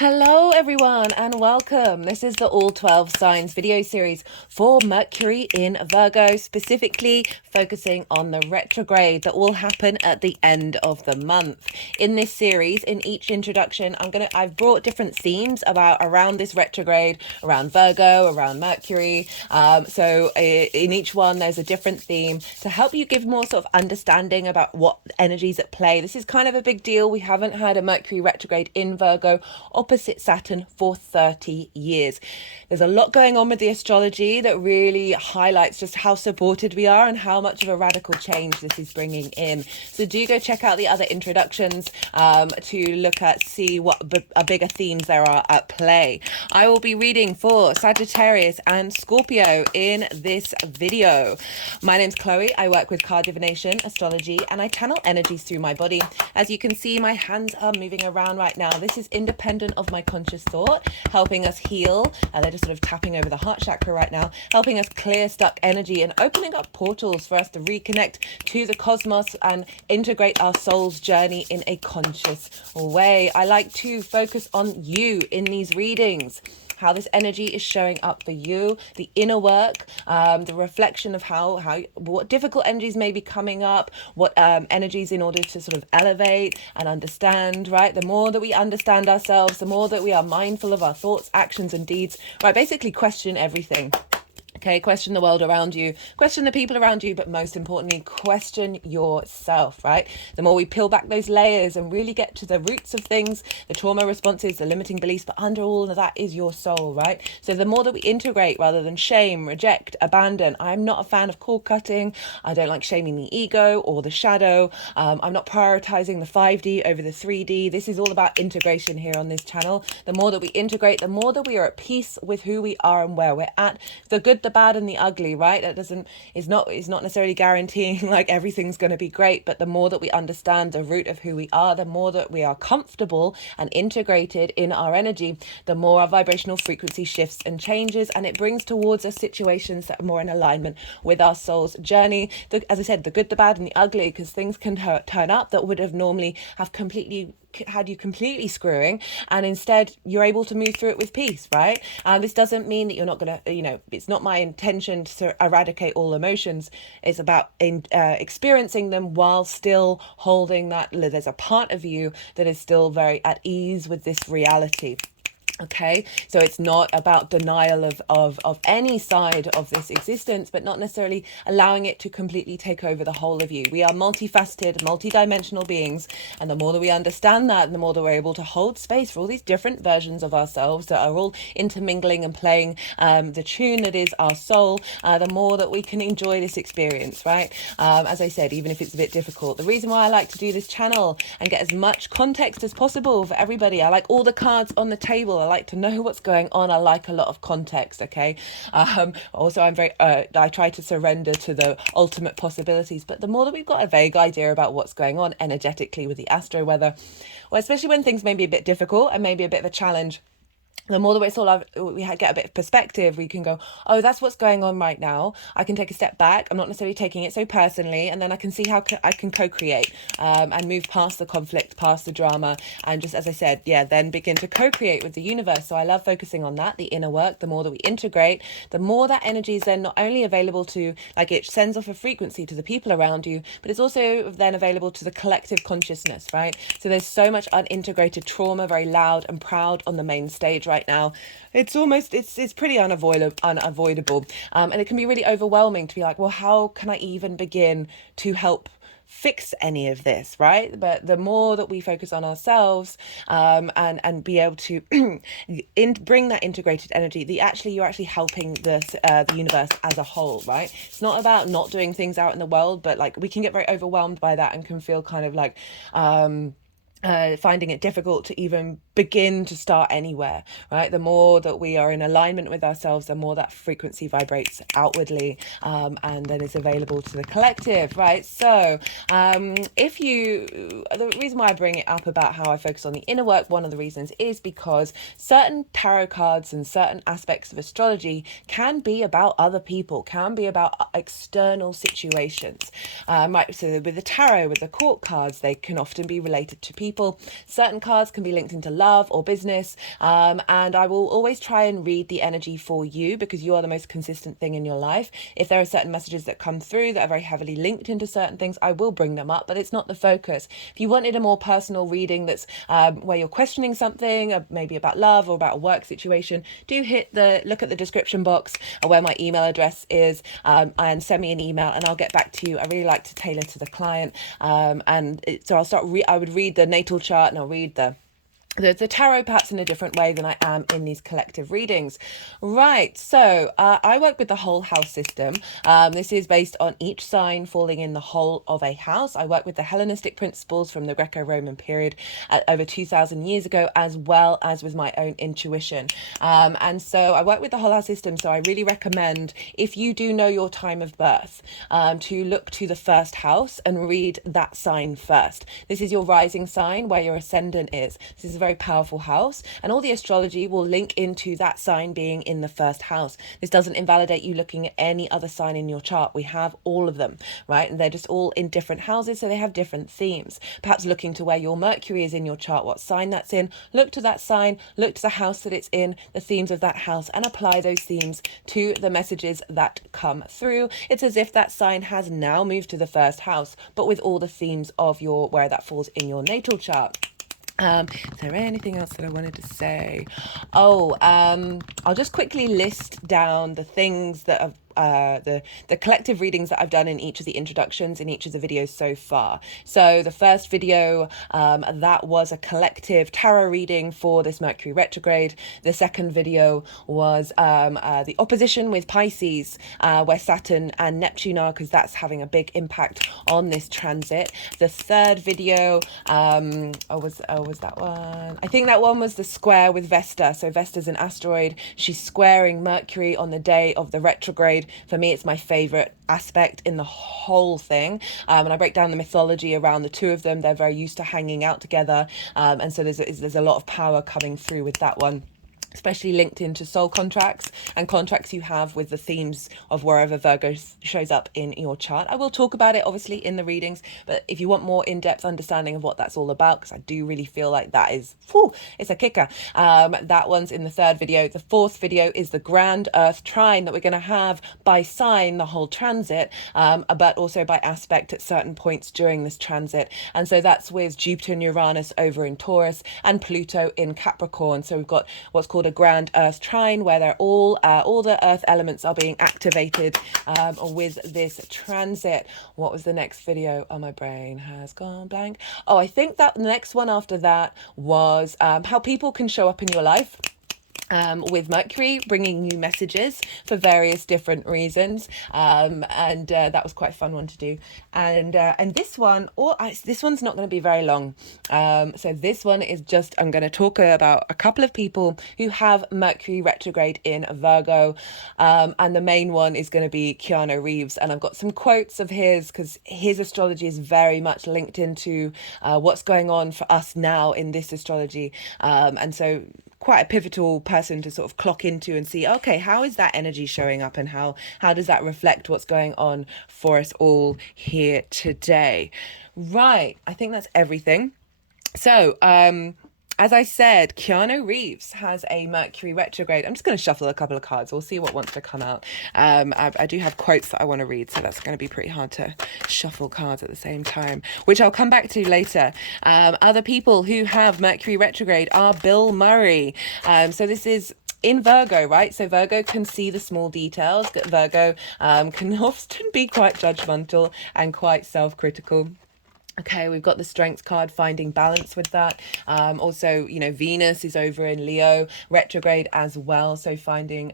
Hello everyone and welcome. This is the All 12 Signs video series for Mercury in Virgo, specifically focusing on the retrograde that will happen at the end of the month. In this series, in each introduction, I've brought different themes around this retrograde, around Virgo, around Mercury. So in each one, there's a different theme to help you give more sort of understanding about what energies at play. This is kind of a big deal. We haven't had a Mercury retrograde in Virgo opposite Saturn for 30 years. There's a lot going on with the astrology that really highlights just how supported we are and how much of a radical change this is bringing in. So do go check out the other introductions to see what bigger themes there are at play. I will be reading for Sagittarius and Scorpio in this video. My name's Chloe. I work with card divination, astrology, and I channel energies through my body. As you can see, my hands are moving around right now. This is independent of my conscious thought, helping us heal. They're just sort of tapping over the heart chakra right now, helping us clear stuck energy and opening up portals for us to reconnect to the cosmos and integrate our soul's journey in a conscious way. I like to focus on you in these readings, how this energy is showing up for you, the inner work, the reflection of what difficult energies may be coming up, what energies in order to sort of elevate and understand, right? The more that we understand ourselves, the more that we are mindful of our thoughts, actions, and deeds, right? Basically question everything. Okay, question the world around you, question the people around you, but most importantly, question yourself, right? The more we peel back those layers and really get to the roots of things, the trauma responses, the limiting beliefs, but under all of that is your soul, right? So the more that we integrate rather than shame, reject, abandon. I'm not a fan of cord cutting. I don't like shaming the ego or the shadow. I'm not prioritizing the 5D over the 3D. This is all about integration here on this channel. The more that we integrate, the more that we are at peace with who we are and where we're at. The good, the bad, and the ugly, right? That is not necessarily guaranteeing like everything's going to be great, but the more that we understand the root of who we are, the more that we are comfortable and integrated in our energy, the more our vibrational frequency shifts and changes, and it brings towards us situations that are more in alignment with our soul's journey. As I said, the good, the bad, and the ugly, because things can turn up that would have normally have had you completely screwing, and instead you're able to move through it with peace, right? This doesn't mean that you're not gonna, it's not my intention to eradicate all emotions. It's about experiencing them while still holding that there's a part of you that is still very at ease with this reality. Okay, so it's not about denial of any side of this existence, but not necessarily allowing it to completely take over the whole of you. We are multifaceted, multidimensional beings, and the more that we understand that, the more that we're able to hold space for all these different versions of ourselves that are all intermingling and playing the tune that is our soul, the more that we can enjoy this experience, right? As I said, even if it's a bit difficult. The reason why I like to do this channel and get as much context as possible for everybody, I like all the cards on the table. I like to know what's going on. I like a lot of context. Okay. Also, I try to surrender to the ultimate possibilities, but the more that we've got a vague idea about what's going on energetically with the astro weather, well, especially when things may be a bit difficult and maybe a bit of a challenge, the more that we get a bit of perspective, we can go, oh, that's what's going on right now. I can take a step back. I'm not necessarily taking it so personally. And then I can see how I can co-create and move past the conflict, past the drama. And just, as I said, then begin to co-create with the universe. So I love focusing on that, the inner work. The more that we integrate, the more that energy is then not only available to, like, it sends off a frequency to the people around you, but it's also then available to the collective consciousness, right? So there's so much unintegrated trauma, very loud and proud on the main stage right now. It's pretty unavoidable, and it can be really overwhelming to be like, well, how can I even begin to help fix any of this, right? But the more that we focus on ourselves and be able to bring that integrated energy, you're actually helping the universe as a whole, right? It's not about not doing things out in the world, but like we can get very overwhelmed by that and can feel kind of like finding it difficult to even begin to start anywhere, right? The more that we are in alignment with ourselves, the more that frequency vibrates outwardly, and then is available to the collective, right? So the reason why I bring it up about how I focus on the inner work, one of the reasons is because certain tarot cards and certain aspects of astrology can be about other people, can be about external situations, right? So with the tarot, with the court cards, they can often be related to people. Certain cards can be linked into love love or business. And I will always try and read the energy for you because you are the most consistent thing in your life. If there are certain messages that come through that are very heavily linked into certain things, I will bring them up, but it's not the focus. If you wanted a more personal reading that's where you're questioning something, maybe about love or about a work situation, do look at the description box where my email address is, and send me an email and I'll get back to you. I really like to tailor to the client. So I would read the natal chart and I'll read the tarot perhaps in a different way than I am in these collective readings. Right, so I work with the whole house system. This is based on each sign falling in the whole of a house. I work with the Hellenistic principles from the Greco-Roman period over 2,000 years ago, as well as with my own intuition. And so I work with the whole house system, so I really recommend, if you do know your time of birth, to look to the first house and read that sign first. This is your rising sign where your ascendant is. This is a very powerful house, and all the astrology will link into that sign being in the first house. This doesn't invalidate you looking at any other sign in your chart. We have all of them, right? And they're just all in different houses, so they have different themes. Perhaps looking to where your Mercury is in your chart, what sign that's in, look to that sign, look to the house that it's in, the themes of that house, and apply those themes to the messages that come through. It's as if that sign has now moved to the first house, but with all the themes of where that falls in your natal chart. Is there anything else that I wanted to say? I'll just quickly list down the things that have the collective readings that I've done in each of the introductions in each of the videos so far. So the first video, that was a collective tarot reading for this Mercury retrograde. The second video was the opposition with Pisces, where Saturn and Neptune are, because that's having a big impact on this transit. The third video, was that one? I think that one was the square with Vesta. So Vesta's an asteroid. She's squaring Mercury on the day of the retrograde. For me, it's my favorite aspect in the whole thing. And I break down the mythology around the two of them. They're very used to hanging out together. And so there's a lot of power coming through with that one, especially linked into soul contracts and contracts you have with the themes of wherever Virgo shows up in your chart. I will talk about it obviously in the readings, but if you want more in-depth understanding of what that's all about, because I do really feel like that is, it's a kicker. That one's in the third video. The fourth video is the grand Earth trine that we're going to have by sign the whole transit, but also by aspect at certain points during this transit. And so that's with Jupiter and Uranus over in Taurus and Pluto in Capricorn. So we've got what's called a grand Earth trine, where they're all the Earth elements are being activated with this transit. What was the next video? Oh, my brain has gone blank. Oh, I think that the next one after that was how people can show up in your life. With Mercury bringing you messages for various different reasons, and that was quite a fun one to do. And this one, this one's not going to be very long. So this one is just, I'm going to talk about a couple of people who have Mercury retrograde in Virgo, and the main one is going to be Keanu Reeves. And I've got some quotes of his, because his astrology is very much linked into what's going on for us now in this astrology, and so quite a pivotal person to sort of clock into and see, okay, how is that energy showing up, and how does that reflect what's going on for us all here today? Right, I think that's everything. So as I said, Keanu Reeves has a Mercury retrograde. I'm just going to shuffle a couple of cards. We'll see what wants to come out. I do have quotes that I want to read, so that's going to be pretty hard to shuffle cards at the same time, which I'll come back to later. Other people who have Mercury retrograde are Bill Murray. So this is in Virgo, right? So Virgo can see the small details. Virgo can often be quite judgmental and quite self-critical. Okay, we've got the Strength card, finding balance with that. Also, Venus is over in Leo retrograde as well. So finding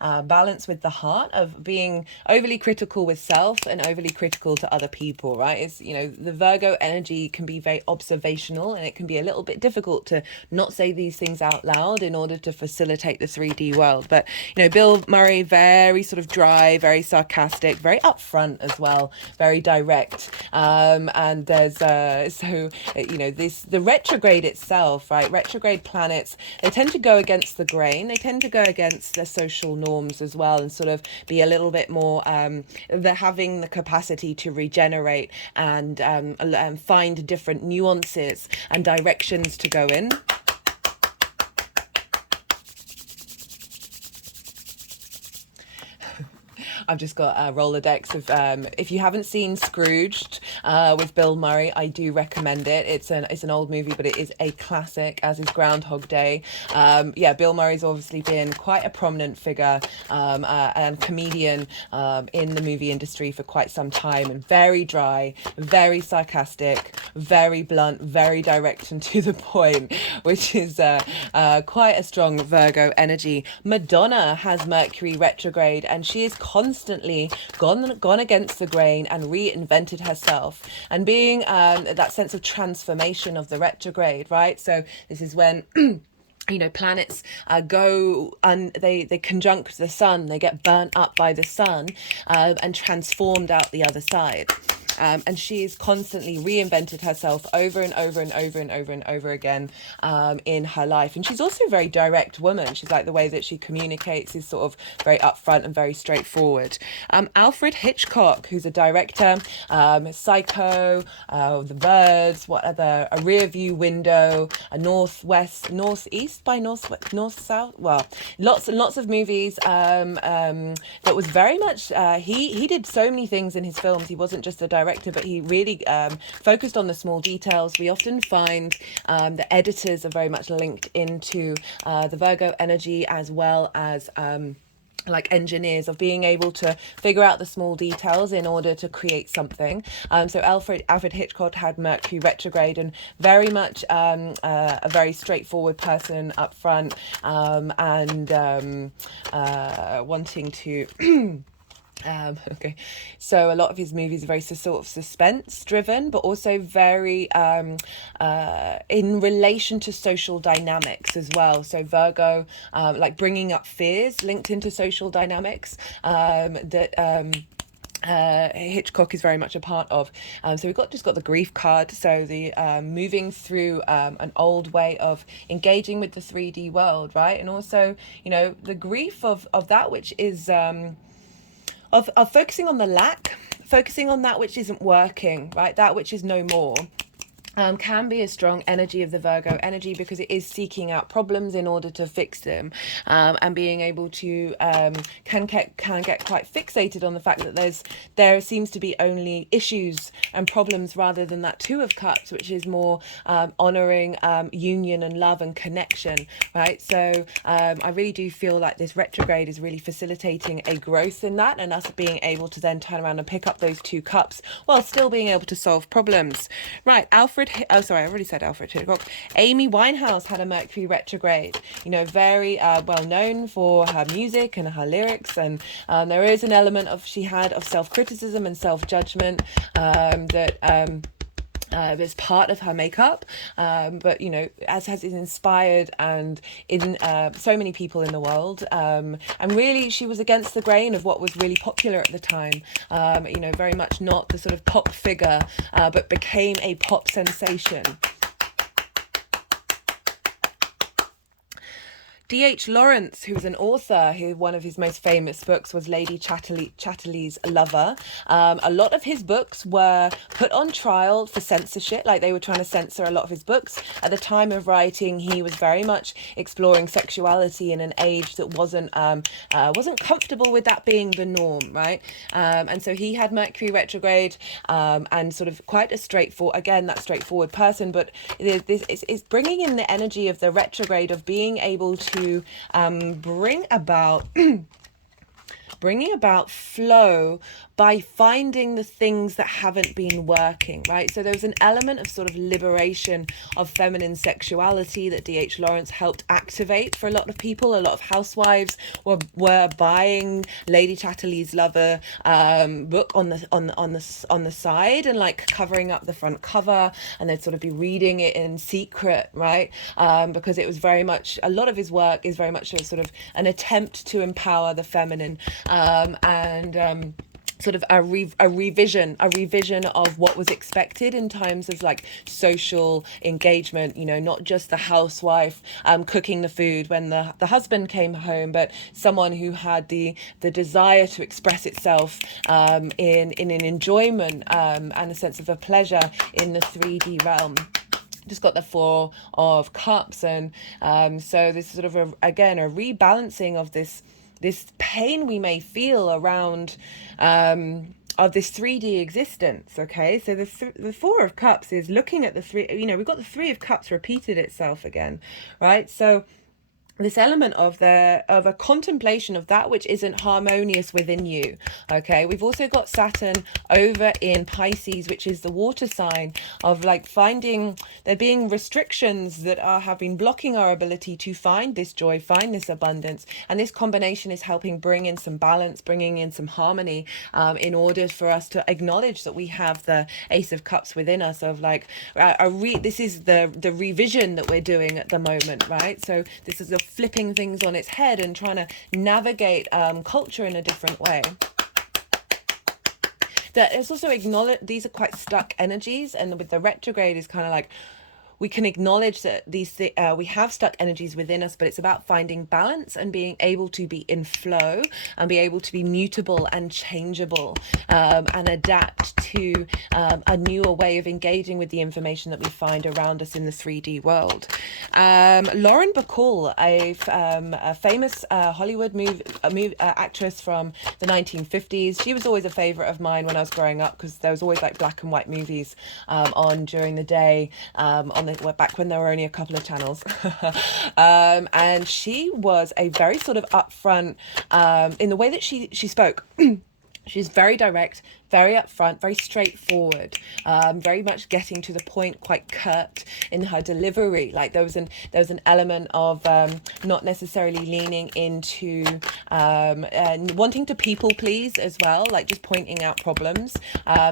balance with the heart of being overly critical with self and overly critical to other people, right? It's, the Virgo energy can be very observational, and it can be a little bit difficult to not say these things out loud in order to facilitate the 3D world. But, Bill Murray, very sort of dry, very sarcastic, very upfront as well, very direct. And there's the retrograde itself, right? Retrograde planets, they tend to go against the grain. They tend to go against the social norms as well, and sort of be a little bit more, they're having the capacity to regenerate and find different nuances and directions to go in. I've just got a Rolodex of, if you haven't seen Scrooged with Bill Murray, I do recommend it. It's an old movie, but it is a classic, as is Groundhog Day. Yeah, Bill Murray's obviously been quite a prominent figure and comedian in the movie industry for quite some time, and very dry, very sarcastic, very blunt, very direct and to the point, which is quite a strong Virgo energy. Madonna has Mercury retrograde, and she is constantly gone against the grain and reinvented herself, and being that sense of transformation of the retrograde, right? So this is when you know, planets go and they conjunct the sun, they get burnt up by the sun and transformed out the other side. And she's constantly reinvented herself over and over and over and over and over again in her life. And she's also a very direct woman. She's like, the way that she communicates is sort of very upfront and very straightforward. Alfred Hitchcock, who's a director, Psycho, The Birds, what other, A Rear View Window, a Northeast by North South. Well, lots and lots of movies that was very much, he did so many things in his films. He wasn't just a director, but he really focused on the small details. We often find the editors are very much linked into the Virgo energy, as well as like engineers, of being able to figure out the small details in order to create something. So Alfred Hitchcock had Mercury retrograde, and very much a very straightforward person up front, and wanting to okay, so a lot of his movies are very sort of suspense driven, but also very in relation to social dynamics as well. So Virgo, like bringing up fears linked into social dynamics, that Hitchcock is very much a part of. So we've just got the grief card. So the moving through an old way of engaging with the 3D world, right? And also, you know, the grief of that which is of focusing on the lack, focusing on that which isn't working, right? That which is no more. Can be a strong energy of the Virgo energy, because it is seeking out problems in order to fix them, and being able to can get quite fixated on the fact that there seems to be only issues and problems, rather than that Two of Cups, which is more honoring union and love and connection, right? So I really do feel like this retrograde is really facilitating a growth in that, and us being able to then turn around and pick up those Two Cups while still being able to solve problems, right? I already said Alfred Hitchcock. Amy Winehouse had a Mercury retrograde, you know, very well known for her music and her lyrics, and there is an element of self-criticism and self-judgment that is part of her makeup, but you know, as has inspired and in so many people in the world, and really she was against the grain of what was really popular at the time, you know, very much not the sort of pop figure, but became a pop sensation. D.H. Lawrence, who was an author, one of his most famous books was Lady Chatterley's Lover. A lot of his books were put on trial for censorship, like they were trying to censor a lot of his books. At the time of writing, he was very much exploring sexuality in an age that wasn't comfortable with that being the norm, right? And so he had Mercury retrograde, and sort of quite a straightforward person, but this is bringing in the energy of the retrograde, of being able to bring about flow by finding the things that haven't been working, right? So there was an element of sort of liberation of feminine sexuality that D.H. Lawrence helped activate for a lot of people. A lot of housewives were buying Lady Chatterley's Lover book on the side, and like covering up the front cover, and they'd sort of be reading it in secret, right? Because it was very much, a lot of his work is very much a sort of an attempt to empower the feminine, and sort of a revision of what was expected in times of like social engagement, you know, not just the housewife cooking the food when the husband came home, but someone who had the desire to express itself in an enjoyment and a sense of a pleasure in the 3D realm. Just got the Four of Cups, and so this sort of a rebalancing of this this pain we may feel around of this 3D existence. Okay, so the Four of Cups is looking at the three, you know, we've got the Three of Cups repeated itself again, right? So this element of a contemplation of that which isn't harmonious within you. Okay, we've also got Saturn over in Pisces, which is the water sign, of like finding there being restrictions that have been blocking our ability to find this joy, find this abundance, and this combination is helping bring in some balance, bringing in some harmony, in order for us to acknowledge that we have the Ace of Cups within us, of like this is the revision that we're doing at the moment, right? So this is a flipping things on its head and trying to navigate culture in a different way. That it's also acknowledged these are quite stuck energies, and with the retrograde is kind of like we can acknowledge that we have stuck energies within us, but it's about finding balance and being able to be in flow and be able to be mutable and changeable, and adapt to a newer way of engaging with the information that we find around us in the 3D world. Lauren Bacall, a famous Hollywood actress from the 1950s. She was always a favorite of mine when I was growing up, because there was always like black and white movies on during the day, back when there were only a couple of channels. And she was a very sort of upfront in the way that she spoke. She's very direct, very upfront, very straightforward, very much getting to the point, quite curt in her delivery. Like there was an element of not necessarily leaning into wanting to people please as well, like just pointing out problems.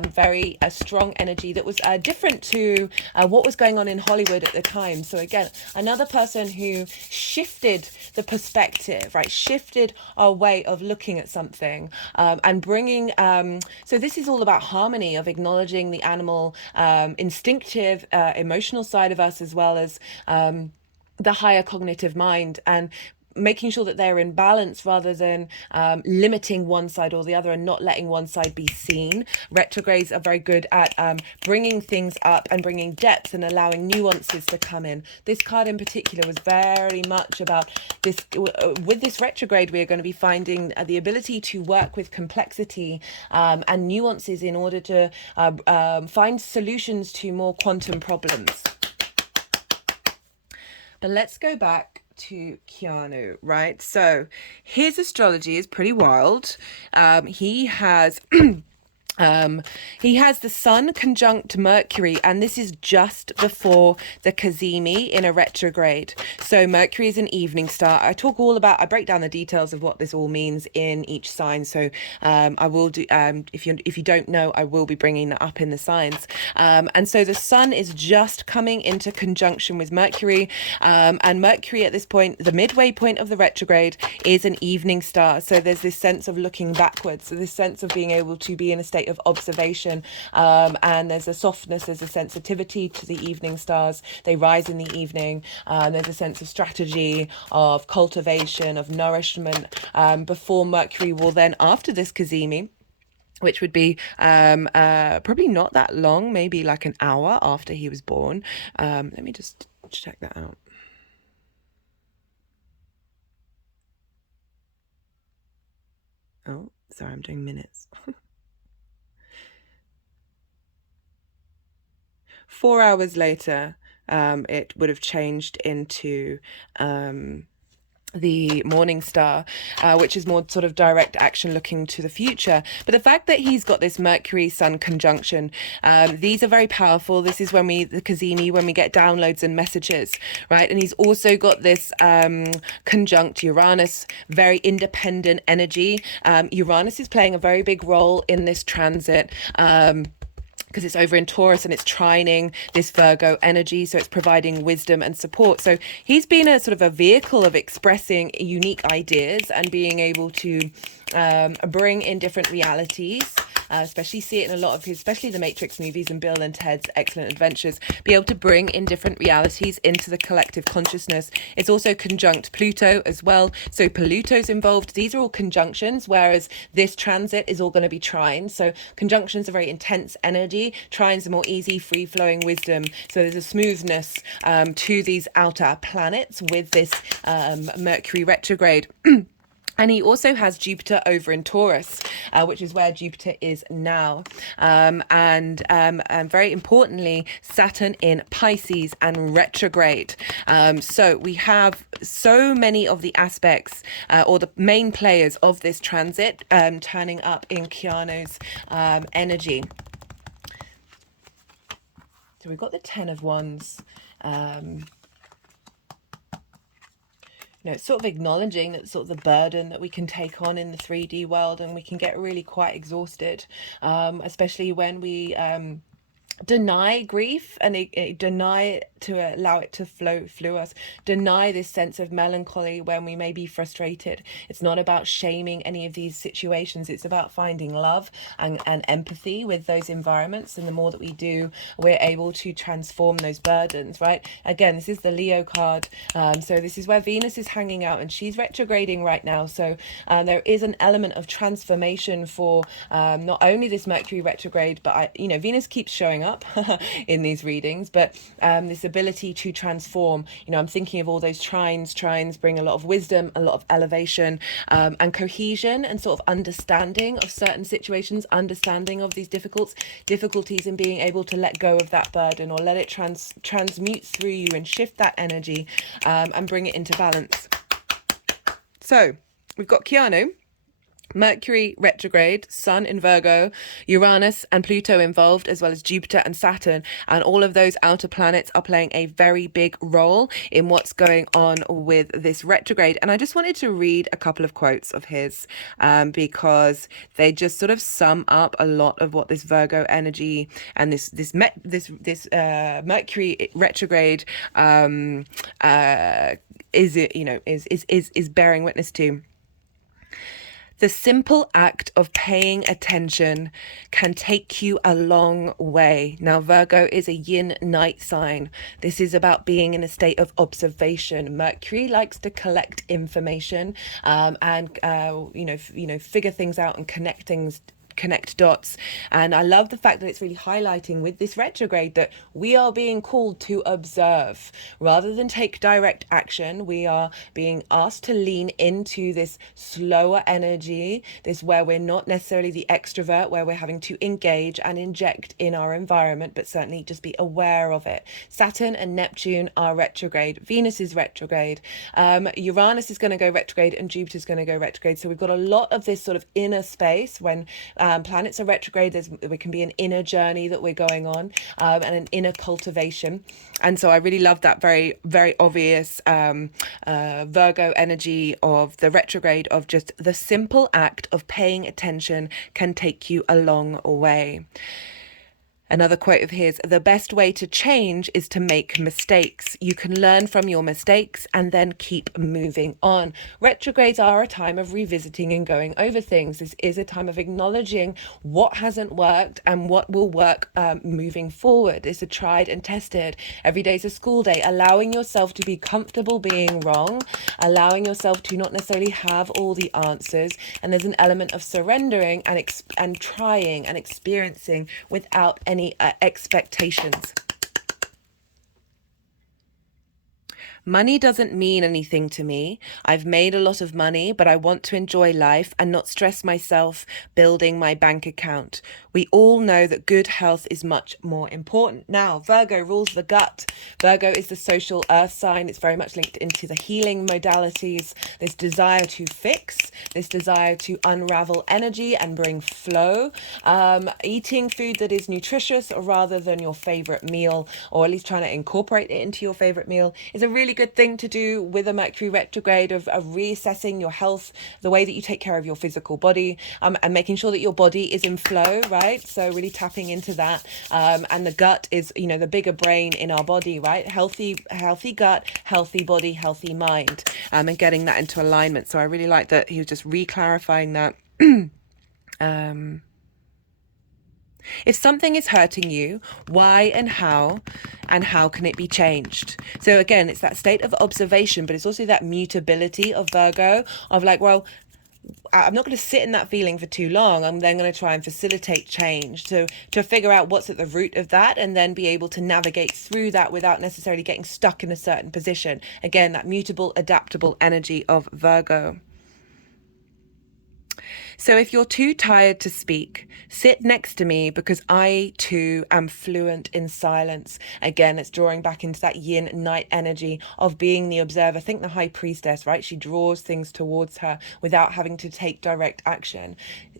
Very strong energy that was different to what was going on in Hollywood at the time. So again, another person who shifted the perspective, right? Shifted our way of looking at something, and bringing so this is all about harmony, of acknowledging the animal, instinctive, emotional side of us, as well as the higher cognitive mind, and making sure that they're in balance rather than limiting one side or the other and not letting one side be seen. Retrogrades are very good at bringing things up and bringing depth and allowing nuances to come in. This card in particular was very much about this. With this retrograde, we are going to be finding the ability to work with complexity and nuances in order to find solutions to more quantum problems. But let's go back to Keanu, right? So his astrology is pretty wild. He has he has the Sun conjunct Mercury, and this is just before the Cazimi in a retrograde. So Mercury is an evening star. I break down the details of what this all means in each sign. So I will do, if you don't know, I will be bringing that up in the signs. And so the Sun is just coming into conjunction with Mercury, and Mercury at this point, the midway point of the retrograde, is an evening star. So there's this sense of looking backwards, so this sense of being able to be in a state of observation, and there's a softness, there's a sensitivity to the evening stars. They rise in the evening. There's a sense of strategy, of cultivation, of nourishment, before Mercury will then, after this Cazimi, which would be probably not that long, maybe like an hour after he was born. Let me just check that out. Oh, sorry, I'm doing minutes. 4 hours later, it would have changed into the morning star, which is more sort of direct action, looking to the future. But the fact that he's got this Mercury Sun conjunction, these are very powerful. This is the Cazimi, when we get downloads and messages, right? And he's also got this conjunct Uranus, very independent energy. Uranus is playing a very big role in this transit, because it's over in Taurus and it's trining this Virgo energy, so it's providing wisdom and support. So he's been a sort of a vehicle of expressing unique ideas and being able to bring in different realities. Especially see it in a lot of his, especially the Matrix movies and Bill and Ted's Excellent Adventures, be able to bring in different realities into the collective consciousness. It's also conjunct Pluto as well. So Pluto's involved. These are all conjunctions, whereas this transit is all going to be trines. So conjunctions are very intense energy. Trines are more easy, free-flowing wisdom. So there's a smoothness to these outer planets with this Mercury retrograde. And he also has Jupiter over in Taurus, which is where Jupiter is now. And very importantly, Saturn in Pisces and retrograde. So we have so many of the aspects or the main players of this transit turning up in Keanu's energy. So we've got the 10 of Wands. It's sort of acknowledging that sort of the burden that we can take on in the 3D world, and we can get really quite exhausted, especially when we deny grief and deny it to allow it to flow through us, deny this sense of melancholy when we may be frustrated. It's not about shaming any of these situations. It's about finding love and empathy with those environments. And the more that we do, we're able to transform those burdens, right? Again, this is the Leo card. So this is where Venus is hanging out, and she's retrograding right now. So there is an element of transformation for not only this Mercury retrograde, but Venus keeps showing up in these readings, but this ability to transform. I'm thinking of all those trines bring a lot of wisdom, a lot of elevation, and cohesion, and sort of understanding of certain situations, understanding of these difficulties, and being able to let go of that burden, or let it transmute through you and shift that energy and bring it into balance. So we've got Keanu, Mercury retrograde, Sun in Virgo, Uranus and Pluto involved, as well as Jupiter and Saturn. And all of those outer planets are playing a very big role in what's going on with this retrograde. And I just wanted to read a couple of quotes of his because they just sort of sum up a lot of what this Virgo energy and this Mercury retrograde is bearing witness to. The simple act of paying attention can take you a long way. Now, Virgo is a yin night sign. This is about being in a state of observation. Mercury likes to collect information and figure things out and connect dots. And I love the fact that it's really highlighting with this retrograde that we are being called to observe rather than take direct action. We are being asked to lean into this slower energy, this where we're not necessarily the extrovert, where we're having to engage and inject in our environment, but certainly just be aware of it. Saturn and Neptune are retrograde. Venus is retrograde. Uranus is going to go retrograde, and Jupiter's going to go retrograde. So we've got a lot of this sort of inner space when planets are retrograde. There can be an inner journey that we're going on and an inner cultivation. And so I really love that very, very obvious Virgo energy of the retrograde, of just the simple act of paying attention can take you a long way. Another quote of his: the best way to change is to make mistakes. You can learn from your mistakes and then keep moving on. Retrogrades are a time of revisiting and going over things. This is a time of acknowledging what hasn't worked and what will work moving forward. It's a tried and tested. Every day is a school day. Allowing yourself to be comfortable being wrong, allowing yourself to not necessarily have all the answers. And there's an element of surrendering and trying and experiencing without any expectations. Money doesn't mean anything to me. I've made a lot of money, but I want to enjoy life and not stress myself building my bank account. We all know that good health is much more important. Now, Virgo rules the gut. Virgo is the social earth sign. It's very much linked into the healing modalities, this desire to fix, this desire to unravel energy and bring flow. Eating food that is nutritious rather than your favorite meal, or at least trying to incorporate it into your favorite meal, is a really good thing to do with a Mercury retrograde, of reassessing your health, the way that you take care of your physical body, and making sure that your body is in flow, right? So really tapping into that. And the gut is, the bigger brain in our body, right? Healthy gut, healthy body, healthy mind, and getting that into alignment. So I really like that he was just re-clarifying that. If something is hurting you, why and how can it be changed? So again, it's that state of observation, but it's also that mutability of Virgo, of like, well, I'm not going to sit in that feeling for too long. I'm then going to try and facilitate change to figure out what's at the root of that, and then be able to navigate through that without necessarily getting stuck in a certain position. Again, that mutable, adaptable energy of Virgo. So if you're too tired to speak, sit next to me because I too am fluent in silence. Again, it's drawing back into that yin night energy of being the observer. Think the high priestess, right? She draws things towards her without having to take direct action.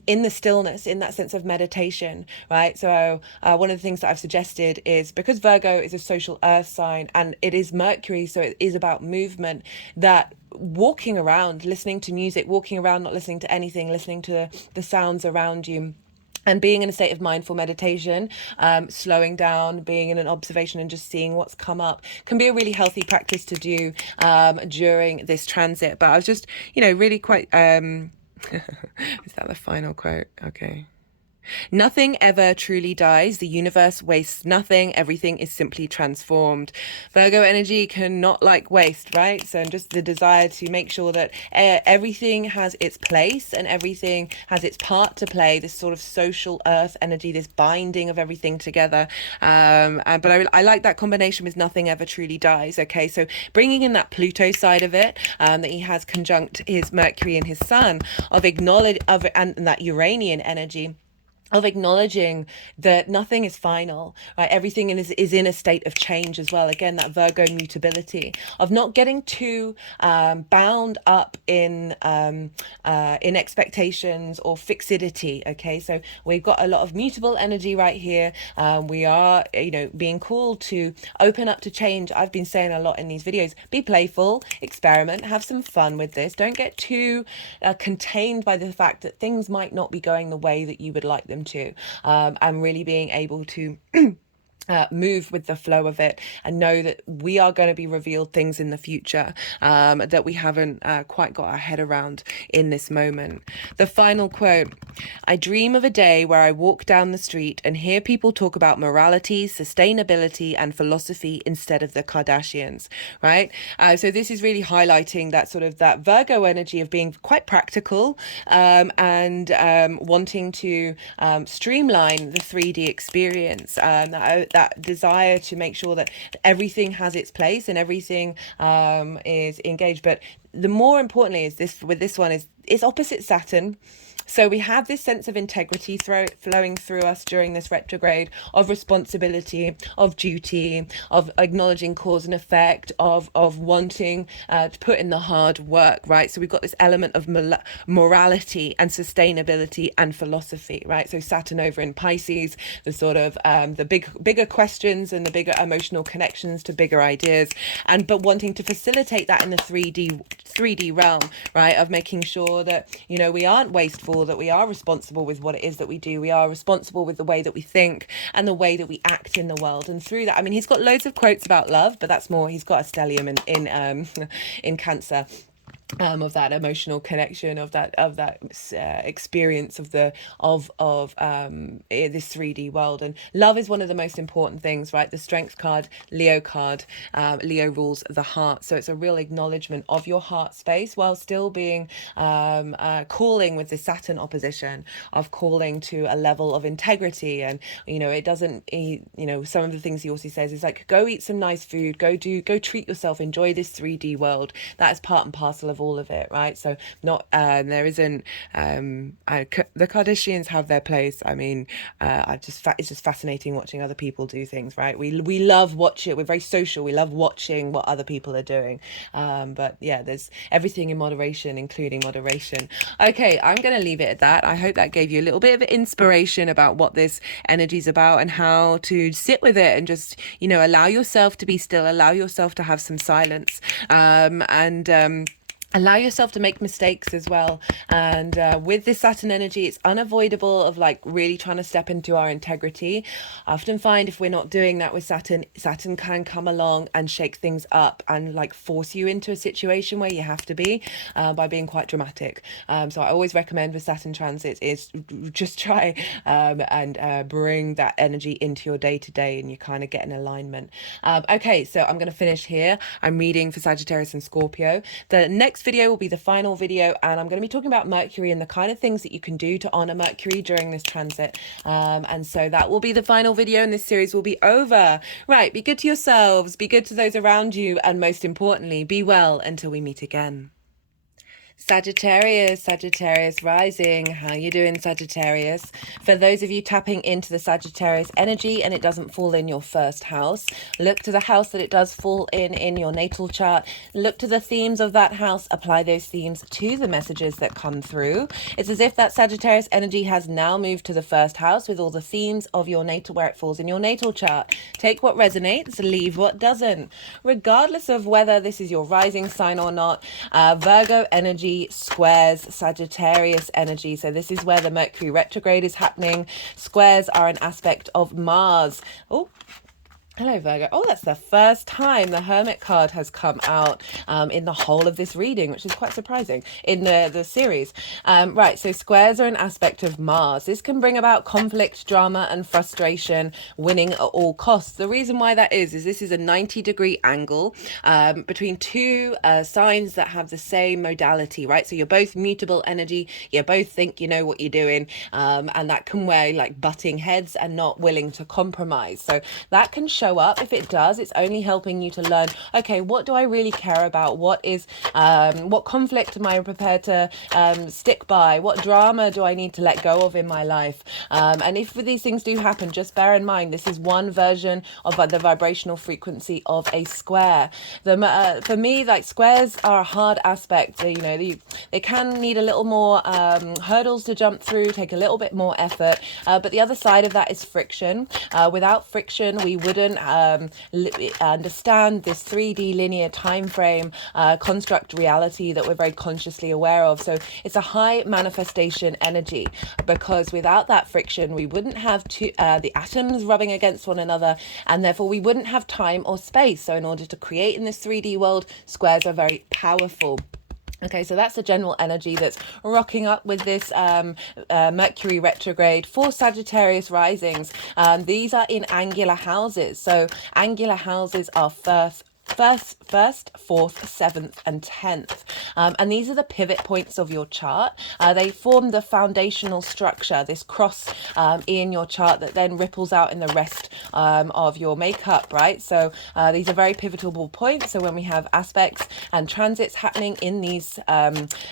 In the stillness, in that sense of meditation, right? So one of the things that I've suggested is, because Virgo is a social earth sign and it is Mercury, so it is about movement, that walking around, listening to music, walking around, not listening to anything, listening to the sounds around you, and being in a state of mindful meditation, slowing down, being in an observation and just seeing what's come up can be a really healthy practice to do during this transit. But I was just, really quite... is that the final quote? Okay. Nothing ever truly dies. The universe wastes nothing. Everything is simply transformed. Virgo energy cannot like waste, right? So just the desire to make sure that everything has its place and everything has its part to play. This sort of social earth energy, this binding of everything together. But I like that combination with nothing ever truly dies. Okay, so bringing in that Pluto side of it, that he has conjunct his Mercury and his Sun, and that Uranian energy of acknowledging that nothing is final, right? Everything is in a state of change as well. Again, that Virgo mutability of not getting too bound up in expectations or fixity. Okay, so we've got a lot of mutable energy right here. We are, being called to open up to change. I've been saying a lot in these videos: be playful, experiment, have some fun with this. Don't get too contained by the fact that things might not be going the way that you would like them to, and really being able to move with the flow of it and know that we are going to be revealed things in the future that we haven't quite got our head around in this moment. The final quote: I dream of a day where I walk down the street and hear people talk about morality, sustainability and philosophy instead of the Kardashians, right? So this is really highlighting that sort of that Virgo energy of being quite practical, and wanting to streamline the 3D experience, that desire to make sure that everything has its place and everything is engaged. But the more importantly is this, with this one, is it's opposite Saturn. So we have this sense of integrity flowing through us during this retrograde, of responsibility, of duty, of acknowledging cause and effect, of wanting to put in the hard work, right? So we've got this element of morality and sustainability and philosophy, right? So Saturn over in Pisces, the sort of the bigger questions and the bigger emotional connections to bigger ideas, but wanting to facilitate that in the 3D realm, right? Of making sure that, we aren't wasteful, that we are responsible with what it is that we do. We are responsible with the way that we think and the way that we act in the world. And through that, I mean, he's got loads of quotes about love, but that's more, he's got a stellium in Cancer. Of that emotional connection, of that experience of this 3D world. And love is one of the most important things, right? The Strength card, Leo card, Leo rules the heart, so it's a real acknowledgement of your heart space while still being calling with the Saturn opposition, of calling to a level of integrity. And it doesn't, some of the things he also says is like, go eat some nice food, go treat yourself, enjoy this 3D world. That is part and parcel of all of it, right? So there isn't the Kardashians have their place. I mean, it's just fascinating watching other people do things, right? We love watching. We're very social. We love watching what other people are doing, but yeah, there's everything in moderation, including moderation. Okay, I'm gonna leave it at that. I hope that gave you a little bit of inspiration about what this energy is about and how to sit with it and just allow yourself to be still, allow yourself to have some silence, and allow yourself to make mistakes as well. And with this Saturn energy, it's unavoidable of like really trying to step into our integrity. I often find if we're not doing that with Saturn can come along and shake things up and like force you into a situation where you have to be, by being quite dramatic. So I always recommend with Saturn transits is just try and bring that energy into your day-to-day, and you kind of get in alignment. Okay, so I'm going to finish here. I'm reading for Sagittarius and Scorpio. The next video will be the final video, and I'm going to be talking about Mercury and the kind of things that you can do to honor Mercury during this transit. And so that will be the final video, and this series will be over. Right, be good to yourselves, be good to those around you, and most importantly, be well until we meet again. Sagittarius, Sagittarius rising. How you doing, Sagittarius? For those of you tapping into the Sagittarius energy and it doesn't fall in your first house, look to the house that it does fall in your natal chart. Look to the themes of that house, apply those themes to the messages that come through. It's as if that Sagittarius energy has now moved to the first house with all the themes of your natal, where it falls in your natal chart. Take what resonates, leave what doesn't. Regardless of whether this is your rising sign or not, Virgo energy squares Sagittarius energy. So this is where the Mercury retrograde is happening. Squares are an aspect of Mars. Oh, hello, Virgo. Oh, that's the first time the Hermit card has come out in the whole of this reading, which is quite surprising in the series. Right, so squares are an aspect of Mars. This can bring about conflict, drama, and frustration, winning at all costs. The reason why that is this is a 90-degree angle between two signs that have the same modality, right? So you're both mutable energy. You both think you know what you're doing, and that can weigh like butting heads and not willing to compromise. So that can show up. If it does, it's only helping you to learn, okay, what do I really care about? What conflict am I prepared to stick by? What drama do I need to let go of in my life? And if these things do happen, just bear in mind this is one version of the vibrational frequency of a square. For me, like, squares are a hard aspect. They can need a little more hurdles to jump through, take a little bit more effort, but the other side of that is friction. Without friction, we wouldn't understand this 3D linear time frame construct reality that we're very consciously aware of. So it's a high manifestation energy, because without that friction we wouldn't have the atoms rubbing against one another, and therefore we wouldn't have time or space. So in order to create in this 3D world, squares are very powerful. Okay, so that's the general energy that's rocking up with this Mercury retrograde for Sagittarius risings. These are in angular houses. So angular houses are first, 4th, 7th, and 10th. And these are the pivot points of your chart. They form the foundational structure, this cross in your chart that then ripples out in the rest of your makeup, right? So these are very pivotal points. So when we have aspects and transits happening in these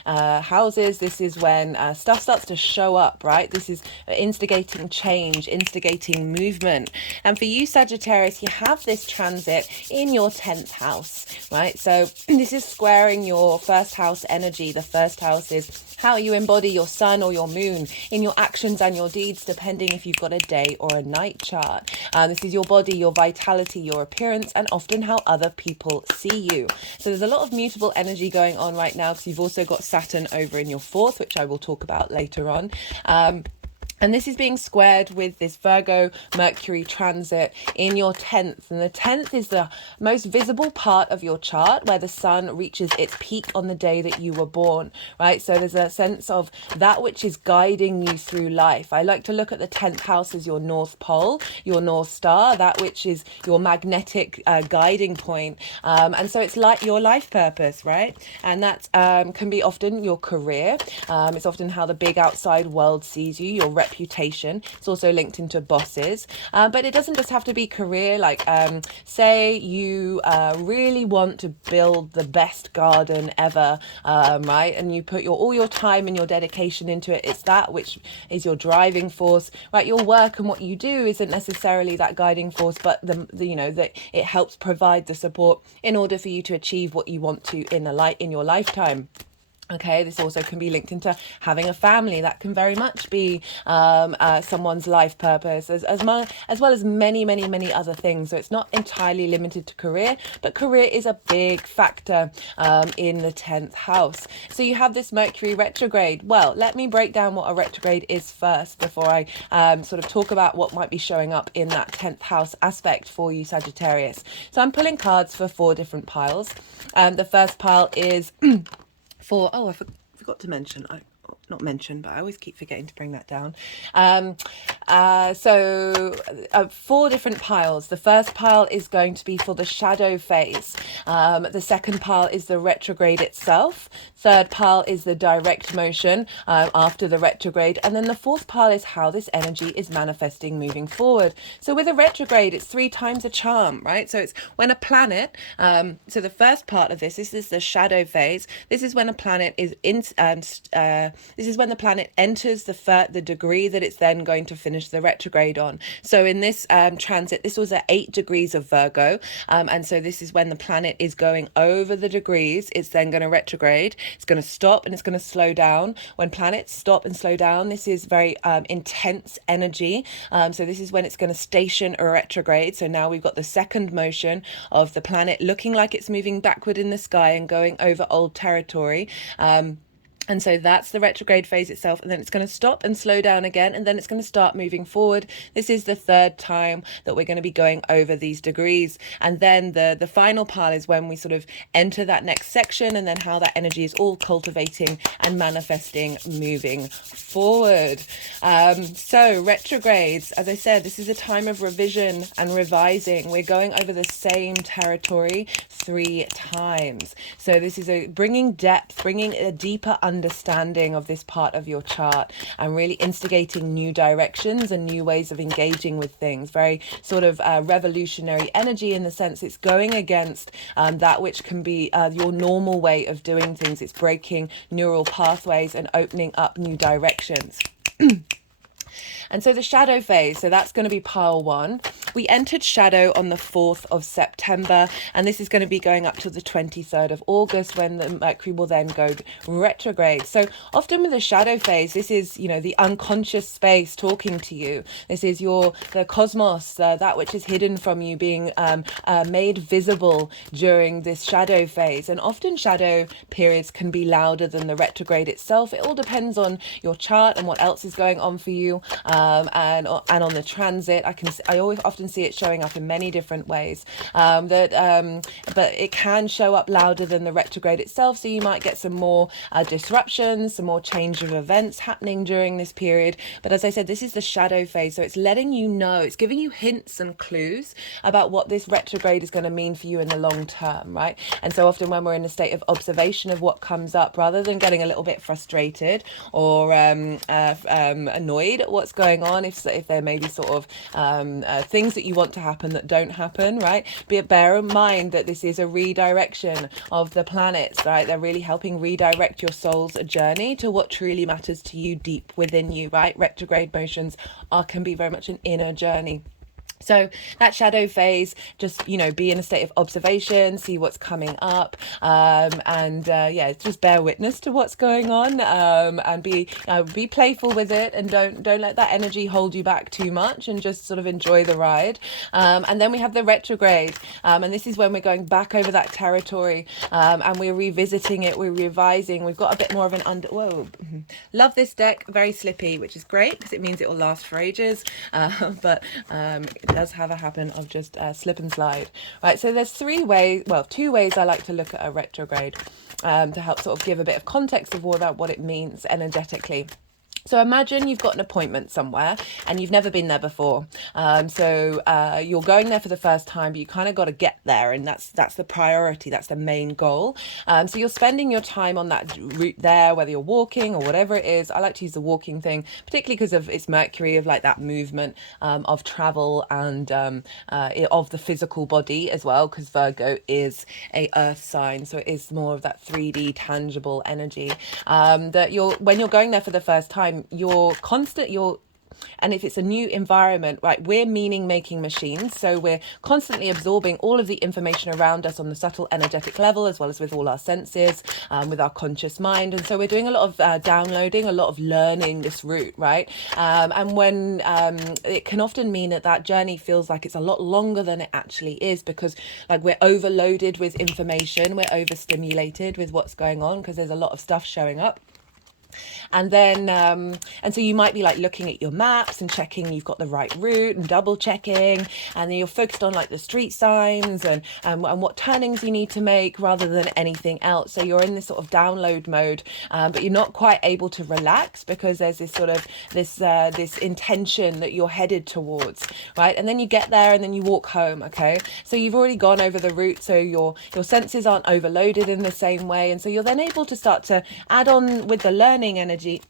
houses, this is when stuff starts to show up, right? This is instigating change, instigating movement. And for you, Sagittarius, you have this transit in your 10th house, right? So this is squaring your first house energy. The first house is how you embody your sun or your moon in your actions and your deeds, depending if you've got a day or a night chart. This is your body, your vitality, your appearance, and often how other people see you. So there's a lot of mutable energy going on right now, because you've also got Saturn over in your 4th, which I will talk about later on. And this is being squared with this Virgo Mercury transit in your 10th. And the 10th is the most visible part of your chart, where the sun reaches its peak on the day that you were born, right? So there's a sense of that which is guiding you through life. I like to look at the 10th house as your North Pole, your North Star, that which is your magnetic guiding point. And so it's like your life purpose, right? And that can be often your career. It's often how the big outside world sees you, your reputation. It's also linked into bosses, but it doesn't just have to be career. Like say you really want to build the best garden ever, right, and you put all your time and your dedication into it. It's that which is your driving force, right? Your work and what you do isn't necessarily that guiding force, but that it helps provide the support in order for you to achieve what you want to in your lifetime. Okay, this also can be linked into having a family. That can very much be someone's life purpose, as well as many other things. So it's not entirely limited to career, but career is a big factor in the 10th house. So you have this Mercury retrograde. Well, let me break down what a retrograde is first before I sort of talk about what might be showing up in that 10th house aspect for you, Sagittarius. So I'm pulling cards for 4 different piles. The first pile is I forgot to mention, not mention, but I always keep forgetting to bring that down. 4 different piles. The first pile is going to be for the shadow phase. The second pile is the retrograde itself. Third pile is the direct motion after the retrograde. And then the fourth pile is how this energy is manifesting moving forward. So with a retrograde, it's 3 times a charm, right? So it's when a planet, so the first part of this is the shadow phase. This is when a planet is in, this is when the planet enters the degree that it's then going to finish the retrograde on. So in this transit, this was at 8 degrees of Virgo. And so this is when the planet is going over the degrees. It's then going to retrograde. It's going to stop and it's going to slow down. When planets stop and slow down, this is very intense energy. So this is when it's going to station a retrograde. So now we've got the second motion of the planet looking like it's moving backward in the sky and going over old territory. And so that's the retrograde phase itself, and then it's going to stop and slow down again, and then it's going to start moving forward. This is the third time that we're going to be going over these degrees. And then the final part is when we sort of enter that next section, and then how that energy is all cultivating and manifesting moving forward. So retrogrades, as I said, this is a time of revision and revising. We're going over the same territory 3 times. So this is bringing depth, bringing a deeper understanding of this part of your chart, and really instigating new directions and new ways of engaging with things. Very sort of revolutionary energy, in the sense it's going against that which can be your normal way of doing things. It's breaking neural pathways and opening up new directions. And so the shadow phase, so that's going to be pile 1. We entered shadow on the 4th of September, and this is going to be going up to the 23rd of August, when the Mercury will then go retrograde. So often with the shadow phase, this is, you know, the unconscious space talking to you. This is the cosmos, that which is hidden from you, being made visible during this shadow phase. And often shadow periods can be louder than the retrograde itself. It all depends on your chart and what else is going on for you. And on the transit, I always often see it showing up in many different ways. But it can show up louder than the retrograde itself, so you might get some more disruptions, some more change of events happening during this period. But as I said, this is the shadow phase, so it's letting you know, it's giving you hints and clues about what this retrograde is going to mean for you in the long term, right? And so often when we're in a state of observation of what comes up, rather than getting a little bit frustrated or annoyed at what's going on, if there may be sort of things that you want to happen that don't happen, right? Bear in mind that this is a redirection of the planets, right? They're really helping redirect your soul's journey to what truly matters to you deep within you, right? Retrograde motions can be very much an inner journey. So that shadow phase, just, you know, be in a state of observation, see what's coming up, just bear witness to what's going on, and be playful with it, and don't let that energy hold you back too much, and just sort of enjoy the ride. And then we have the retrograde, and this is when we're going back over that territory, and we're revisiting it, we're revising. We've got a bit more of an love this deck, very slippy, which is great because it means it will last for ages, but it does have a habit of just slip and slide, right? So there's 2 ways I like to look at a retrograde, to help sort of give a bit of context of what it means energetically. So imagine you've got an appointment somewhere and you've never been there before. So you're going there for the first time, but you kind of got to get there, and that's the priority. That's the main goal. So you're spending your time on that route there, whether you're walking or whatever it is. I like to use the walking thing, particularly because of its Mercury, of like that movement of travel and of the physical body as well, because Virgo is a earth sign. So it is more of that 3D tangible energy, that when you're going there for the first time, and if it's a new environment, right, we're meaning making machines. So we're constantly absorbing all of the information around us on the subtle energetic level, as well as with all our senses, with our conscious mind. And so we're doing a lot of downloading, a lot of learning this route, right? And when it can often mean that journey feels like it's a lot longer than it actually is, because like we're overloaded with information, we're overstimulated with what's going on, because there's a lot of stuff showing up. And then and so you might be like looking at your maps and checking you've got the right route and double checking, and then you're focused on like the street signs and what turnings you need to make rather than anything else. So you're in this sort of download mode, but you're not quite able to relax because there's this sort of this intention that you're headed towards, right? And then you get there and then you walk home. Okay, so you've already gone over the route, so your senses aren't overloaded in the same way, and so you're then able to start to add on with the learning energy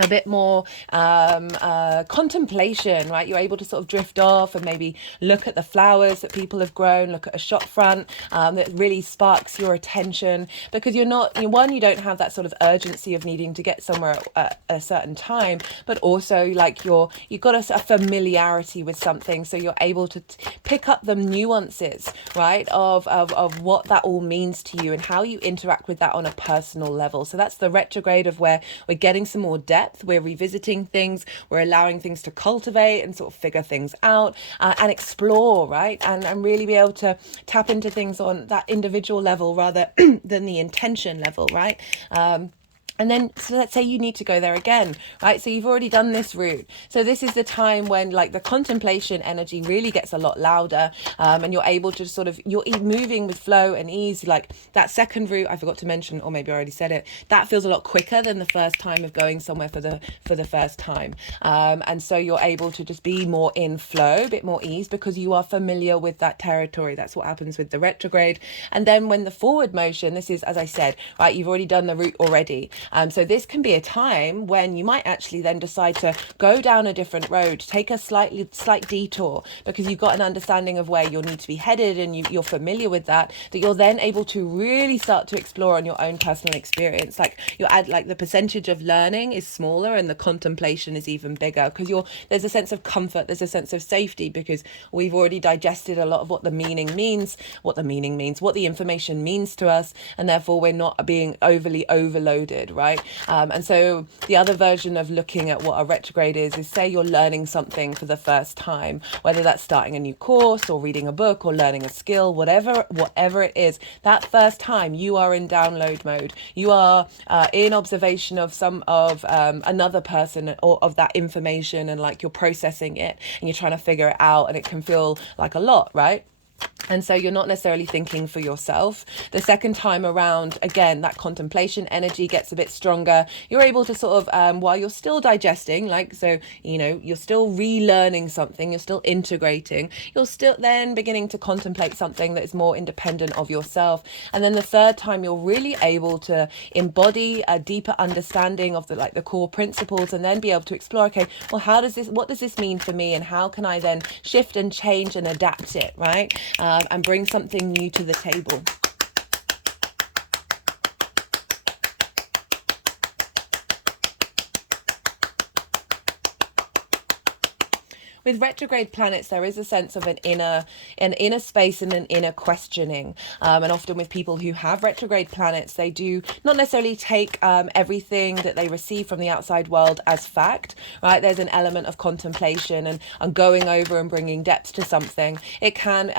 a bit more contemplation, right? You're able to sort of drift off and maybe look at the flowers that people have grown, look at a shop front that really sparks your attention, because you don't have that sort of urgency of needing to get somewhere at a certain time, but also like you've got a familiarity with something, so you're able to pick up the nuances, right, of what that all means to you and how you interact with that on a personal level. So that's the retrograde of where we're getting some more depth. We're revisiting things, we're allowing things to cultivate and sort of figure things out and explore, right? And really be able to tap into things on that individual level rather than the intention level, right? And then, so let's say you need to go there again, right? So you've already done this route. So this is the time when like the contemplation energy really gets a lot louder, and you're able to you're moving with flow and ease. Like that second route, I forgot to mention, or maybe I already said it, that feels a lot quicker than the first time of going somewhere for the first time. And so you're able to just be more in flow, a bit more ease, because you are familiar with that territory. That's what happens with the retrograde. And then when the forward motion, this is, as I said, right, you've already done the route already. So this can be a time when you might actually then decide to go down a different road, take a slight detour, because you've got an understanding of where you'll need to be headed and you're familiar with that you're then able to really start to explore on your own personal experience. Like the percentage of learning is smaller and the contemplation is even bigger, because there's a sense of comfort, there's a sense of safety, because we've already digested a lot of what the information means to us, and therefore we're not being overly overloaded, right? And so the other version of looking at what a retrograde is say you're learning something for the first time, whether that's starting a new course or reading a book or learning a skill, whatever it is. That first time you are in download mode, you are in observation of another person or of that information, and like you're processing it and you're trying to figure it out, and it can feel like a lot, right? And so you're not necessarily thinking for yourself. The second time around, again, that contemplation energy gets a bit stronger. You're able to sort of, while you're still digesting, you're still relearning something, you're still integrating, you're still then beginning to contemplate something that is more independent of yourself. And then the third time, you're really able to embody a deeper understanding of the core principles, and then be able to explore, okay, well, what does this mean for me, and how can I then shift and change and adapt it, right? And bring something new to the table. With retrograde planets, there is a sense of an inner space and an inner questioning. And often with people who have retrograde planets, they do not necessarily take everything that they receive from the outside world as fact, right? There's an element of contemplation and going over and bringing depth to something. It can,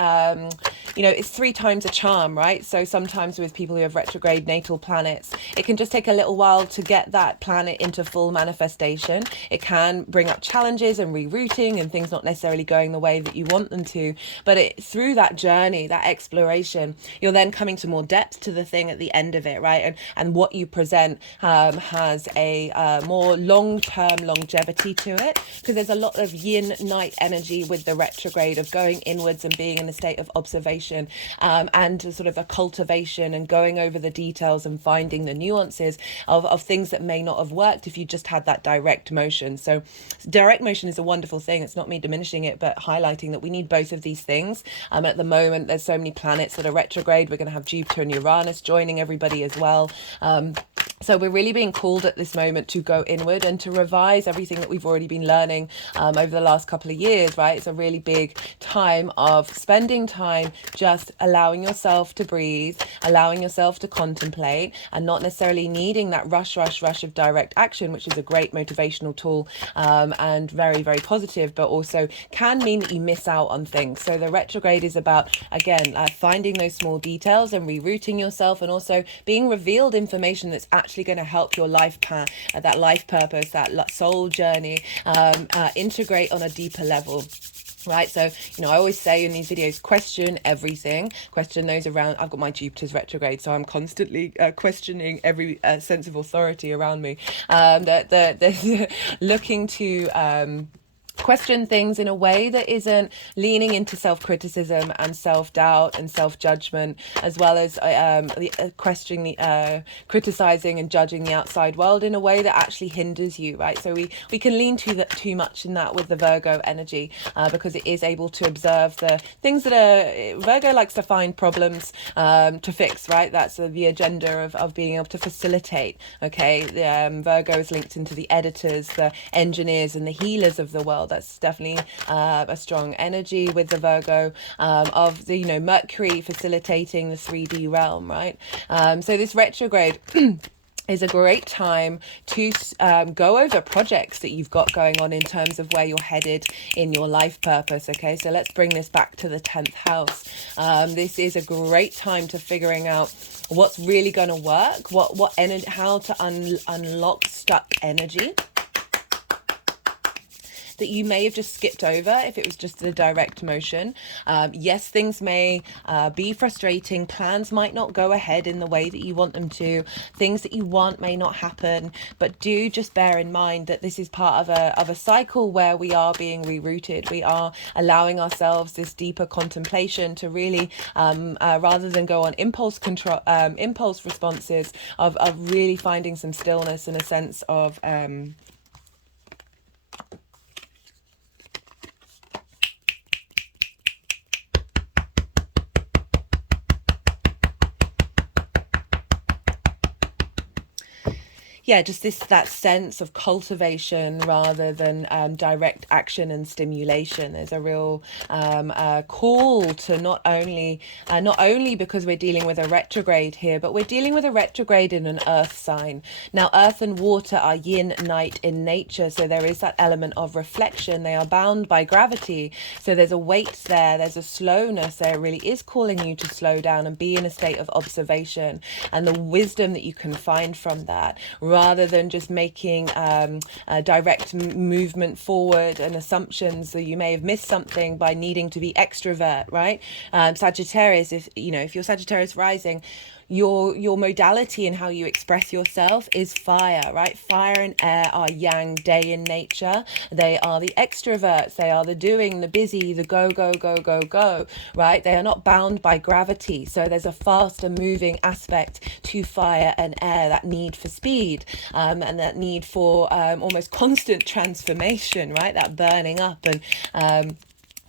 it's 3 times a charm, right? So sometimes with people who have retrograde natal planets, it can just take a little while to get that planet into full manifestation. It can bring up challenges and rerouting and things not necessarily going the way that you want them to, but through that journey, that exploration, you're then coming to more depth to the thing at the end of it, right? And what you present has a more long-term longevity to it, because there's a lot of yin-night energy with the retrograde of going inwards and being in a state of observation, and sort of a cultivation and going over the details and finding the nuances of things that may not have worked if you just had that direct motion. So direct motion is a wonderful thing. It's not me diminishing it, but highlighting that we need both of these things. At the moment, there's so many planets that are retrograde. We're going to have Jupiter and Uranus joining everybody as well. So we're really being called at this moment to go inward and to revise everything that we've already been learning over the last couple of years, right? It's a really big time of spending time just allowing yourself to breathe, allowing yourself to contemplate, and not necessarily needing that rush of direct action, which is a great motivational tool, and very, very positive, but also can mean that you miss out on things. So the retrograde is about, again, finding those small details and rerouting yourself, and also being revealed information that's actually actually going to help your life path, that life purpose, that soul journey integrate on a deeper level. Right, so I always say in these videos, question everything, question those around. I've got my Jupiter's retrograde, so I'm constantly questioning every sense of authority around me. That looking to question things in a way that isn't leaning into self-criticism and self-doubt and self-judgment, as well as questioning, criticizing and judging the outside world in a way that actually hinders you, right? So we can lean too much in that with the Virgo energy, because it is able to observe the things that are, Virgo likes to find problems to fix, right? That's the agenda of being able to facilitate. Okay, Virgo is linked into the editors, the engineers and the healers of the world. That's definitely a strong energy with the Virgo, of the Mercury facilitating the 3D realm, right? So this retrograde is a great time to go over projects that you've got going on in terms of where you're headed in your life purpose. Okay, so let's bring this back to the 10th house. This is a great time to figuring out what's really going to work, what energy, how to unlock stuck energy that you may have just skipped over if it was just the direct motion. Yes, things may be frustrating. Plans might not go ahead in the way that you want them to. Things that you want may not happen, but do just bear in mind that this is part of a cycle where we are being rerouted. We are allowing ourselves this deeper contemplation to really, rather than go on impulse responses, of really finding some stillness and a sense of just that sense of cultivation rather than direct action and stimulation. There's a real call to not only because we're dealing with a retrograde here, but we're dealing with a retrograde in an earth sign. Now, earth and water are yin, night in nature, so there is that element of reflection. They are bound by gravity, so there's a weight there, there's a slowness there. It really is calling you to slow down and be in a state of observation, and the wisdom that you can find from that, rather than just making a direct movement forward and assumptions that you may have missed something by needing to be extrovert, right? Sagittarius, if you're Sagittarius rising, your modality and how you express yourself is fire, right? Fire and air are yang, day in nature. They are the extroverts. They are the doing, the busy, the go, go, go, go, go, right? They are not bound by gravity. So there's a faster moving aspect to fire and air, that need for speed, and that need for almost constant transformation, right? That burning up. And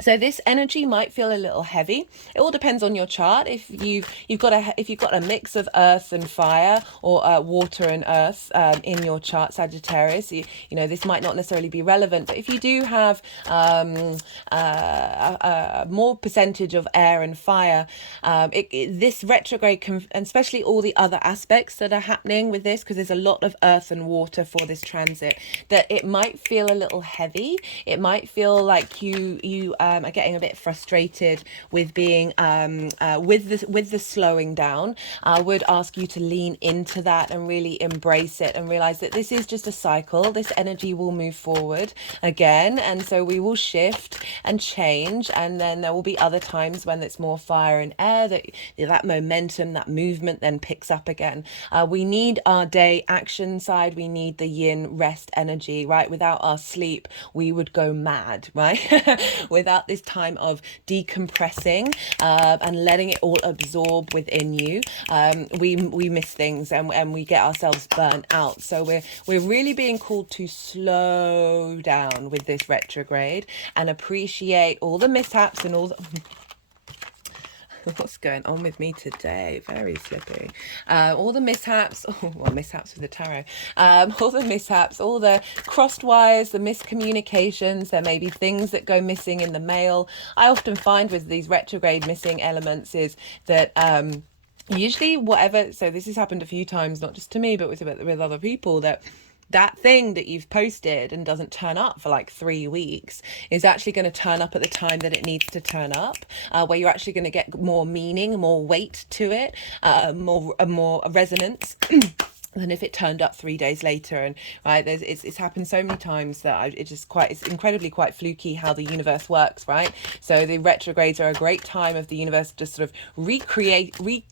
so this energy might feel a little heavy. It all depends on your chart. If you've got a mix of earth and fire, or water and earth in your chart, Sagittarius, this might not necessarily be relevant. But if you do have a more percentage of air and fire, this retrograde and especially all the other aspects that are happening with this, because there's a lot of earth and water for this transit, that it might feel a little heavy. It might feel like you are getting a bit frustrated with being with the slowing down. I would ask you to lean into that and really embrace it and realize that this is just a cycle. This energy will move forward again, and so we will shift and change, and then there will be other times when it's more fire and air, that momentum, that movement then picks up again. We need our day action side. We need the yin rest energy, right? Without our sleep, we would go mad, right? Without this time of decompressing and letting it all absorb within you, we miss things, and we get ourselves burnt out. So we're really being called to slow down with this retrograde and appreciate all the mishaps and all the what's going on with me today? Very flippy. All the mishaps, mishaps with the tarot, all the mishaps, all the crossed wires, the miscommunications. There may be things that go missing in the mail. I often find with these retrograde missing elements is that usually so this has happened a few times, not just to me, but with other people, that thing that you've posted and doesn't turn up for like 3 weeks is actually going to turn up at the time that it needs to turn up, where you're actually going to get more meaning, more weight to it, more resonance. than if it turned up 3 days later. And right, it's happened so many times that it's incredibly quite fluky how the universe works, right? So the retrogrades are a great time of the universe to sort of recorrecting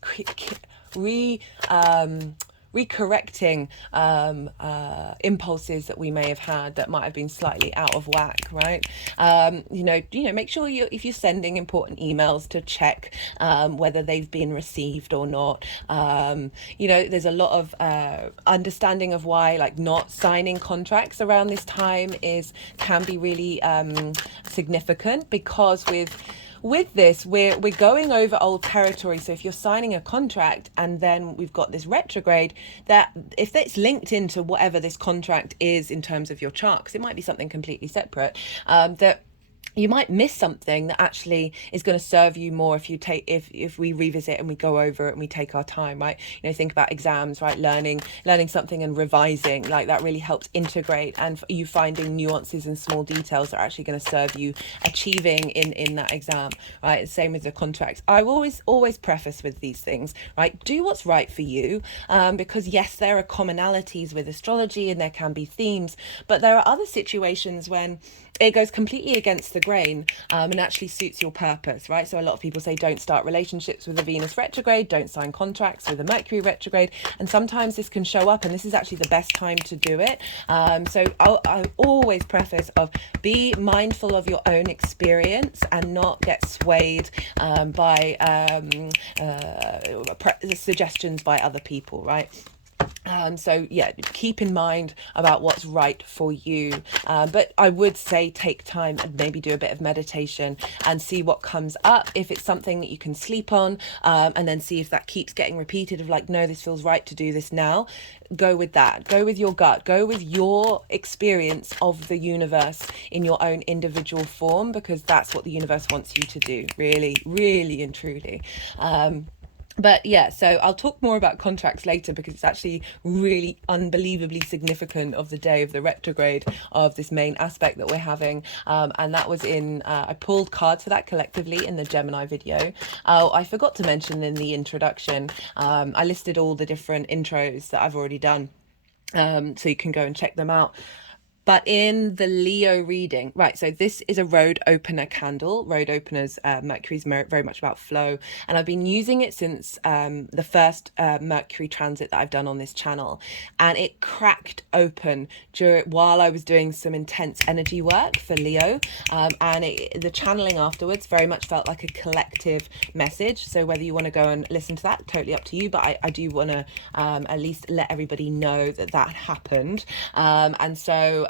impulses that we may have had that might have been slightly out of whack, right? Make sure if you're sending important emails to check whether they've been received or not. There's a lot of understanding of why like not signing contracts around this time can be really significant, because with this, we're going over old territory. So if you're signing a contract and then we've got this retrograde, that if it's linked into whatever this contract is in terms of your chart, because it might be something completely separate, that you might miss something that actually is going to serve you more if we revisit and we go over it and we take our time, right? Think about exams, right? Learning something and revising, like that really helps integrate, and you finding nuances and small details that are actually going to serve you achieving in that exam, right? Same with the contracts. I always preface with these things, right? Do what's right for you, because yes, there are commonalities with astrology and there can be themes, but there are other situations when it goes completely against the grain and actually suits your purpose, right? So a lot of people say don't start relationships with a Venus retrograde, don't sign contracts with a Mercury retrograde, and sometimes this can show up, and this is actually the best time to do it. So I always preface of be mindful of your own experience and not get swayed by suggestions by other people, right? So yeah, keep in mind about what's right for you. But I would say take time and maybe do a bit of meditation and see what comes up. If it's something that you can sleep on, and then see if that keeps getting repeated of like, no, this feels right to do this now. Go with that. Go with your gut. Go with your experience of the universe in your own individual form, because that's what the universe wants you to do, really, really and truly. But yeah, so I'll talk more about contracts later, because it's actually really unbelievably significant of the day of the retrograde, of this main aspect that we're having. And that was I pulled cards for that collectively in the Gemini video. I forgot to mention in the introduction, I listed all the different intros that I've already done. So you can go and check them out. But in the Leo reading, right, so this is a road opener candle. Road openers, Mercury's very much about flow. And I've been using it since the first Mercury transit that I've done on this channel. And it cracked open while I was doing some intense energy work for Leo. And the channeling afterwards very much felt like a collective message. So whether you want to go and listen to that, totally up to you. But I do want to at least let everybody know that happened. And so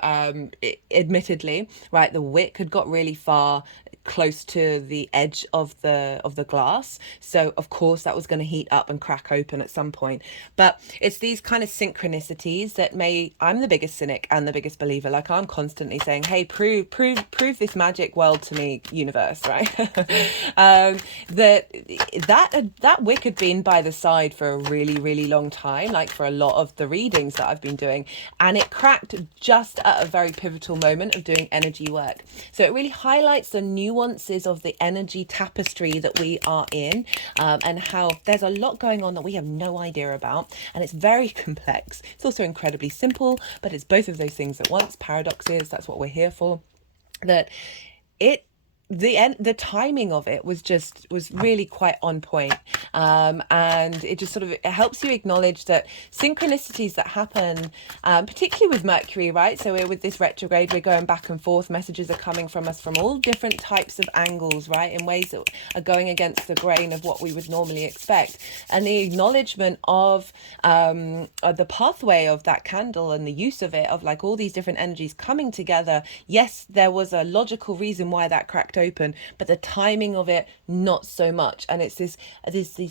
admittedly, right, the wick had got really far close to the edge of the glass, so of course that was going to heat up and crack open at some point. But it's these kind of synchronicities that I'm the biggest cynic and the biggest believer, like I'm constantly saying, hey, prove this magic world to me, universe, right? that wick had been by the side for a really, really long time, like for a lot of the readings that I've been doing, and it cracked just at a very pivotal moment of doing energy work. So it really highlights the nuances of the energy tapestry that we are in, and how there's a lot going on that we have no idea about, and it's very complex. It's also incredibly simple, but it's both of those things at once. Paradoxes, that's what we're here for. The timing of it was really quite on point. And it just it helps you acknowledge that synchronicities that happen, particularly with Mercury, right? So with this retrograde, we're going back and forth. Messages are coming from us from all different types of angles, right? In ways that are going against the grain of what we would normally expect. And the acknowledgement of the pathway of that candle and the use of it, of like all these different energies coming together. Yes, there was a logical reason why that cracked open, but the timing of it, not so much. And it's this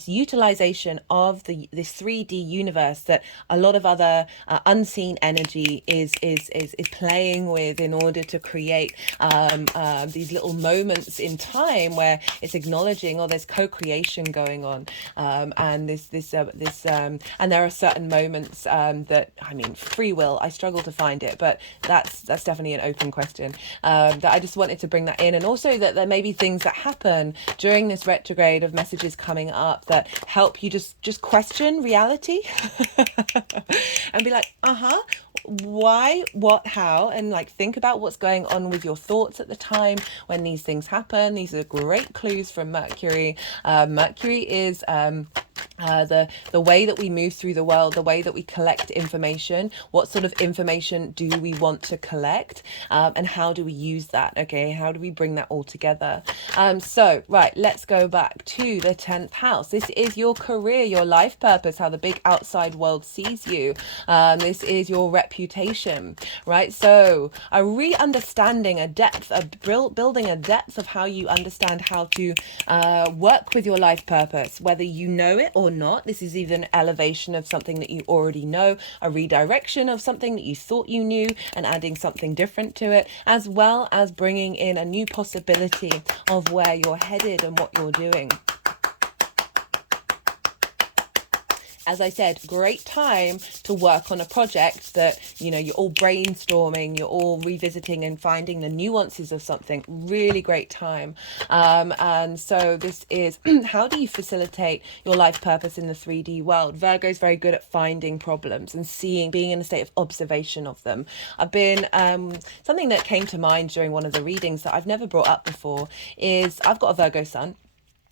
utilization of this 3D universe that a lot of other unseen energy is playing with in order to create these little moments in time where it's acknowledging, there's co-creation going on, and and there are certain moments that, I mean, free will, I struggle to find it, but that's definitely an open question, that I just wanted to bring that in. And also that there may be things that happen during this retrograde of messages coming up that help you just question reality. and be like, why, what, how, and like think about what's going on with your thoughts at the time when these things happen. These are great clues from Mercury. Mercury is the way that we move through the world, the way that we collect information. What sort of information do we want to collect, and how do we use that? Okay, how do we bring that all together? So right, let's go back to the 10th house. This is your career, your life purpose, how the big outside world sees you. This is your reputation, right? So a re-understanding, a depth, building a depth of how you understand how to work with your life purpose, whether you know it or not. This is either an elevation of something that you already know, a redirection of something that you thought you knew and adding something different to it, as well as bringing in a new possibility of where you're headed and what you're doing. As I said, great time to work on a project that, you know, you're all brainstorming, you're all revisiting and finding the nuances of something. Really great time. And so this is, how do you facilitate your life purpose in the 3D world? Virgo is very good at finding problems and being in a state of observation of them. I've been, something that came to mind during one of the readings that I've never brought up before is I've got a Virgo sun.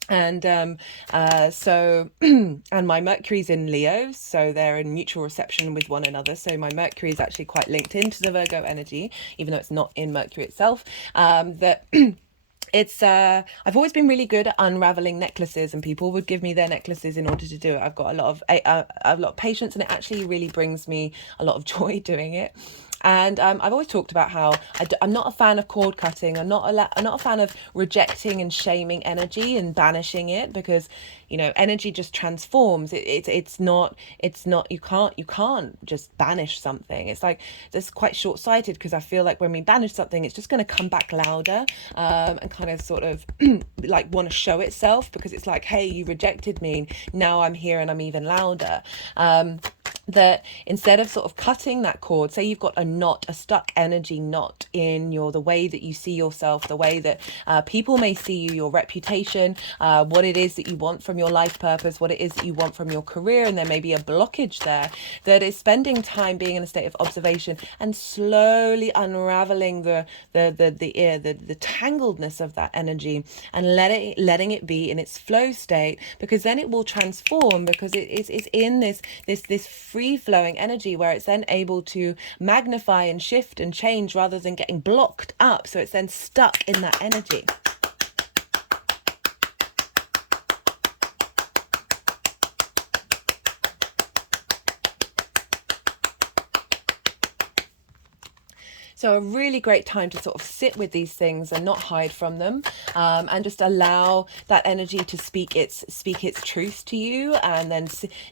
And so and my Mercury's in Leo, so they're in mutual reception with one another. So my Mercury is actually quite linked into the Virgo energy, even though it's not in Mercury itself. That it's I've always been really good at unraveling necklaces, and people would give me their necklaces in order to do it. I've got a lot of patience, and it actually really brings me a lot of joy doing it. And I've always talked about how I'm not a fan of cord cutting. I'm not a fan of rejecting and shaming energy and banishing it, because, you know, energy just transforms. It's not you can't just banish something. It's like, that's quite short-sighted, because I feel like when we banish something, it's just going to come back louder, and kind of sort of like want to show itself, because it's like, hey, you rejected me, now I'm here and I'm even louder. That instead of sort of cutting that cord, say you've got a stuck energy knot in the way that you see yourself, the way that people may see you, your reputation, what it is that you want from your life purpose, what it is that you want from your career, and there may be a blockage there, that is spending time being in a state of observation and slowly unraveling the tangledness of that energy, and letting it be in its flow state, because then it will transform, because it's in this free-flowing energy where it's then able to magnify and shift and change rather than getting blocked up, so it's then stuck in that energy. So a really great time to sort of sit with these things and not hide from them, and just allow that energy to speak its truth to you, and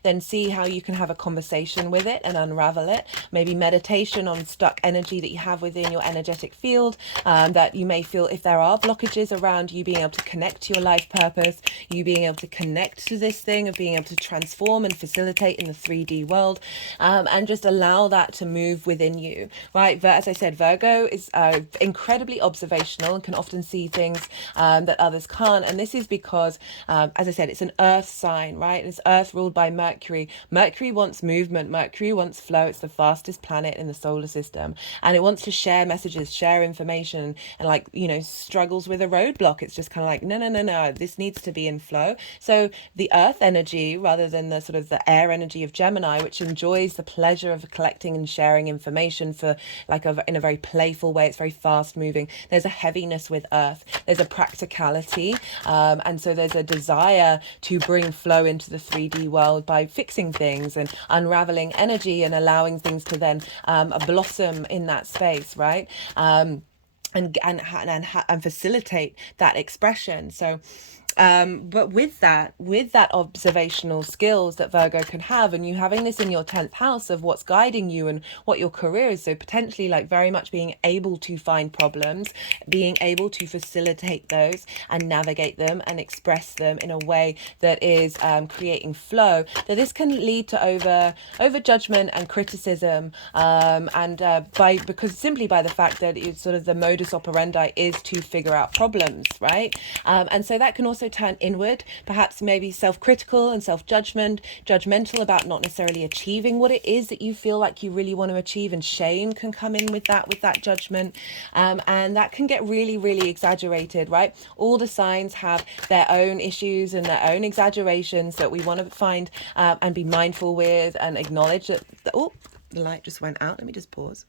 then see how you can have a conversation with it and unravel it. Maybe meditation on stuck energy that you have within your energetic field, that you may feel, if there are blockages around you being able to connect to your life purpose, you being able to connect to this thing of being able to transform and facilitate in the 3D world, and just allow that to move within you, right? But as I said, Virgo is incredibly observational and can often see things that others can't. And this is because, as I said, it's an earth sign, right? It's earth ruled by Mercury. Mercury wants movement. Mercury wants flow. It's the fastest planet in the solar system. And it wants to share messages, share information, and like, you know, struggles with a roadblock. It's just kind of like, no, this needs to be in flow. So the earth energy, rather than the sort of the air energy of Gemini, which enjoys the pleasure of collecting and sharing information for like in a very playful way, it's very fast moving. There's a heaviness with earth, there's a practicality, and so there's a desire to bring flow into the 3D world by fixing things and unraveling energy and allowing things to then blossom in that space, right? And facilitate that expression. So but with that observational skills that Virgo can have, and you having this in your 10th house of what's guiding you and what your career is, so potentially like very much being able to find problems, being able to facilitate those and navigate them and express them in a way that is creating flow, that this can lead to over judgment and criticism, because simply by the fact that it's sort of the modus operandi is to figure out problems, right? And so that can also also turn inward, perhaps maybe self-critical and judgmental about not necessarily achieving what it is that you feel like you really want to achieve, and shame can come in with that judgment, and that can get really, really exaggerated, right? All the signs have their own issues and their own exaggerations that we want to find and be mindful with, and acknowledge that oh, the light just went out. Let me just pause.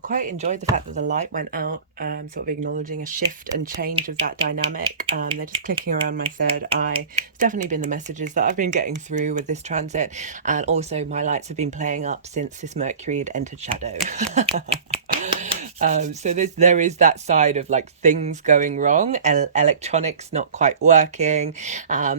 Quite enjoyed the fact that the light went out, sort of acknowledging a shift and change of that dynamic. They're just clicking around my third eye. It's definitely been the messages that I've been getting through with this transit, and also my lights have been playing up since this Mercury had entered shadow. So there is that side of like things going wrong, electronics not quite working,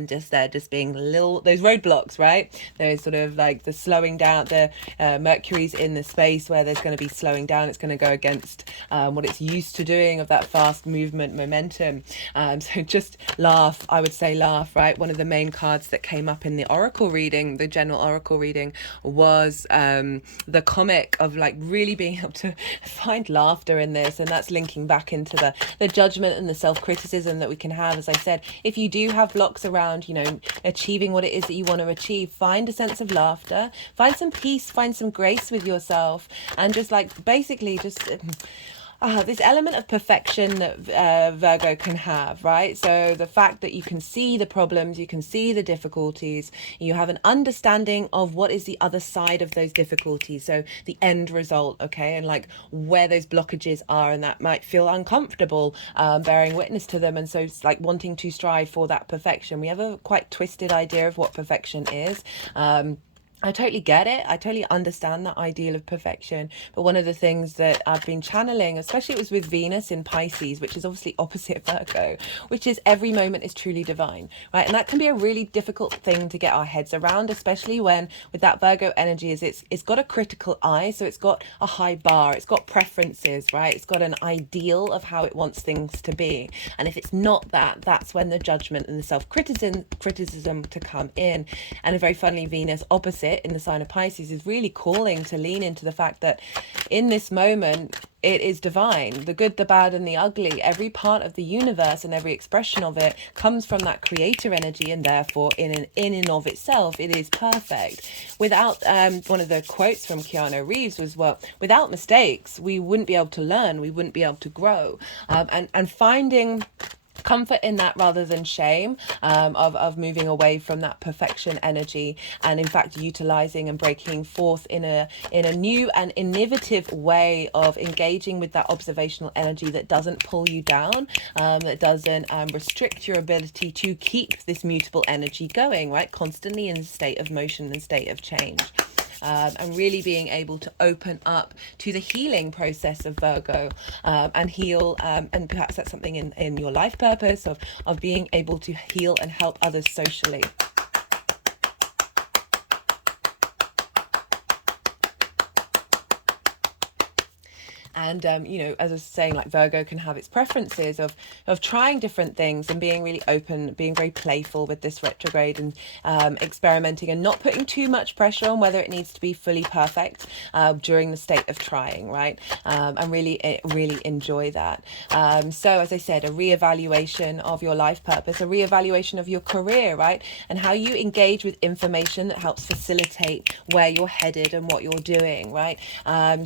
just being little, those roadblocks, right? There's sort of like the slowing down, the Mercury's in the space where there's going to be slowing down. It's going to go against what it's used to doing, of that fast movement momentum. So just laugh, I would say laugh, right? One of the main cards that came up in the oracle reading, the general oracle reading, was the comic of like really being able to find laughter in this, and that's linking back into the judgment and the self-criticism that we can have. As I said, if you do have blocks around, you know, achieving what it is that you want to achieve, find a sense of laughter, find some peace, find some grace with yourself, and just like basically just this element of perfection that Virgo can have, right? So the fact that you can see the problems, you can see the difficulties, you have an understanding of what is the other side of those difficulties, so the end result, okay, and like where those blockages are, and that might feel uncomfortable bearing witness to them, and so it's like wanting to strive for that perfection. We have a quite twisted idea of what perfection is. I totally get it. I totally understand that ideal of perfection. But one of the things that I've been channeling, especially it was with Venus in Pisces, which is obviously opposite Virgo, which is every moment is truly divine, right? And that can be a really difficult thing to get our heads around, especially when with that Virgo energy is it's got a critical eye. So it's got a high bar, it's got preferences, right? It's got an ideal of how it wants things to be. And if it's not that, that's when the judgment and the self-criticism to come in. And very funnily, Venus opposite in the sign of Pisces is really calling to lean into the fact that in this moment it is divine. The good, the bad, and the ugly, every part of the universe and every expression of it comes from that creator energy, and therefore in and of itself it is perfect. Without one of the quotes from Keanu Reeves was, well, without mistakes we wouldn't be able to learn, we wouldn't be able to grow, and finding comfort in that rather than shame, of moving away from that perfection energy, and in fact utilizing and breaking forth in a new and innovative way of engaging with that observational energy that doesn't pull you down, that doesn't restrict your ability to keep this mutable energy going, right, constantly in a state of motion and state of change. And really being able to open up to the healing process of Virgo, and heal, and perhaps that's something in your life purpose of being able to heal and help others socially. And, you know, as I was saying, like Virgo can have its preferences of trying different things and being really open, being very playful with this retrograde, and experimenting and not putting too much pressure on whether it needs to be fully perfect during the state of trying, right? And really enjoy that. So as I said, a reevaluation of your life purpose, a reevaluation of your career, right? And how you engage with information that helps facilitate where you're headed and what you're doing, right?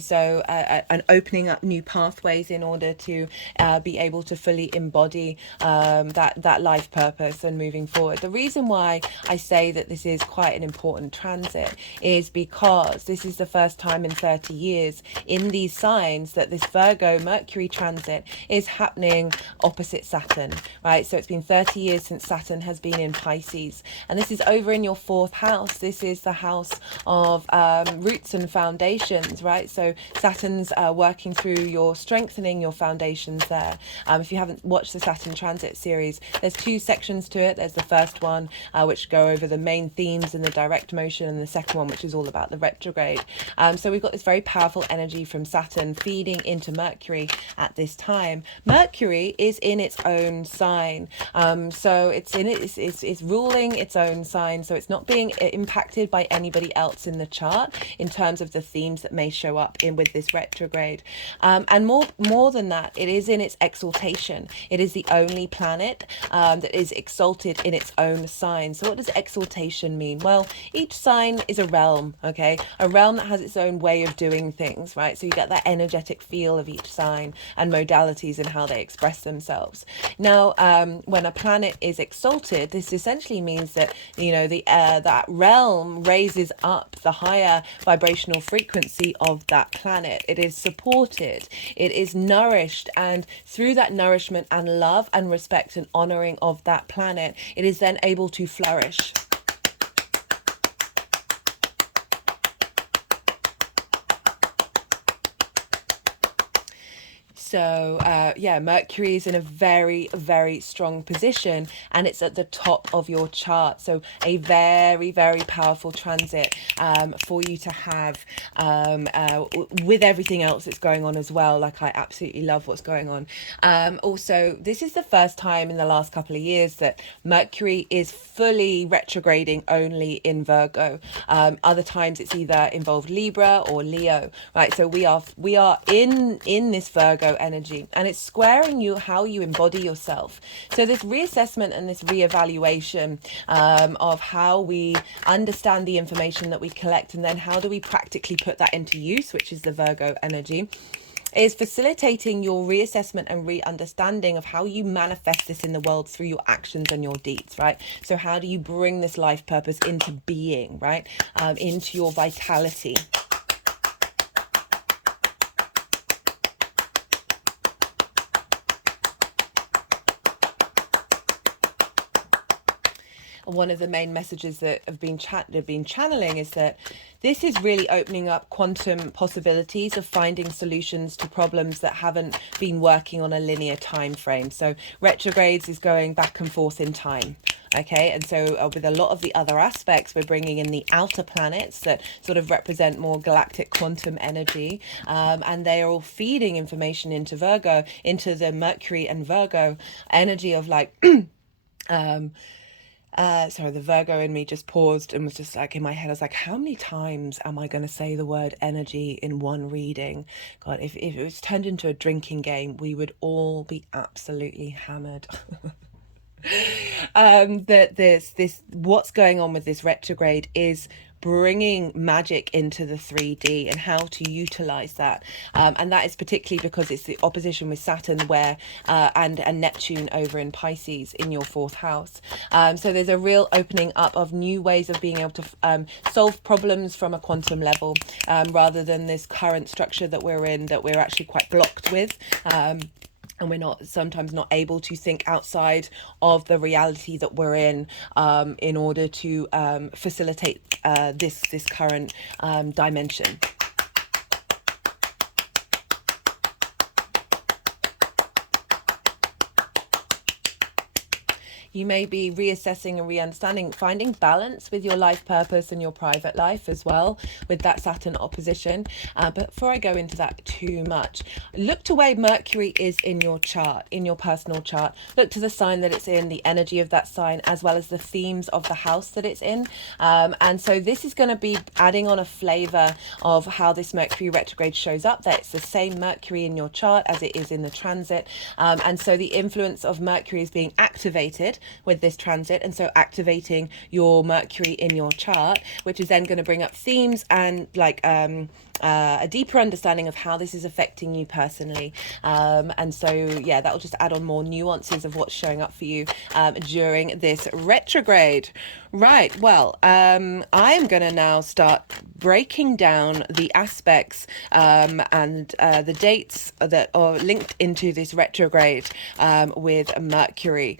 So an opening up new pathways in order to be able to fully embody that life purpose and moving forward. The reason why I say that this is quite an important transit is because this is the first time in 30 years in these signs that this Virgo Mercury transit is happening opposite Saturn, right? So it's been 30 years since Saturn has been in Pisces, and this is over in your fourth house. This is the house of roots and foundations, right? So Saturn's working through your strengthening your foundations there. If you haven't watched the Saturn transit series, there's two sections to it. There's the first one which go over the main themes and the direct motion, and the second one which is all about the retrograde. So we've got this very powerful energy from Saturn feeding into Mercury at this time. Mercury is in its own sign, so it's ruling its own sign, so it's not being impacted by anybody else in the chart in terms of the themes that may show up in with this retrograde. And more than that, it is in its exaltation. It is the only planet that is exalted in its own sign. So what does exaltation mean? Well, each sign is a realm, okay? A realm that has its own way of doing things, right? So you get that energetic feel of each sign and modalities and how they express themselves. Now, when a planet is exalted, this essentially means that, you know, that realm raises up the higher vibrational frequency of that planet. It is supported, it is nourished, and through that nourishment and love and respect and honoring of that planet, it is then able to flourish. So yeah, Mercury is in a very, very strong position, and it's at the top of your chart. So a very, very powerful transit for you to have with everything else that's going on as well. Like, I absolutely love what's going on. Also, this is the first time in the last couple of years that Mercury is fully retrograding only in Virgo. Other times it's either involved Libra or Leo, right? So we are in this Virgo energy, and it's squaring you how you embody yourself. So this reassessment and this reevaluation of how we understand the information that we collect, and then how do we practically put that into use, which is the Virgo energy, is facilitating your reassessment and re-understanding of how you manifest this in the world through your actions and your deeds, right? So how do you bring this life purpose into being, right? Into your vitality. One of the main messages that have been channeling is that this is really opening up quantum possibilities of finding solutions to problems that haven't been working on a linear time frame. So retrogrades is going back and forth in time. Okay, and so with a lot of the other aspects, we're bringing in the outer planets that sort of represent more galactic quantum energy, and they are all feeding information into Virgo, into the Mercury and Virgo energy of like sorry, the Virgo in me just paused and was just like, in my head, I was like, how many times am I going to say the word energy in one reading? God, if it was turned into a drinking game, we would all be absolutely hammered. That this what's going on with this retrograde is bringing magic into the 3D and how to utilize that, and that is particularly because it's the opposition with Saturn where and Neptune over in Pisces in your 4th house. So there's a real opening up of new ways of being able to solve problems from a quantum level, rather than this current structure that we're in, that we're actually quite blocked with. And we're sometimes not able to think outside of the reality that we're in order to facilitate this current dimension. You may be reassessing and re-understanding, finding balance with your life purpose and your private life as well with that Saturn opposition. But before I go into that too much, look to where Mercury is in your chart, in your personal chart. Look to the sign that it's in, the energy of that sign, as well as the themes of the house that it's in. And so this is going to be adding on a flavor of how this Mercury retrograde shows up, that it's the same Mercury in your chart as it is in the transit. And so the influence of Mercury is being activated with this transit, and so activating your Mercury in your chart, which is then going to bring up themes and like a deeper understanding of how this is affecting you personally. And so yeah, that will just add on more nuances of what's showing up for you during this retrograde. Right, well, I am going to now start breaking down the aspects and the dates that are linked into this retrograde with Mercury.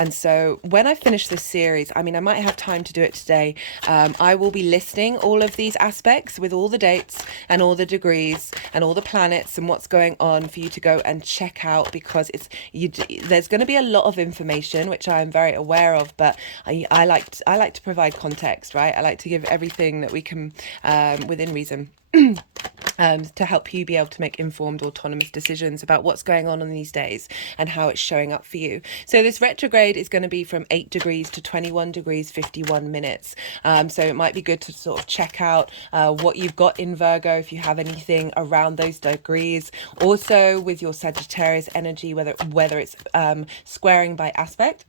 And so when I finish this series, I mean, I might have time to do it today. I will be listing all of these aspects with all the dates and all the degrees and all the planets and what's going on for you to go and check out, because there's going to be a lot of information, which I am very aware of, but I like to provide context, right? I like to give everything that we can within reason. to help you be able to make informed autonomous decisions about what's going on in these days and how it's showing up for you. So this retrograde is going to be from 8 degrees to 21 degrees 51 minutes. So it might be good to sort of check out what you've got in Virgo, if you have anything around those degrees. Also with your Sagittarius energy, whether it's squaring by aspect.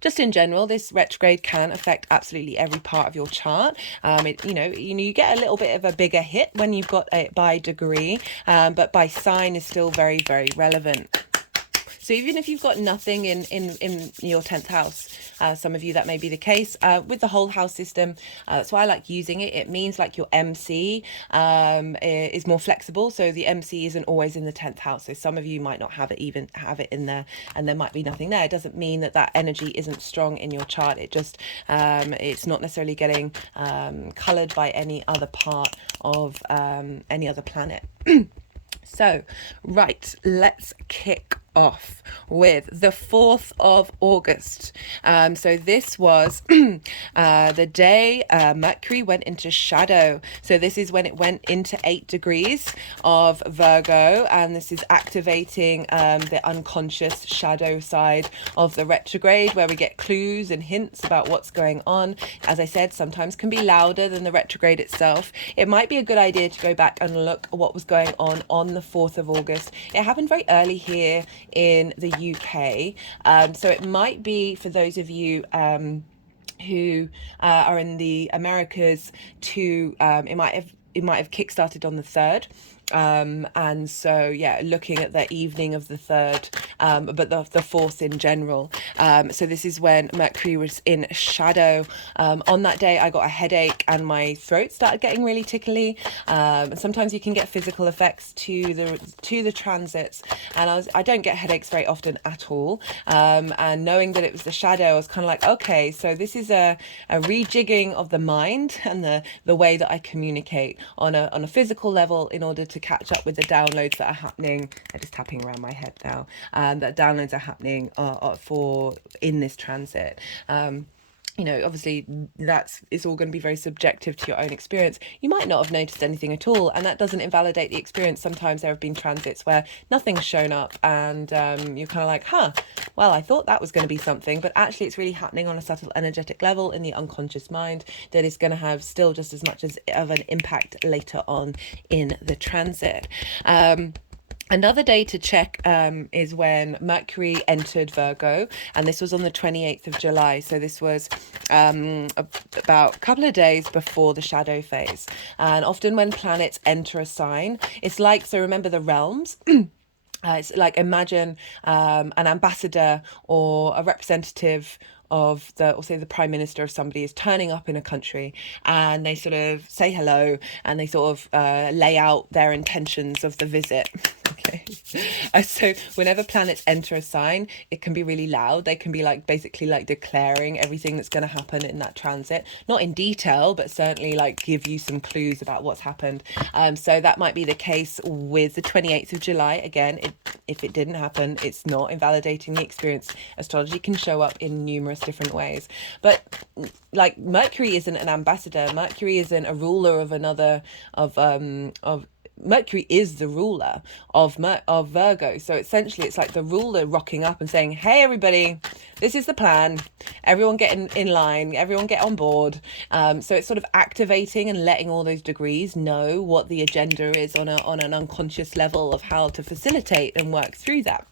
Just in general, this retrograde can affect absolutely every part of your chart. You get a little bit of a bigger hit when you've got it by degree, but by sign is still very, very relevant. So even if you've got nothing in your 10th house, some of you that may be the case, with the whole house system, that's why I like using it. It means like your MC is more flexible. So the MC isn't always in the 10th house. So some of you might not have it in there, and there might be nothing there. It doesn't mean that energy isn't strong in your chart. It just, it's not necessarily getting colored by any other part of any other planet. So, right, let's kick off with the 4th of August. So this was the day Mercury went into shadow. So this is when it went into 8 degrees of Virgo, and this is activating the unconscious shadow side of the retrograde, where we get clues and hints about what's going on. As I said, sometimes can be louder than the retrograde itself. It might be a good idea to go back and look at what was going on the 4th of August. It happened very early here in the UK, so it might be for those of you who are in the Americas to it might have kick-started on the 3rd. And so yeah, looking at the evening of the 3rd, but the 4th in general. So this is when Mercury was in shadow. On that day I got a headache and my throat started getting really tickly. Sometimes you can get physical effects to the transits, and I don't get headaches very often at all. And knowing that it was the shadow, I was kind of like, okay, so this is a rejigging of the mind and the way that I communicate on a physical level in order to catch up with the downloads that are happening. I'm just tapping around my head now. That downloads are happening in this transit. Obviously it's all going to be very subjective to your own experience. You might not have noticed anything at all, and that doesn't invalidate the experience. Sometimes there have been transits where nothing's shown up, and you're kind of like, well, I thought that was going to be something, but actually it's really happening on a subtle energetic level in the unconscious mind that is going to have still just as much of an impact later on in the transit. Another day to check is when Mercury entered Virgo, and this was on the 28th of July. So this was about a couple of days before the shadow phase. And often when planets enter a sign, it's like, so remember the realms? It's like, imagine an ambassador or a representative of the prime minister of somebody is turning up in a country, and they sort of say hello, and they sort of lay out their intentions of the visit. Okay. So whenever planets enter a sign, it can be really loud. They can be like basically like declaring everything that's going to happen in that transit, not in detail, but certainly like give you some clues about what's happened. So that might be the case with the 28th of July. Again, if it didn't happen, it's not invalidating the experience. Astrology can show up in numerous different ways, but like Mercury isn't an ambassador. Mercury isn't a ruler of another of Mercury is the ruler of Virgo. So essentially it's like the ruler rocking up and saying, hey everybody, this is the plan, everyone get in line, everyone get on board. So it's sort of activating and letting all those degrees know what the agenda is on an unconscious level of how to facilitate and work through that.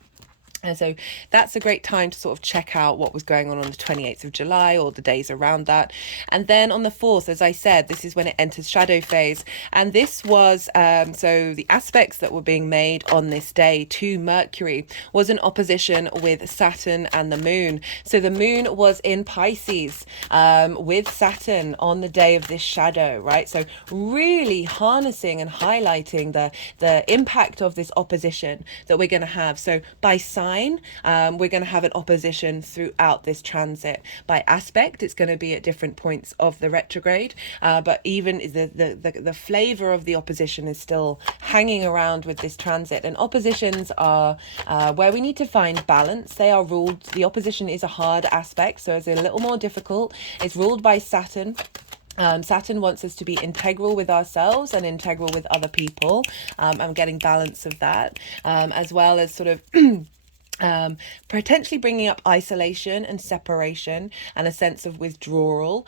And so that's a great time to sort of check out what was going on the 28th of July or the days around that. And then on the 4th, as I said, this is when it enters shadow phase. And this was, so the aspects that were being made on this day to Mercury was an opposition with Saturn and the moon. So the moon was in Pisces with Saturn on the day of this shadow, right? So really harnessing and highlighting the impact of this opposition that we're going to have. So by sign, we're going to have an opposition throughout this transit. By aspect, it's going to be at different points of the retrograde, but even the flavor of the opposition is still hanging around with this transit. And oppositions are where we need to find balance. They are ruled, the opposition is a hard aspect, so it's a little more difficult. It's ruled by Saturn. Saturn wants us to be integral with ourselves and integral with other people. I'm getting balance of that, as well as sort of potentially bringing up isolation and separation and a sense of withdrawal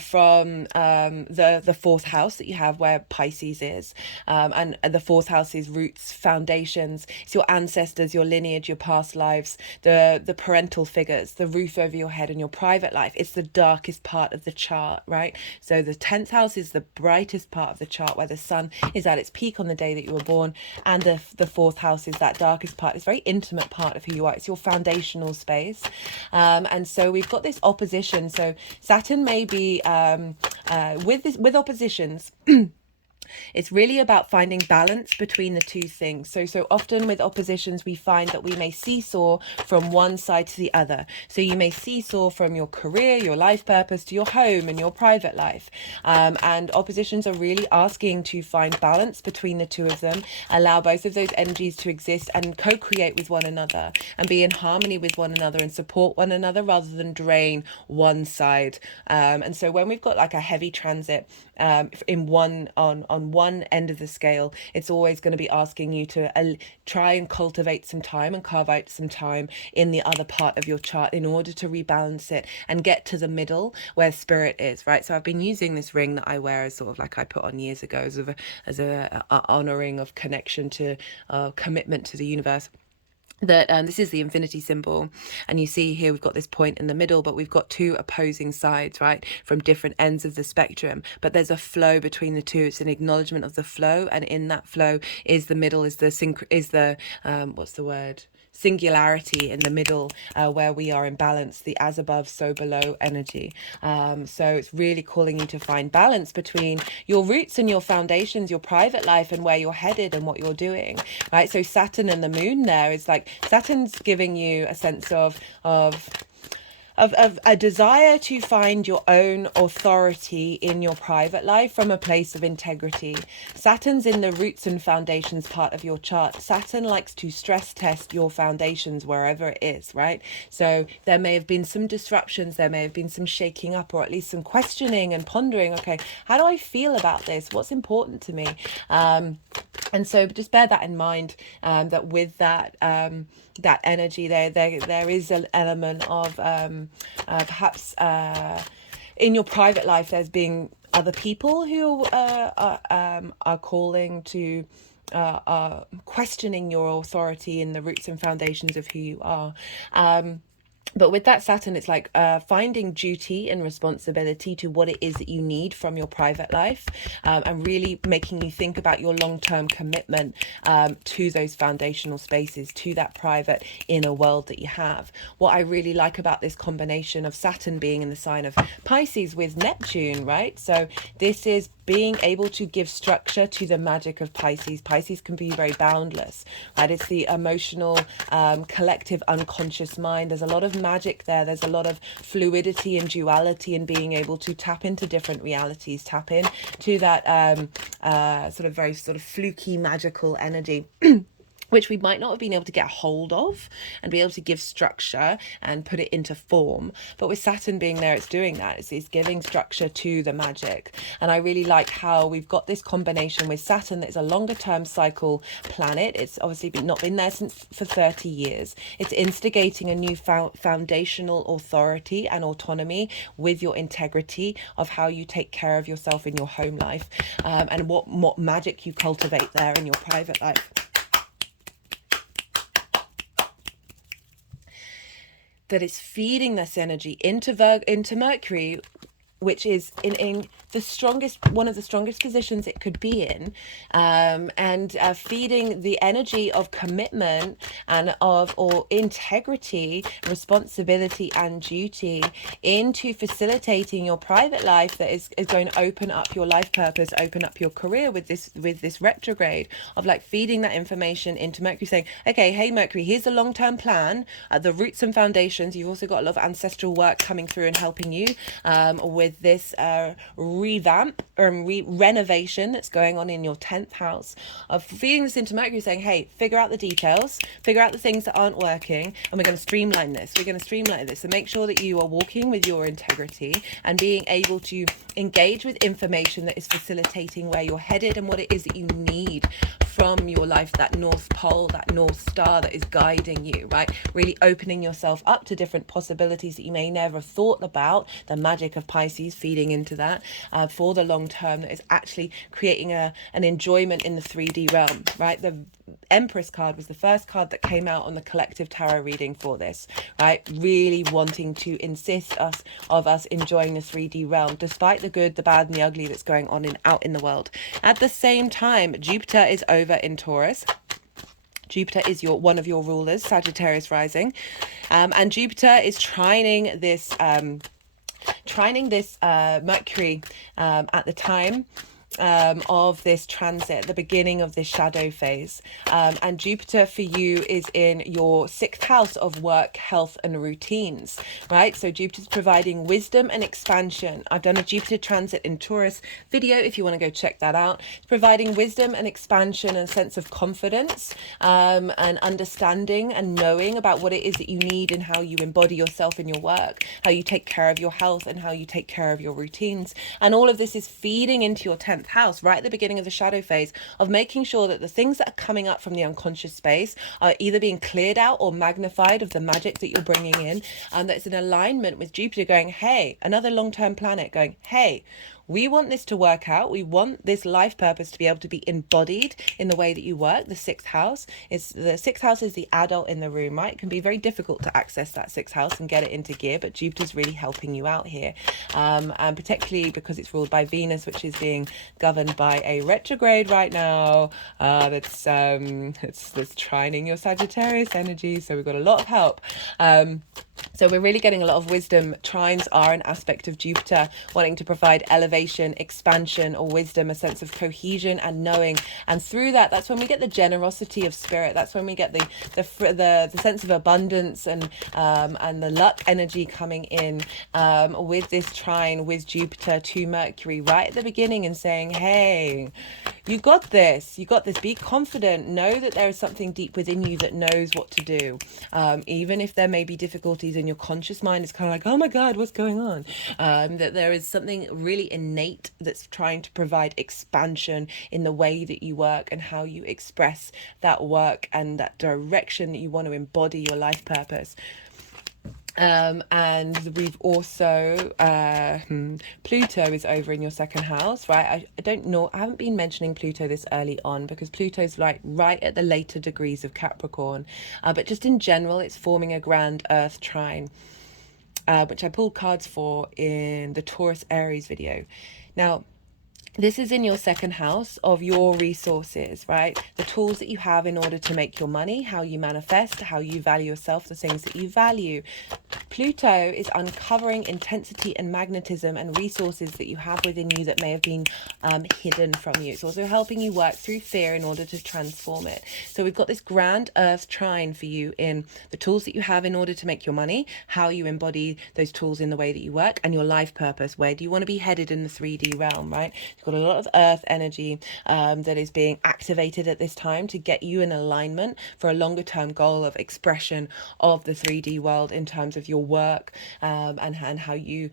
from the fourth house that you have, where Pisces is, and the fourth house is roots, foundations. It's your ancestors, your lineage, your past lives, the parental figures, the roof over your head, and your private life. It's the darkest part of the chart, right? So the 10th house is the brightest part of the chart, where the sun is at its peak on the day that you were born, and the fourth house is that darkest part. It's a very intimate part of who you are. It's your foundational space, and so we've got this opposition. So Saturn may be with oppositions. It's really about finding balance between the two things. So often with oppositions, we find that we may seesaw from one side to the other. So you may seesaw from your career, your life purpose, to your home and your private life. And oppositions are really asking to find balance between the two of them, allow both of those energies to exist and co-create with one another and be in harmony with one another and support one another rather than drain one side. And so when we've got like a heavy transit in on one end of the scale, it's always going to be asking you to try and cultivate some time and carve out some time in the other part of your chart in order to rebalance it and get to the middle where spirit is, right? So I've been using this ring that I wear as sort of like I put on years ago as a honoring of connection to commitment to the universe. That this is the infinity symbol, and you see here we've got this point in the middle, but we've got two opposing sides, right, from different ends of the spectrum, but there's a flow between the two. It's an acknowledgement of the flow, and in that flow is the middle, is the what's the word, singularity in the middle, where we are in balance, the as above so below energy. So it's really calling you to find balance between your roots and your foundations, your private life and where you're headed and what you're doing, right? So Saturn and the moon there is like, Saturn's giving you a sense of a desire to find your own authority in your private life from a place of integrity. Saturn's in the roots and foundations part of your chart. Saturn likes to stress test your foundations wherever it is, right? So there may have been some disruptions, there may have been some shaking up, or at least some questioning and pondering, okay, how do I feel about this? What's important to me? And so just bear that in mind, that with that that energy there is an element of perhaps in your private life there's being other people who are calling to are questioning your authority in the roots and foundations of who you are. But with that Saturn, it's like finding duty and responsibility to what it is that you need from your private life, and really making you think about your long-term commitment to those foundational spaces, to that private inner world that you have. What I really like about this combination of Saturn being in the sign of Pisces with Neptune, right? So this is being able to give structure to the magic of Pisces. Pisces can be very boundless, right? It's the emotional, collective, unconscious mind. There's a lot of magic there. There's a lot of fluidity and duality and being able to tap into different realities, tap in to that sort of very sort of fluky, magical energy. Which we might not have been able to get a hold of and be able to give structure and put it into form. But with Saturn being there, it's doing that. It's giving structure to the magic. And I really like how we've got this combination with Saturn that is a longer term cycle planet. It's obviously not been there for 30 years. It's instigating a new foundational authority and autonomy with your integrity of how you take care of yourself in your home life, and what magic you cultivate there in your private life. That it's feeding this energy into Mercury, which is in the strongest, one of the strongest positions it could be in, and feeding the energy of commitment and or integrity, responsibility and duty into facilitating your private life that is going to open up your life purpose, open up your career with this retrograde of like feeding that information into Mercury, saying, okay, hey Mercury, here's a long-term plan, the roots and foundations. You've also got a lot of ancestral work coming through and helping you with this revamp or renovation that's going on in your 10th house, of feeding this into Mercury, saying, hey, figure out the details, figure out the things that aren't working, and we're going to streamline this. We're going to streamline this and make sure that you are walking with your integrity and being able to engage with information that is facilitating where you're headed and what it is that you need from your life, that North Pole, that North Star that is guiding you, right? Really opening yourself up to different possibilities that you may never have thought about. The magic of Pisces feeding into that for the long term, that is actually creating an enjoyment in the 3D realm, right? The Empress card was the first card that came out on the collective tarot reading for this, right? Really wanting to insist of us enjoying the 3D realm, despite the good, the bad, and the ugly that's going on out in the world. At the same time, Jupiter is over in Taurus. Jupiter is one of your rulers, Sagittarius rising, and Jupiter is trining this Mercury at the time of this transit, the beginning of this shadow phase. And Jupiter for you is in your 6th house of work, health, and routines, right? So Jupiter's providing wisdom and expansion. I've done a Jupiter transit in Taurus video if you want to go check that out. It's providing wisdom and expansion and a sense of confidence and understanding and knowing about what it is that you need and how you embody yourself in your work, how you take care of your health and how you take care of your routines. And all of this is feeding into your 10th house right at the beginning of the shadow phase, of making sure that the things that are coming up from the unconscious space are either being cleared out or magnified of the magic that you're bringing in, and that it's in alignment with Jupiter going, hey, another long-term planet going, hey, we want this to work out. We want this life purpose to be able to be embodied in the way that you work. The 6th house is the adult in the room, right? It can be very difficult to access that 6th house and get it into gear, but Jupiter's really helping you out here. And particularly because it's ruled by Venus, which is being governed by a retrograde right now. That's trining your Sagittarius energy. So we've got a lot of help. So we're really getting a lot of wisdom. Trines are an aspect of Jupiter wanting to provide elevation, expansion, or wisdom, a sense of cohesion and knowing. And through that, that's when we get the generosity of spirit. That's when we get the sense of abundance and the luck energy coming in with this trine with Jupiter to Mercury right at the beginning, and saying, hey, you got this. You got this. Be confident. Know that there is something deep within you that knows what to do. Even if there may be difficulties in your conscious mind, it's kind of like, oh my God, what's going on? That there is something really innate that's trying to provide expansion in the way that you work and how you express that work and that direction that you want to embody your life purpose. And we've also Pluto is over in your 2nd house, right? I don't know, I haven't been mentioning Pluto this early on because Pluto's like right at the later degrees of Capricorn, but just in general it's forming a grand Earth trine, which I pulled cards for in the Taurus Aries video. Now this is in your 2nd house of your resources, right? The tools that you have in order to make your money, how you manifest, how you value yourself, the things that you value. Pluto is uncovering intensity and magnetism and resources that you have within you that may have been hidden from you. It's also helping you work through fear in order to transform it. So we've got this grand Earth trine for you in the tools that you have in order to make your money, how you embody those tools in the way that you work, and your life purpose. Where do you want to be headed in the 3D realm, right? You've got a lot of Earth energy that is being activated at this time to get you in alignment for a longer term goal of expression of the 3D world in terms of your work and how you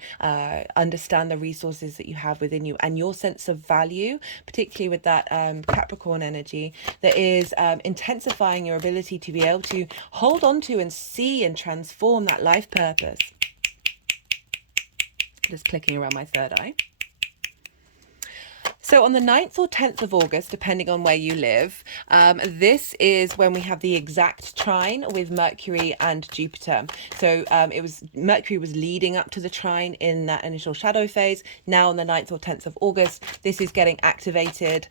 understand the resources that you have within you and your sense of value, particularly with that Capricorn energy that is intensifying your ability to be able to hold on to and see and transform that life purpose. Just clicking around my third eye. So on the 9th or 10th of August, depending on where you live, this is when we have the exact trine with Mercury and Jupiter. So Mercury was leading up to the trine in that initial shadow phase. Now on the 9th or 10th of August, this is getting activated.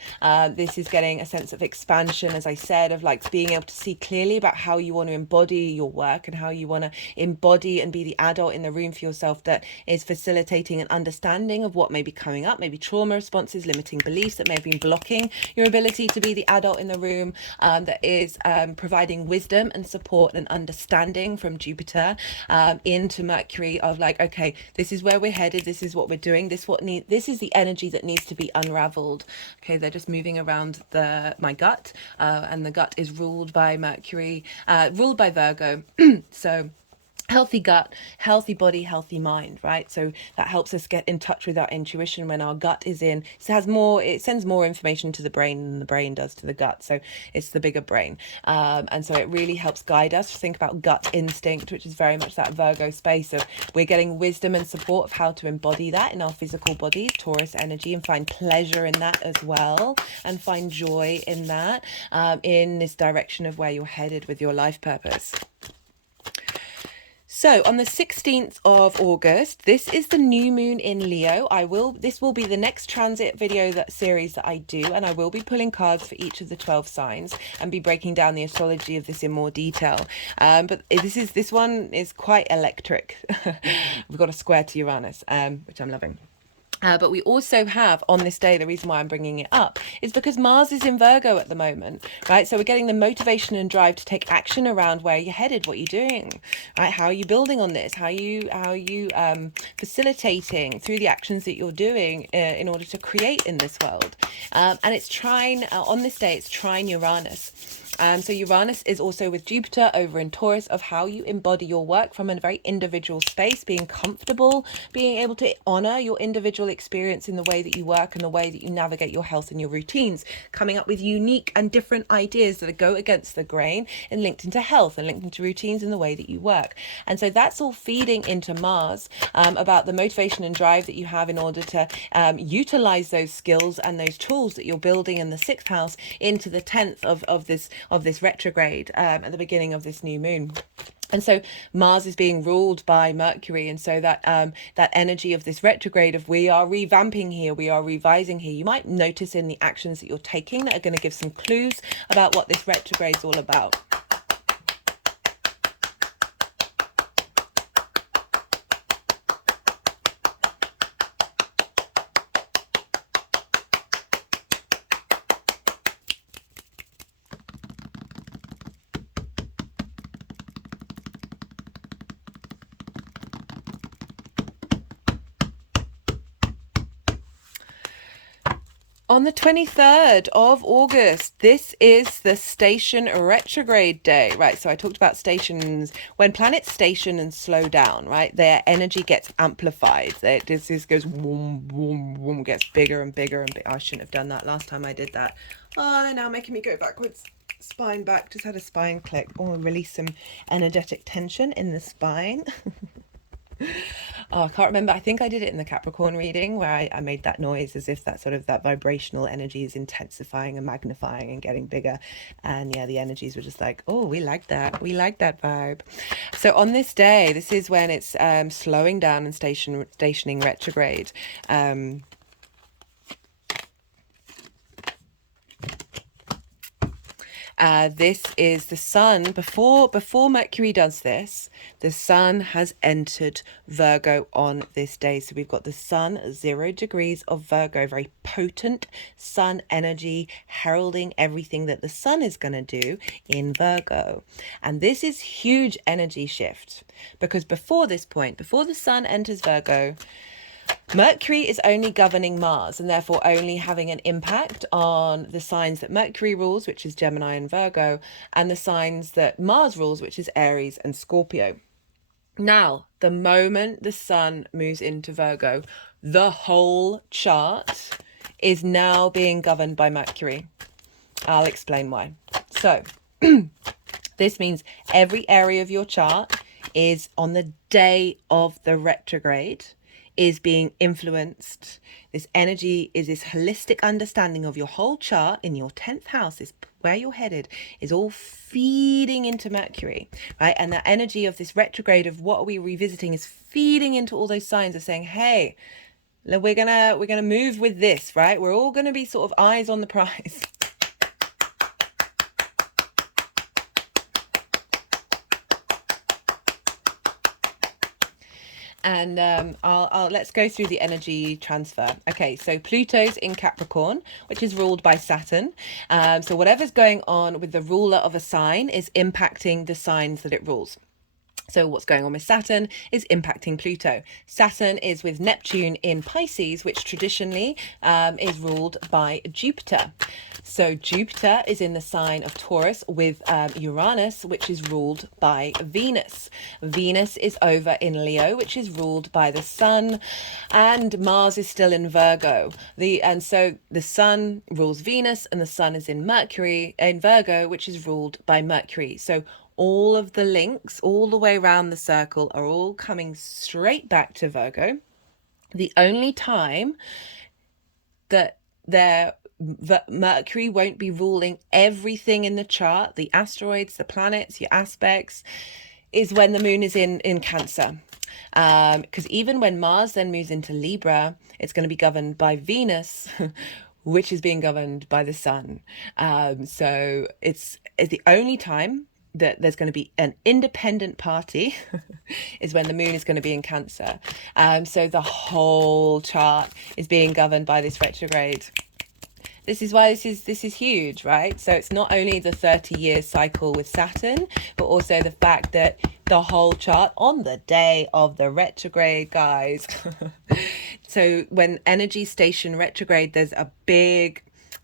This is getting a sense of expansion, as I said, of like being able to see clearly about how you want to embody your work and how you want to embody and be the adult in the room for yourself that is facilitating an understanding of what may be coming up, maybe trauma responses, limiting beliefs that may have been blocking your ability to be the adult in the room, that is providing wisdom and support and understanding from Jupiter into Mercury of like, okay, this is where we're headed, this is what we're doing, this is the energy that needs to be unraveled. Okay, they're just moving around my gut, and the gut is ruled by Mercury, ruled by Virgo. So healthy gut, healthy body, healthy mind, right? So that helps us get in touch with our intuition when our gut is in. It sends more information to the brain than the brain does to the gut. So it's the bigger brain. And so it really helps guide us. Think about gut instinct, which is very much that Virgo space. So we're getting wisdom and support of how to embody that in our physical bodies, Taurus energy, and find pleasure in that as well, and find joy in that, in this direction of where you're headed with your life purpose. So on the 16th of August, this is the new moon in Leo. This will be the next transit video series that I do, and I will be pulling cards for each of the 12 signs and be breaking down the astrology of this in more detail. But this one is quite electric. We've got a square to Uranus, which I'm loving. But we also have on this day, the reason why I'm bringing it up is because Mars is in Virgo at the moment, right? So we're getting the motivation and drive to take action around where you're headed, what you're doing, right? How are you building on this? How are you facilitating through the actions that you're doing in order to create in this world? And it's trine on this day. It's trine Uranus. So Uranus is also with Jupiter over in Taurus, of how you embody your work from a very individual space, being comfortable, being able to honor your individual experience in the way that you work and the way that you navigate your health and your routines, coming up with unique and different ideas that go against the grain and linked into health and linked into routines in the way that you work. And so that's all feeding into Mars, about the motivation and drive that you have in order to utilize those skills and those tools that you're building in the 6th house into the 10th of this retrograde, at the beginning of this new moon. And so Mars is being ruled by Mercury, and so that energy of this retrograde of we are revamping here, we are revising here. You might notice in the actions that you're taking that are going to give some clues about what this retrograde is all about. On the 23rd of August, this is the station retrograde day, right? So I talked about stations. When planets station and slow down, right, their energy gets amplified. This goes boom, boom, boom, gets bigger and bigger and bigger. I shouldn't have done that last time I did that. Oh, they're now making me go backwards. Spine back, just had a spine click. Oh, release some energetic tension in the spine. Oh, I can't remember. I think I did it in the Capricorn reading where I made that noise as if that vibrational energy is intensifying and magnifying and getting bigger. And yeah, the energies were just like, oh, we like that. We like that vibe. So on this day, this is when it's slowing down and stationing retrograde. This is the sun. Before Mercury does this, the sun has entered Virgo on this day. So we've got the sun 0 degrees of Virgo, very potent sun energy, heralding everything that the sun is going to do in Virgo. And this is huge energy shift, because before this point, before the sun enters Virgo, Mercury is only governing Mars and therefore only having an impact on the signs that Mercury rules, which is Gemini and Virgo, and the signs that Mars rules, which is Aries and Scorpio. Now, the moment the sun moves into Virgo, the whole chart is now being governed by Mercury. I'll explain why. So, this means every area of your chart is on the day of the retrograde is being influenced. This energy is this holistic understanding of your whole chart in your 10th house, is where you're headed, is all feeding into Mercury, right? And the energy of this retrograde of what are we revisiting is feeding into all those signs of saying, hey, we're gonna move with this, right? We're all gonna be sort of eyes on the prize. And let's go through the energy transfer. Okay, so Pluto's in Capricorn, which is ruled by Saturn. So whatever's going on with the ruler of a sign is impacting the signs that it rules. So what's going on with Saturn is impacting Pluto. Saturn is with Neptune in Pisces, which traditionally is ruled by Jupiter. So Jupiter is in the sign of Taurus with Uranus, which is ruled by Venus. Venus is over in Leo, which is ruled by the Sun, and Mars is still in Virgo. And so the Sun rules Venus, and the Sun is in Mercury in Virgo, which is ruled by Mercury. So all of the links all the way around the circle are all coming straight back to Virgo. The only time that Mercury won't be ruling everything in the chart, the asteroids, the planets, your aspects, is when the moon is in Cancer. Because even when Mars then moves into Libra, it's going to be governed by Venus, which is being governed by the Sun. So it's the only time that there's going to be an independent party is when the moon is going to be in Cancer. So the whole chart is being governed by this retrograde. This is why this is huge, right? So it's not only the 30-year cycle with Saturn, but also the fact that the whole chart on the day of the retrograde, guys. So when energy station retrograde, there's a big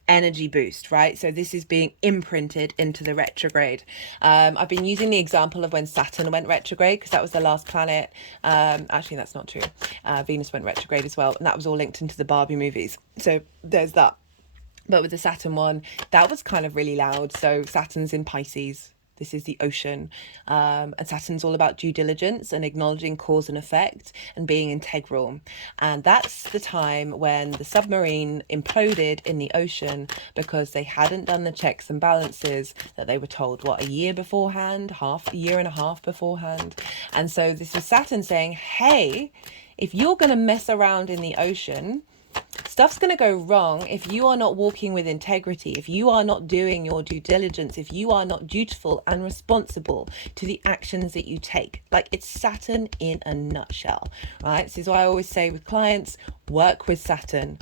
energy boost, right? So this is being imprinted into the retrograde. I've been using the example of when Saturn went retrograde because that was the last planet. Actually, that's not true. Venus went retrograde as well, and that was all linked into the Barbie movies. So there's that. But with the Saturn one, that was kind of really loud. So Saturn's in Pisces. This is the ocean. And Saturn's all about due diligence and acknowledging cause and effect and being integral. And that's the time when the submarine imploded in the ocean because they hadn't done the checks and balances that they were told, a year beforehand, a year and a half beforehand. And so this was Saturn saying, hey, if you're going to mess around in the ocean, stuff's going to go wrong if you are not walking with integrity, if you are not doing your due diligence, if you are not dutiful and responsible to the actions that you take. Like, it's Saturn in a nutshell, right? This is why I always say with clients, work with Saturn.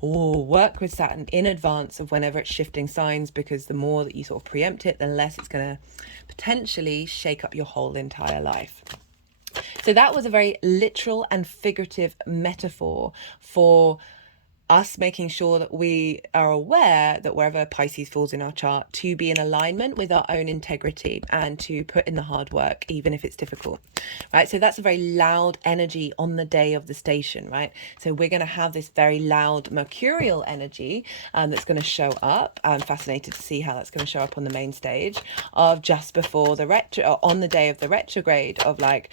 Work with Saturn in advance of whenever it's shifting signs, because the more that you sort of preempt it, the less it's going to potentially shake up your whole entire life. So that was a very literal and figurative metaphor for us making sure that we are aware that wherever Pisces falls in our chart, to be in alignment with our own integrity and to put in the hard work, even if it's difficult, right? So that's a very loud energy on the day of the station, right? So we're going to have this very loud mercurial energy that's going to show up. I'm fascinated to see how that's going to show up on the main stage of just before on the day of the retrograde, of like,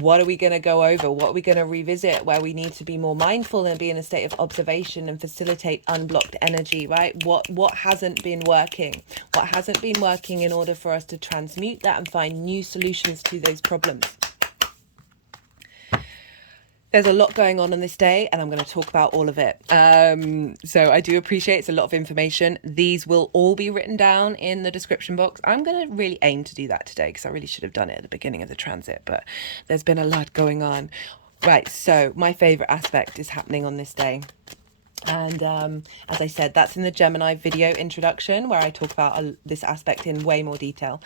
what are we going to go over? What are we going to revisit? Where we need to be more mindful and be in a state of observation and facilitate unblocked energy, right? What hasn't been working? What hasn't been working in order for us to transmute that and find new solutions to those problems? There's a lot going on this day, and I'm going to talk about all of it. So I do appreciate it's a lot of information. These will all be written down in the description box. I'm going to really aim to do that today because I really should have done it at the beginning of the transit, but there's been a lot going on. Right, so my favorite aspect is happening on this day. And as I said, that's in the Gemini video introduction where I talk about this aspect in way more detail.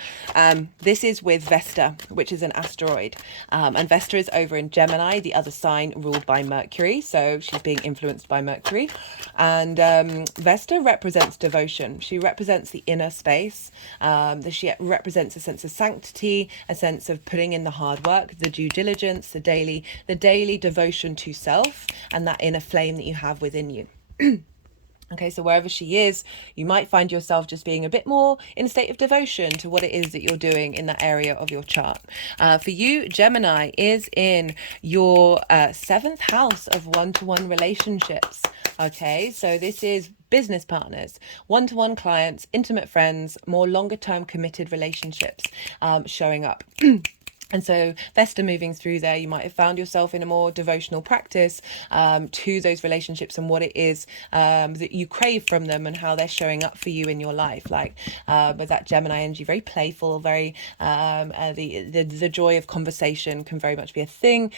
This is with Vesta, which is an asteroid. And Vesta is over in Gemini, the other sign ruled by Mercury. So she's being influenced by Mercury. And Vesta represents devotion. She represents the inner space. She represents a sense of sanctity, a sense of putting in the hard work, the due diligence, the daily devotion to self, and that inner flame that you have within you. Okay, so wherever she is, you might find yourself just being a bit more in a state of devotion to what it is that you're doing in that area of your chart. For you, Gemini is in your 7th house of one-to-one relationships. Okay, so this is business partners, one-to-one clients, intimate friends, more longer-term committed relationships showing up. And so Vesta moving through there, you might have found yourself in a more devotional practice to those relationships and what it is that you crave from them and how they're showing up for you in your life. Like with that Gemini energy, very playful, very the joy of conversation can very much be a thing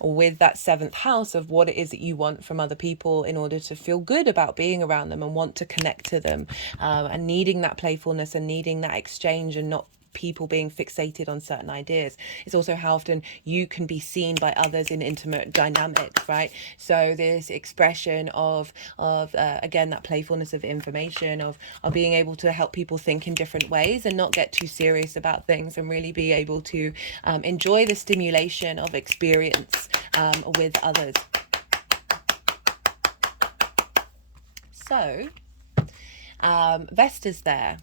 with that 7th house of what it is that you want from other people in order to feel good about being around them and want to connect to them and needing that playfulness and needing that exchange and not people being fixated on certain ideas. It's also how often you can be seen by others in intimate dynamics, right? So this expression of again, that playfulness of information, of being able to help people think in different ways and not get too serious about things, and really be able to enjoy the stimulation of experience with others. So Vesta's there,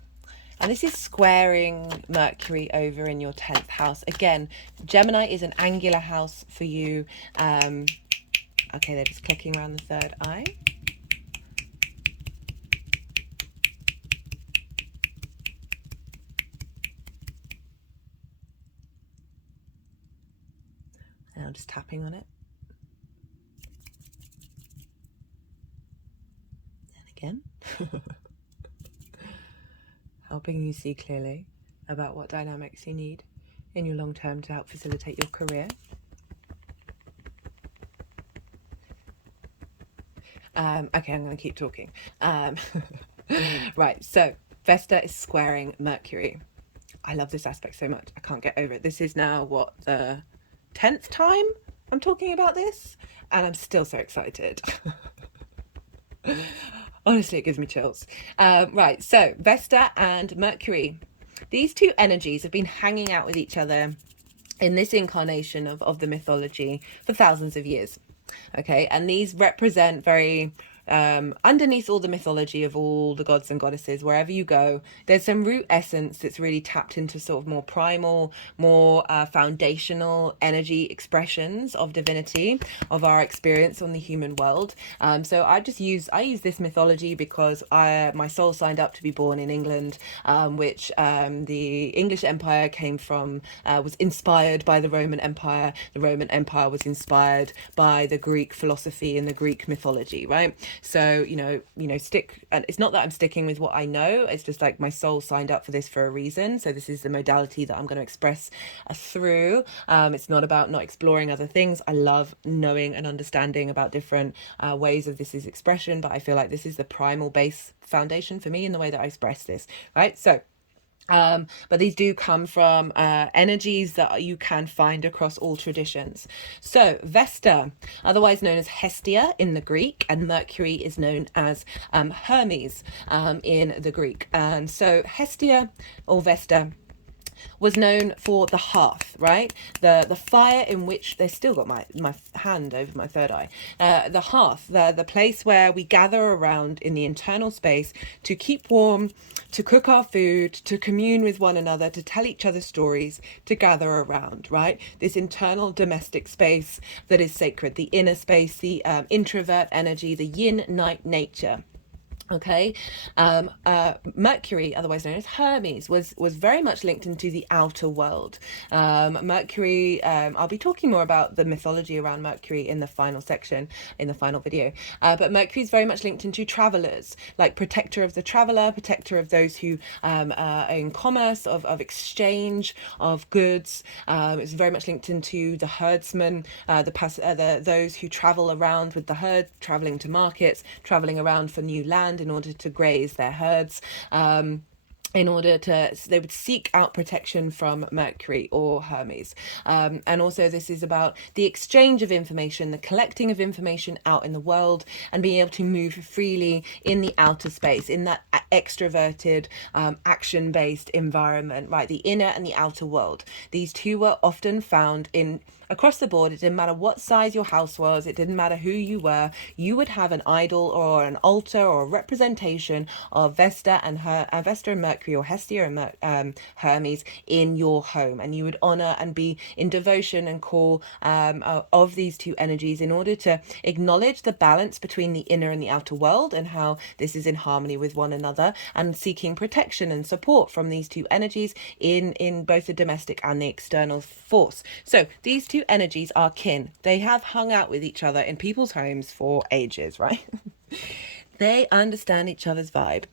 and this is squaring Mercury over in your 10th house. Again, Gemini is an angular house for you. Okay, they're just clicking around the third eye. And I'm just tapping on it. And again. Helping you see clearly about what dynamics you need in your long term to help facilitate your career. Okay, I'm going to keep talking. Right, so Vesta is squaring Mercury. I love this aspect so much. I can't get over it. This is now, what, the 10th time I'm talking about this? And I'm still so excited. Honestly, it gives me chills. Right, so Vesta and Mercury. These two energies have been hanging out with each other in this incarnation of the mythology for thousands of years. Okay, and these represent very underneath all the mythology of all the gods and goddesses, wherever you go, there's some root essence that's really tapped into sort of more primal, more foundational energy expressions of divinity, of our experience on the human world. So I use this mythology because my soul signed up to be born in England, which the English Empire came from, was inspired by the Roman Empire. The Roman Empire was inspired by the Greek philosophy and the Greek mythology, right? So, you know, and it's not that I'm sticking with what I know, it's just like my soul signed up for this for a reason. So this is the modality that I'm going to express through. It's not about not exploring other things. I love knowing and understanding about different ways of this is expression, but I feel like this is the primal base foundation for me in the way that I express this, right? So but these do come from energies that you can find across all traditions. So Vesta, otherwise known as Hestia in the Greek, and Mercury is known as Hermes in the Greek. And so Hestia or Vesta was known for the hearth, right? The fire in which, they still got my hand over my third eye. The hearth, the place where we gather around in the internal space to keep warm, to cook our food, to commune with one another, to tell each other stories, to gather around, right? This internal domestic space that is sacred, the inner space, the introvert energy, the yin-night nature. Okay, Mercury, otherwise known as Hermes, was very much linked into the outer world. Mercury, I'll be talking more about the mythology around Mercury in the final section, in the final video. But Mercury is very much linked into travelers, like protector of the traveler, protector of those who are in commerce, of exchange of goods. It's very much linked into the herdsman, those who travel around with the herd, traveling to markets, traveling around for new land in order to graze their herds. They would seek out protection from Mercury or Hermes. And also this is about the exchange of information, the collecting of information out in the world, and being able to move freely in the outer space, in that extroverted, action-based environment, right? The inner and the outer world. These two were often found across the board. It didn't matter what size your house was, it didn't matter who you were, you would have an idol or an altar or a representation of Vesta and Mercury, or Hestia and Hermes in your home, and you would honor and be in devotion and call of these two energies in order to acknowledge the balance between the inner and the outer world, and how this is in harmony with one another, and seeking protection and support from these two energies in both the domestic and the external force. So these two energies are kin. They have hung out with each other in people's homes for ages, right? They understand each other's vibe.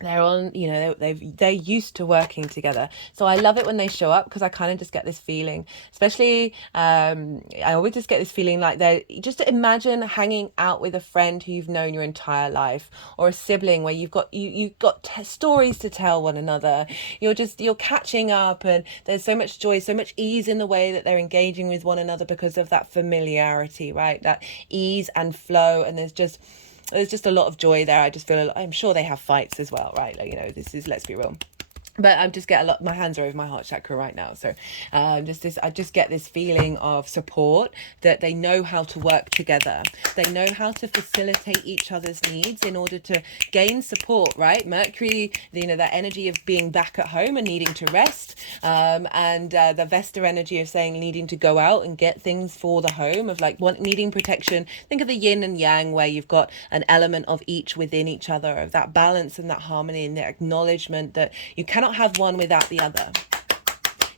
they're on, you know, they're used to working together. So I love it when they show up, because I kind of just get this feeling, especially I always just get this feeling like they're just, imagine hanging out with a friend who you've known your entire life, or a sibling where you've got stories to tell one another. You're catching up, and there's so much joy, so much ease in the way that they're engaging with one another because of that familiarity, right? That ease and flow, and there's just a lot of joy there. I just feel, I'm sure they have fights as well, right? Like, you know, this is, let's be real. But I just get a lot, my hands are over my heart chakra right now. So I just get this feeling of support, that they know how to work together. They know how to facilitate each other's needs in order to gain support, right? Mercury, you know, that energy of being back at home and needing to rest. And the Vesta energy of saying needing to go out and get things for the home, of like needing protection. Think of the yin and yang, where you've got an element of each within each other, of that balance and that harmony, and the acknowledgement that you cannot have one without the other.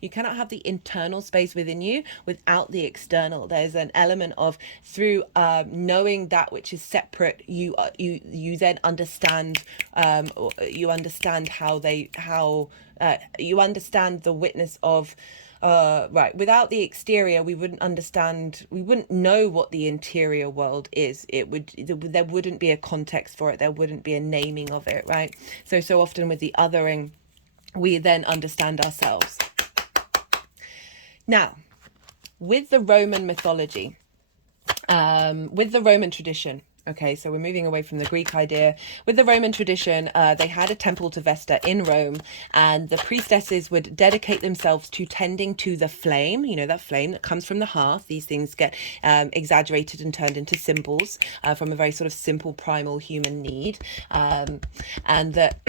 You cannot have the internal space within you without the external. There's an element of, through knowing that which is separate, you then understand, you understand you understand the witness of, right, without the exterior we wouldn't know what the interior world is. There wouldn't be a context for it, there wouldn't be a naming of it, right? So often with the othering, we then understand ourselves. Now, with the Roman mythology, with the Roman tradition, okay, so we're moving away from the Greek idea. With the Roman tradition, they had a temple to Vesta in Rome, and the priestesses would dedicate themselves to tending to the flame, you know, that flame that comes from the hearth. These things get exaggerated and turned into symbols from a very sort of simple primal human need. And that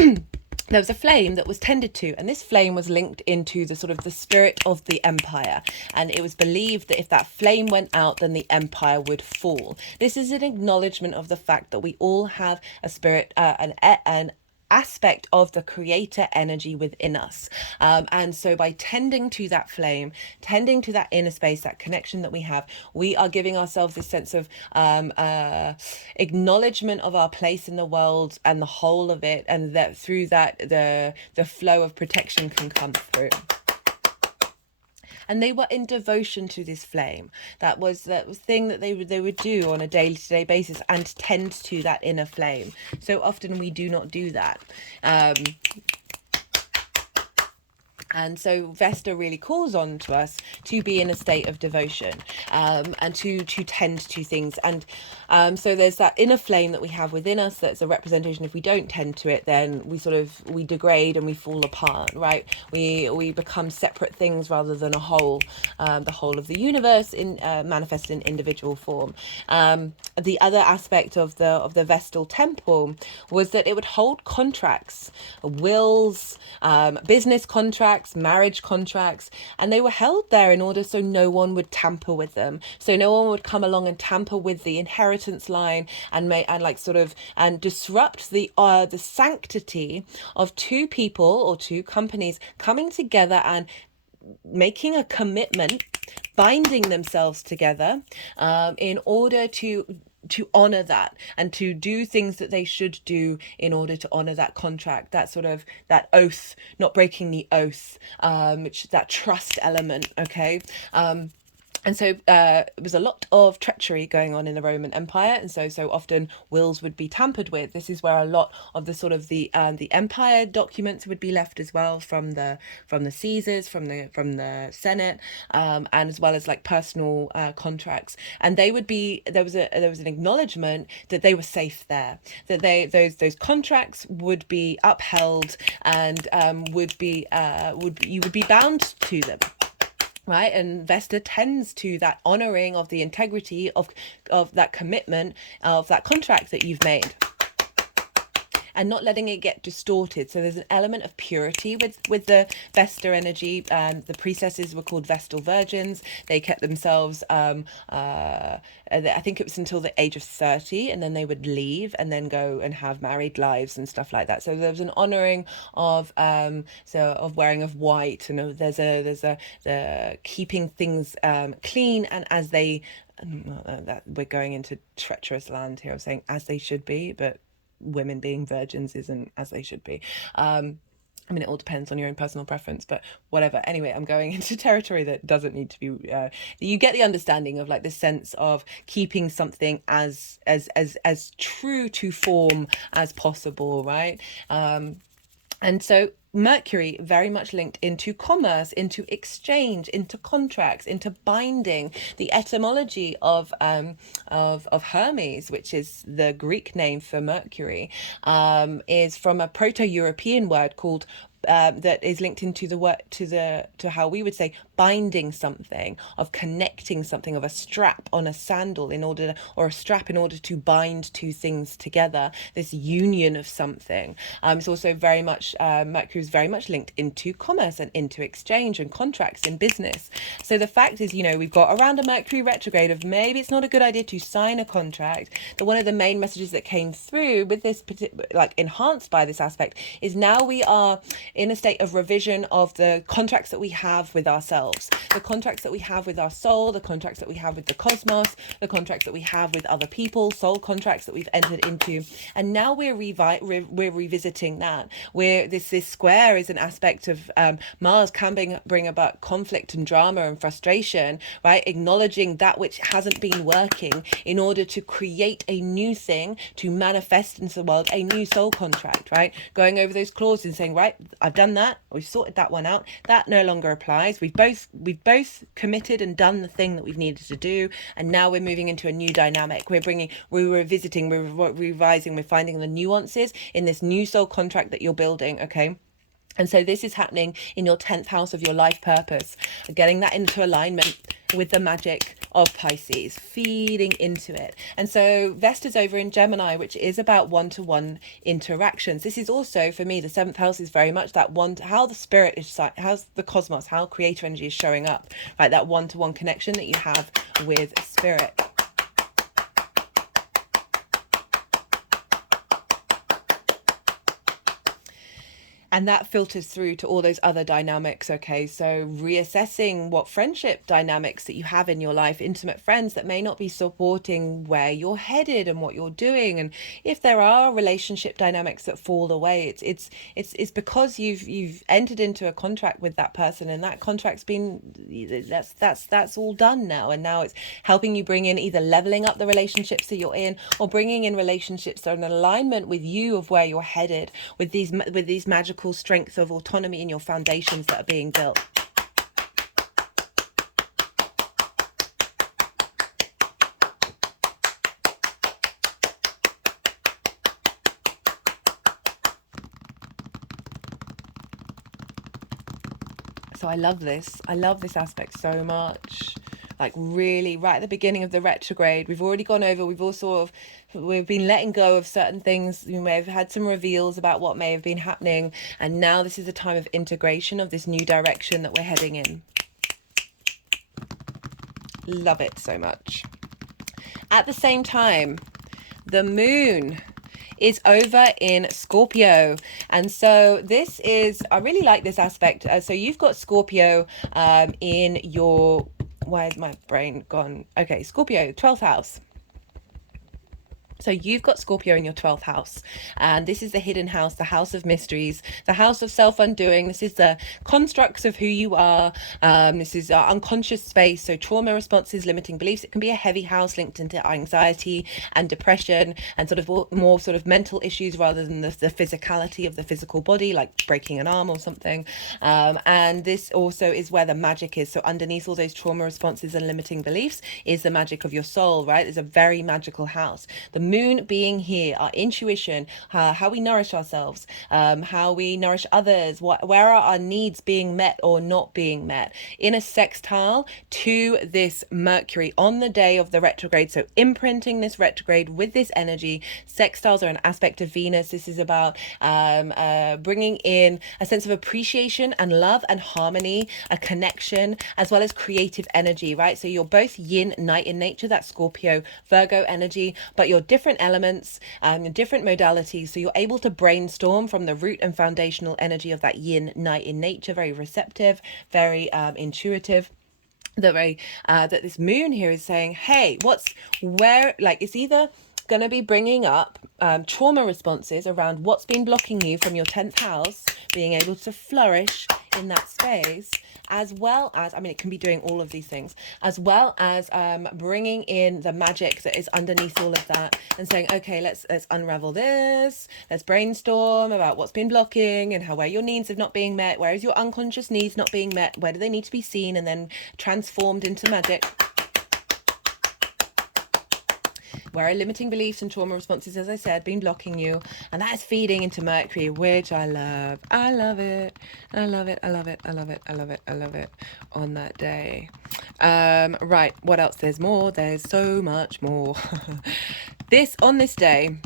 there was a flame that was tended to, and this flame was linked into the sort of the spirit of the empire, and it was believed that if that flame went out, then the empire would fall. This is an acknowledgement of the fact that we all have a spirit, an aspect of the creator energy within us, and so by tending to that flame, tending to that inner space, that connection that we have, we are giving ourselves this sense of acknowledgement of our place in the world and the whole of it, and that through that the flow of protection can come through. And they were in devotion to this flame. That was thing that they would do on a day-to-day basis, and tend to that inner flame. So often we do not do that. And so Vesta really calls on to us to be in a state of devotion, and to tend to things. And so there's that inner flame that we have within us that's a representation. If we don't tend to it, then we degrade and we fall apart, right? We become separate things rather than a whole, the whole of the universe manifested in individual form. The other aspect of the Vestal temple was that it would hold contracts, wills, business contracts, marriage contracts, and they were held there in order so no one would tamper with them. So no one would come along and tamper with the inheritance line and disrupt the sanctity of two people or two companies coming together and making a commitment, binding themselves together in order to honor that, and to do things that they should do in order to honor that contract, that sort of that oath, not breaking the oath, which that trust element. Okay. And so there was a lot of treachery going on in the Roman Empire, and so often wills would be tampered with. This is where a lot of the sort of the empire documents would be left as well, from the Caesars, from the Senate, and as well as like personal contracts. And they would be there was an acknowledgement that they were safe there, that those contracts would be upheld, and you would be bound to them. Right, and Vesta tends to that honoring of the integrity of that commitment, of that contract that you've made, and not letting it get distorted. So there's an element of purity with the Vesta energy. The priestesses were called Vestal virgins. They kept themselves, I think it was until the age of 30, and then they would leave and then go and have married lives and stuff like that. So there was an honoring of of wearing of white, and there's the keeping things clean, and as they that we're going into treacherous land here. I'm saying as they should be, but women being virgins isn't as they should be. I mean, it all depends on your own personal preference, but whatever. Anyway, I'm going into territory that doesn't need to be. You get the understanding of like the sense of keeping something as true to form as possible, right? And so Mercury very much linked into commerce, into exchange, into contracts, into binding. The etymology of Hermes, which is the Greek name for Mercury, is from a Proto-European word called that is linked into the word to how we would say binding something, of connecting something, of a strap on a sandal in order, or a strap in order to bind two things together, this union of something. It's also very much Mercury is very much linked into commerce and into exchange and contracts in business. So the fact is, we've got around a Mercury retrograde of maybe it's not a good idea to sign a contract. But one of the main messages that came through with this, like enhanced by this aspect, is now we are in a state of revision of the contracts that we have with ourselves, the contracts that we have with our soul, the contracts that we have with the cosmos, the contracts that we have with other people, soul contracts that we've entered into. And now we're revisiting that. Where this square is an aspect of Mars can bring about conflict and drama and frustration, right? Acknowledging that which hasn't been working in order to create a new thing, to manifest into the world a new soul contract, right? Going over those clauses and saying, right, I've done that, we've sorted that one out, that no longer applies, we've both committed and done the thing that we've needed to do, and now we're moving into a new dynamic. We're revisiting, we're revising, we're finding the nuances in this new soul contract that you're building. Okay. And so this is happening in your 10th house of your life purpose, getting that into alignment with the magic of Pisces, feeding into it. And so Vesta's over in Gemini, which is about one-to-one interactions. This is also, for me, the 7th house is very much that one, how the spirit is, how's the cosmos, how creator energy is showing up, right? That one-to-one connection that you have with spirit. And that filters through to all those other dynamics. Okay, so reassessing what friendship dynamics that you have in your life, intimate friends that may not be supporting where you're headed and what you're doing. And if there are relationship dynamics that fall away, it's because you've entered into a contract with that person, and that contract's been, that's all done now. And now it's helping you bring in either leveling up the relationships that you're in, or bringing in relationships that are in alignment with you of where you're headed, with these magical strengths of autonomy in your foundations that are being built. So I love this aspect so much. Like really right at the beginning of the retrograde, we've already gone over, we've been letting go of certain things. We may have had some reveals about what may have been happening, and now this is a time of integration of this new direction that we're heading in. Love it so much. At the same time, the moon is over in Scorpio, and so this is, I really like this aspect. So you've got Scorpio in your, why is my brain gone? Okay, Scorpio, 12th house. So you've got Scorpio in your 12th house, and this is the hidden house, the house of mysteries, the house of self-undoing. This is the constructs of who you are. This is our unconscious space, so trauma responses, limiting beliefs. It can be a heavy house linked into anxiety and depression and sort of more sort of mental issues rather than the physicality of the physical body, like breaking an arm or something. And this also is where the magic is. So underneath all those trauma responses and limiting beliefs is the magic of your soul, right? It's a very magical house. The moon being here, our intuition, how we nourish ourselves, how we nourish others, where are our needs being met or not being met, in a sextile to this Mercury on the day of the retrograde. So imprinting this retrograde with this energy. Sextiles are an aspect of Venus. This is about bringing in a sense of appreciation and love and harmony, a connection, as well as creative energy, right? So you're both yin, night in nature, that's Scorpio, Virgo energy, but you're different elements, different modalities. So you're able to brainstorm from the root and foundational energy of that yin, night in nature, very receptive, very intuitive. That this moon here is saying, hey, it's either going to be bringing up trauma responses around what's been blocking you from your 10th house, being able to flourish in that space, as well as, I mean, it can be doing all of these things, as well as bringing in the magic that is underneath all of that and saying, okay, let's unravel this, let's brainstorm about what's been blocking and where your needs are not being met, where is your unconscious needs not being met, where do they need to be seen and then transformed into magic. Where are limiting beliefs and trauma responses, as I said, been blocking you? And that is feeding into Mercury, which I love. I love it. I love it. I love it. I love it. I love it. I love it on that day. Right. What else? There's more. There's so much more. On this day,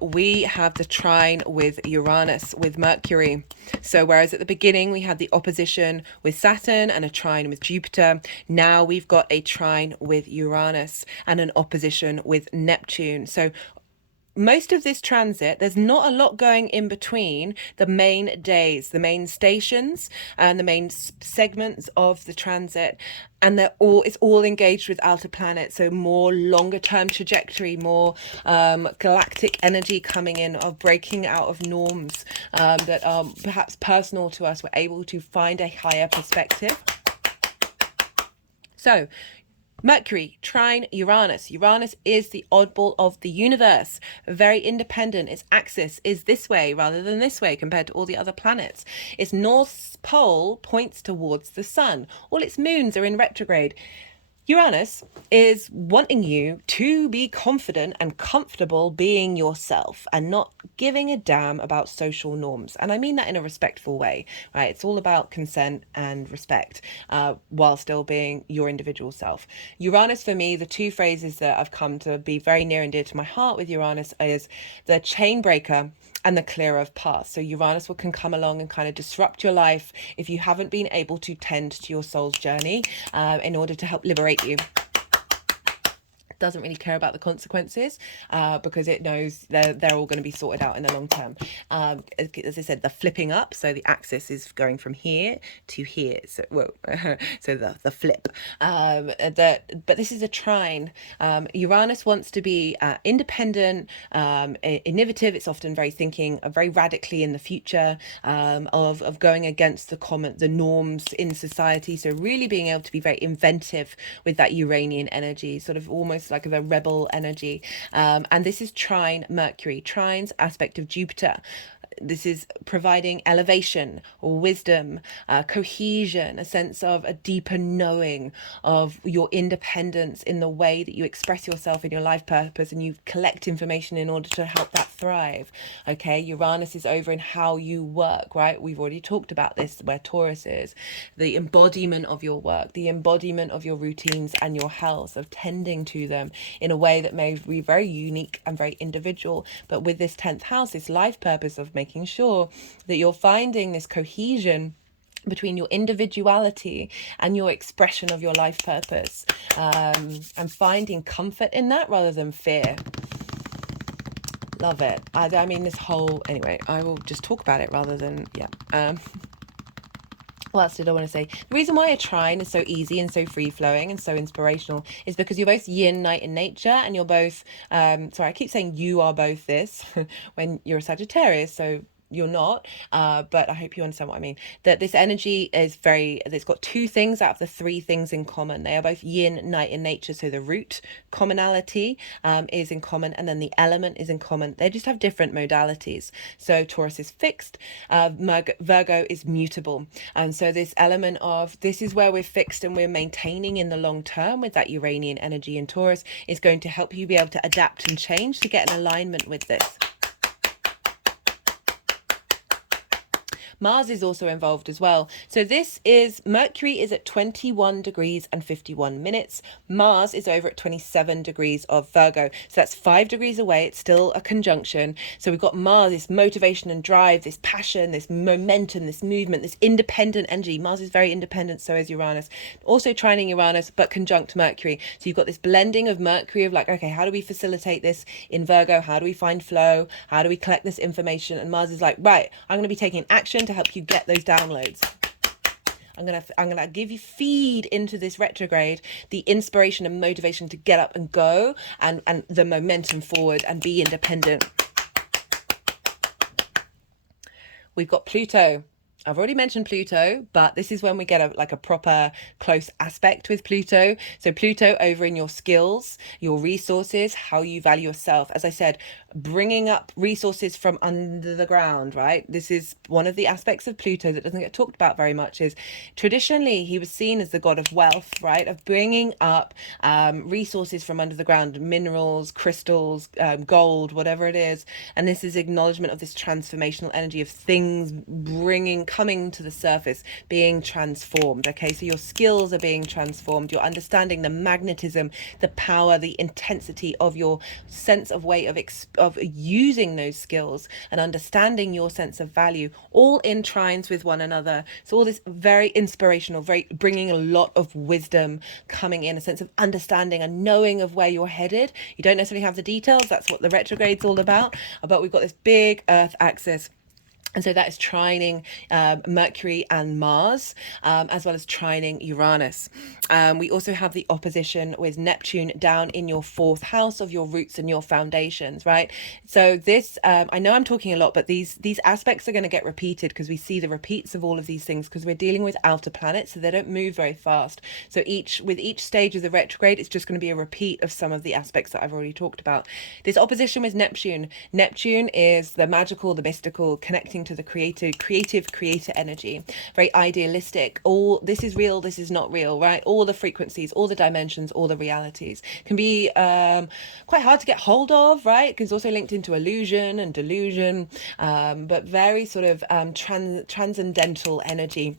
we have the trine with Uranus, with Mercury. So whereas at the beginning we had the opposition with Saturn and a trine with Jupiter, now we've got a trine with Uranus and an opposition with Neptune. So most of this transit, there's not a lot going in between the main days, the main stations and the main segments of the transit. And it's all engaged with outer planets. So more longer term trajectory, more galactic energy coming in, of breaking out of norms that are perhaps personal to us. We're able to find a higher perspective. So Mercury, trine Uranus. Uranus is the oddball of the universe, very independent. Its axis is this way rather than this way compared to all the other planets. Its north pole points towards the sun. All its moons are in retrograde. Uranus is wanting you to be confident and comfortable being yourself and not giving a damn about social norms. And I mean that in a respectful way, right? It's all about consent and respect while still being your individual self. Uranus, for me, the two phrases that I've come to be very near and dear to my heart with Uranus is the chain breaker and the clearer of paths. So Uranus can come along and kind of disrupt your life if you haven't been able to tend to your soul's journey in order to help liberate you. Doesn't really care about the consequences because it knows they're all going to be sorted out in the long term. As I said, the flipping up, so the axis is going from here to here. So so the flip. But this is a trine. Uranus wants to be independent, innovative. It's often very thinking very radically in the future, of going against the norms in society. So really being able to be very inventive with that Uranian energy, sort of almost like a rebel energy. And this is trine Mercury, trine's aspect of Jupiter. This is providing elevation, wisdom, cohesion, a sense of a deeper knowing of your independence in the way that you express yourself in your life purpose and you collect information in order to help that thrive. Okay, Uranus is over in how you work, right? We've already talked about this, where Taurus is. The embodiment of your work, the embodiment of your routines and your health, of tending to them in a way that may be very unique and very individual. But with this 10th house, this life purpose of making sure that you're finding this cohesion between your individuality and your expression of your life purpose, and finding comfort in that rather than fear. Love it. I mean, anyway, I will just talk about it rather than, what else did I want to say? The reason why a trine is so easy and so free-flowing and so inspirational is because you're both yin, night in nature, and you're both, sorry, I keep saying you are both this when you're a Sagittarius, so you're not, but I hope you understand what I mean. That this energy is it's got two things out of the three things in common. They are both yin, night in nature, so the root commonality is in common, and then the element is in common. They just have different modalities. So Taurus is fixed, Virgo is mutable. And so this element of this is where we're fixed and we're maintaining in the long term with that Uranian energy in Taurus is going to help you be able to adapt and change to get an alignment with this. Mars is also involved as well. So Mercury is at 21 degrees and 51 minutes. Mars is over at 27 degrees of Virgo. So that's 5 degrees away. It's still a conjunction. So we've got Mars, this motivation and drive, this passion, this momentum, this movement, this independent energy. Mars is very independent, so is Uranus. Also trining Uranus, but conjunct Mercury. So you've got this blending of Mercury of like, okay, how do we facilitate this in Virgo? How do we find flow? How do we collect this information? And Mars is like, right, I'm going to be taking action to help you get those downloads. I'm gonna give you feed into this retrograde the inspiration and motivation to get up and go, and the momentum forward and be independent. We've got Pluto. I've already mentioned Pluto, but this is when we get a proper close aspect with Pluto. So Pluto over in your skills, your resources, how you value yourself. As I said, bringing up resources from under the ground, right? This is one of the aspects of Pluto that doesn't get talked about very much. Is traditionally he was seen as the god of wealth, right? Of bringing up resources from under the ground, minerals, crystals, gold, whatever it is. And this is acknowledgement of this transformational energy of things coming to the surface, being transformed. Okay, so your skills are being transformed. You're understanding the magnetism, the power, the intensity of your sense of weight of using those skills, and understanding your sense of value, all in trines with one another. So all this very inspirational, very bringing a lot of wisdom coming in, a sense of understanding and knowing of where you're headed. You don't necessarily have the details. That's what the retrograde's all about. But we've got this big Earth axis. And so that is trining Mercury and Mars, as well as trining Uranus. We also have the opposition with Neptune down in your 4th house of your roots and your foundations, right? So this, I know I'm talking a lot, but these aspects are going to get repeated because we see the repeats of all of these things because we're dealing with outer planets, so they don't move very fast. So with each stage of the retrograde, it's just going to be a repeat of some of the aspects that I've already talked about. This opposition with Neptune. Neptune is the magical, the mystical, connecting to the creative creator energy, very idealistic. All this is real, this is not real, right? All the frequencies, all the dimensions, all the realities can be quite hard to get hold of, right? Because it's also linked into illusion and delusion, but very sort of transcendental energy.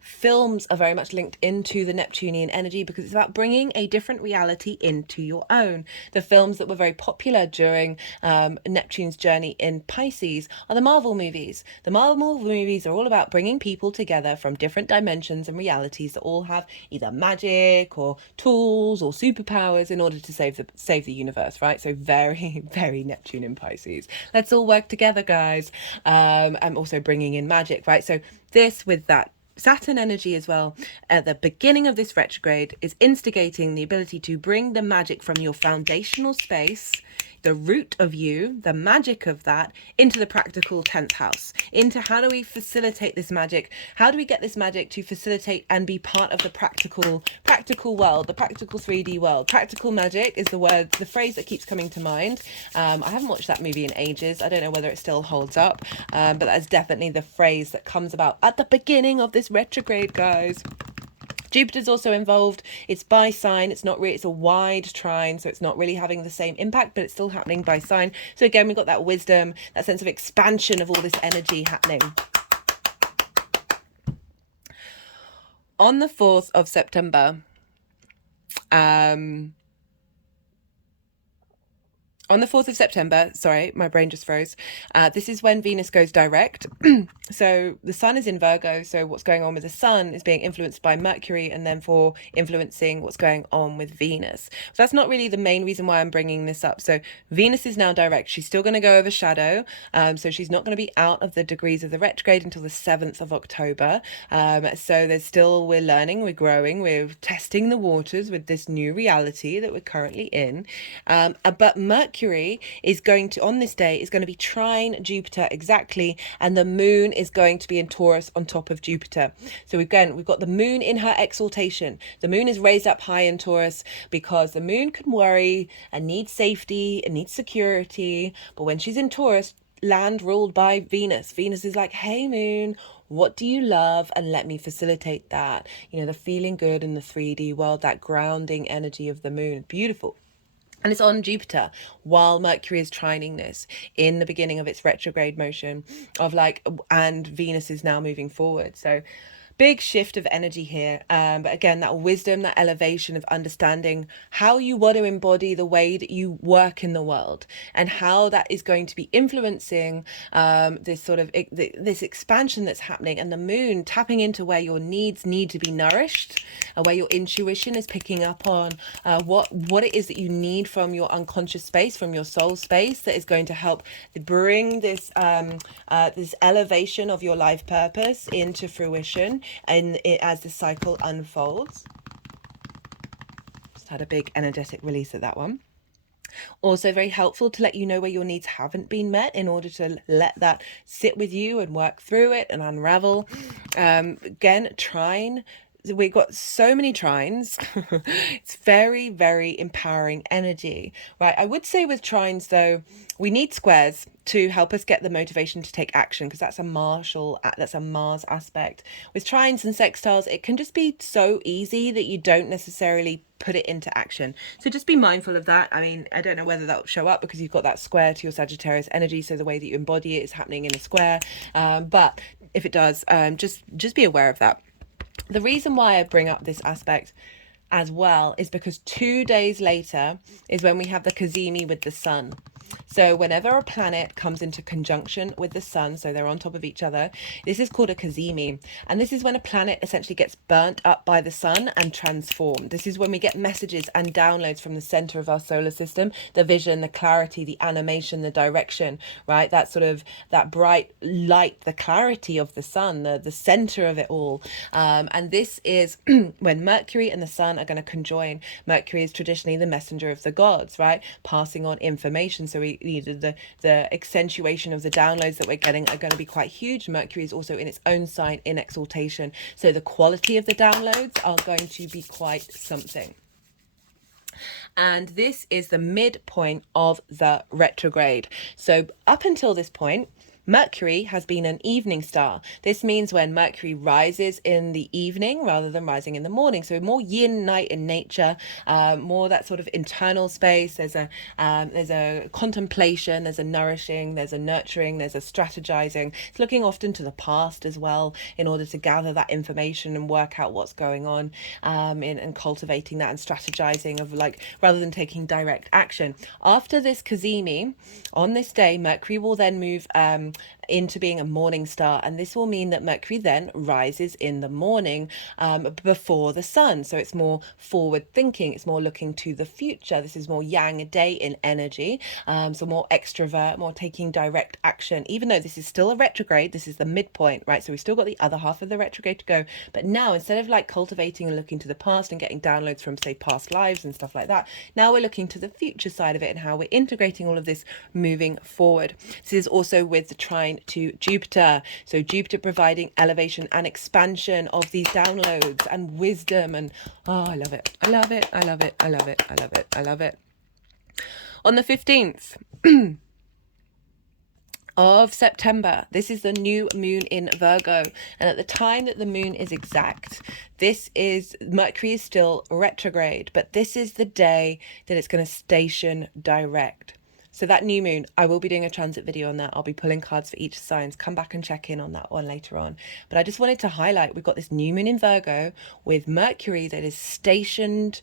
Films are very much linked into the Neptunian energy because it's about bringing a different reality into your own. The films that were very popular during Neptune's journey in Pisces are the Marvel movies. The Marvel movies are all about bringing people together from different dimensions and realities that all have either magic or tools or superpowers in order to save the universe, right? So very, very Neptune in Pisces. Let's all work together, guys. And also bringing in magic, right? So this with that Saturn energy as well at the beginning of this retrograde is instigating the ability to bring the magic from your foundational space, the root of you, the magic of that, into the practical 10th house, into how do we facilitate this magic? How do we get this magic to facilitate and be part of the practical world, the practical 3D world? Practical magic is the phrase that keeps coming to mind. I haven't watched that movie in ages. I don't know whether it still holds up, but that's definitely the phrase that comes about at the beginning of this retrograde, guys. Jupiter's also involved. It's by sign. It's not really, it's a wide trine, so it's not really having the same impact, but it's still happening by sign. So again, we've got that wisdom, that sense of expansion of all this energy happening. On the 4th of September, sorry, my brain just froze. This is when Venus goes direct. So the sun is in Virgo. So what's going on with the sun is being influenced by Mercury and then for influencing what's going on with Venus. So that's not really the main reason why I'm bringing this up. So Venus is now direct. She's still going to go over shadow. So she's not going to be out of the degrees of the retrograde until the 7th of October. So there's still, we're learning, we're growing, we're testing the waters with this new reality that we're currently in. But Mercury is going to, on this day, is going to be trine Jupiter exactly, and the moon is going to be in Taurus on top of Jupiter. So we've got the moon in her exaltation. The moon is raised up high in Taurus because the moon can worry and need safety and need security. But when she's in Taurus, land ruled by Venus, Venus is like, hey moon, what do you love? And let me facilitate that. You know, the feeling good in the 3D world, that grounding energy of the moon. Beautiful. And it's on Jupiter while Mercury is trining this in the beginning of its retrograde motion and Venus is now moving forward. So big shift of energy here. But again, that wisdom, that elevation of understanding how you want to embody the way that you work in the world and how that is going to be influencing this sort of this expansion that's happening, and the moon tapping into where your needs need to be nourished, where your intuition is picking up on what it is that you need from your unconscious space, from your soul space, that is going to help bring this this elevation of your life purpose into fruition. and as the cycle unfolds. Just had a big energetic release of that one. Also very helpful to let you know where your needs haven't been met in order to let that sit with you and work through it and unravel. Again, trine. We've got so many trines. It's very, very empowering energy, right? I would say with trines, though, we need squares to help us get the motivation to take action, because that's a Mars aspect. With trines and sextiles, it can just be so easy that you don't necessarily put it into action. So just be mindful of that. I mean, I don't know whether that will show up because you've got that square to your Sagittarius energy, so the way that you embody it is happening in a square. But if it does, just be aware of that. The reason why I bring up this aspect as well is because 2 days later is when we have the Cazimi with the sun. So whenever a planet comes into conjunction with the sun, so they're on top of each other, this is called a Cazimi. And this is when a planet essentially gets burnt up by the sun and transformed. This is when we get messages and downloads from the center of our solar system, the vision, the clarity, the animation, the direction, right? That sort of, that bright light, the clarity of the sun, the center of it all. And this is when Mercury and the sun are going to conjoin. Mercury is traditionally the messenger of the gods, right? Passing on information. So the accentuation of the downloads that we're getting are going to be quite huge. Mercury is also in its own sign in exaltation. So the quality of the downloads are going to be quite something. And this is the midpoint of the retrograde. So up until this point, Mercury has been an evening star. This means when Mercury rises in the evening rather than rising in the morning. So more yin night in nature, more that sort of internal space. There's a contemplation, there's a nourishing, there's a nurturing, there's a strategizing. It's looking often to the past as well in order to gather that information and work out what's going on, and cultivating that and strategizing of, like, rather than taking direct action. After this Cazimi, on this day, Mercury will then move into being a morning star, and this will mean that Mercury then rises in the morning before the sun. So it's more forward thinking, it's more looking to the future. This is more yang day in energy, so more extrovert, more taking direct action. Even though this is still a retrograde, this is the midpoint, right? So we've still got the other half of the retrograde to go, but now instead of like cultivating and looking to the past and getting downloads from, say, past lives and stuff like that, now we're looking to the future side of it and how we're integrating all of this moving forward. This is also with the trine to Jupiter. So Jupiter providing elevation and expansion of these downloads and wisdom. And I love it. I love it. I love it. I love it. I love it. I love it. On the 15th of September, this is the new moon in Virgo, and at the time that the moon is exact, this is Mercury is still retrograde, but this is the day that it's going to station direct. So that new moon, I will be doing a transit video on that. I'll be pulling cards for each signs. Come back and check in on that one later on. But I just wanted to highlight, we've got this new moon in Virgo with Mercury that is stationing.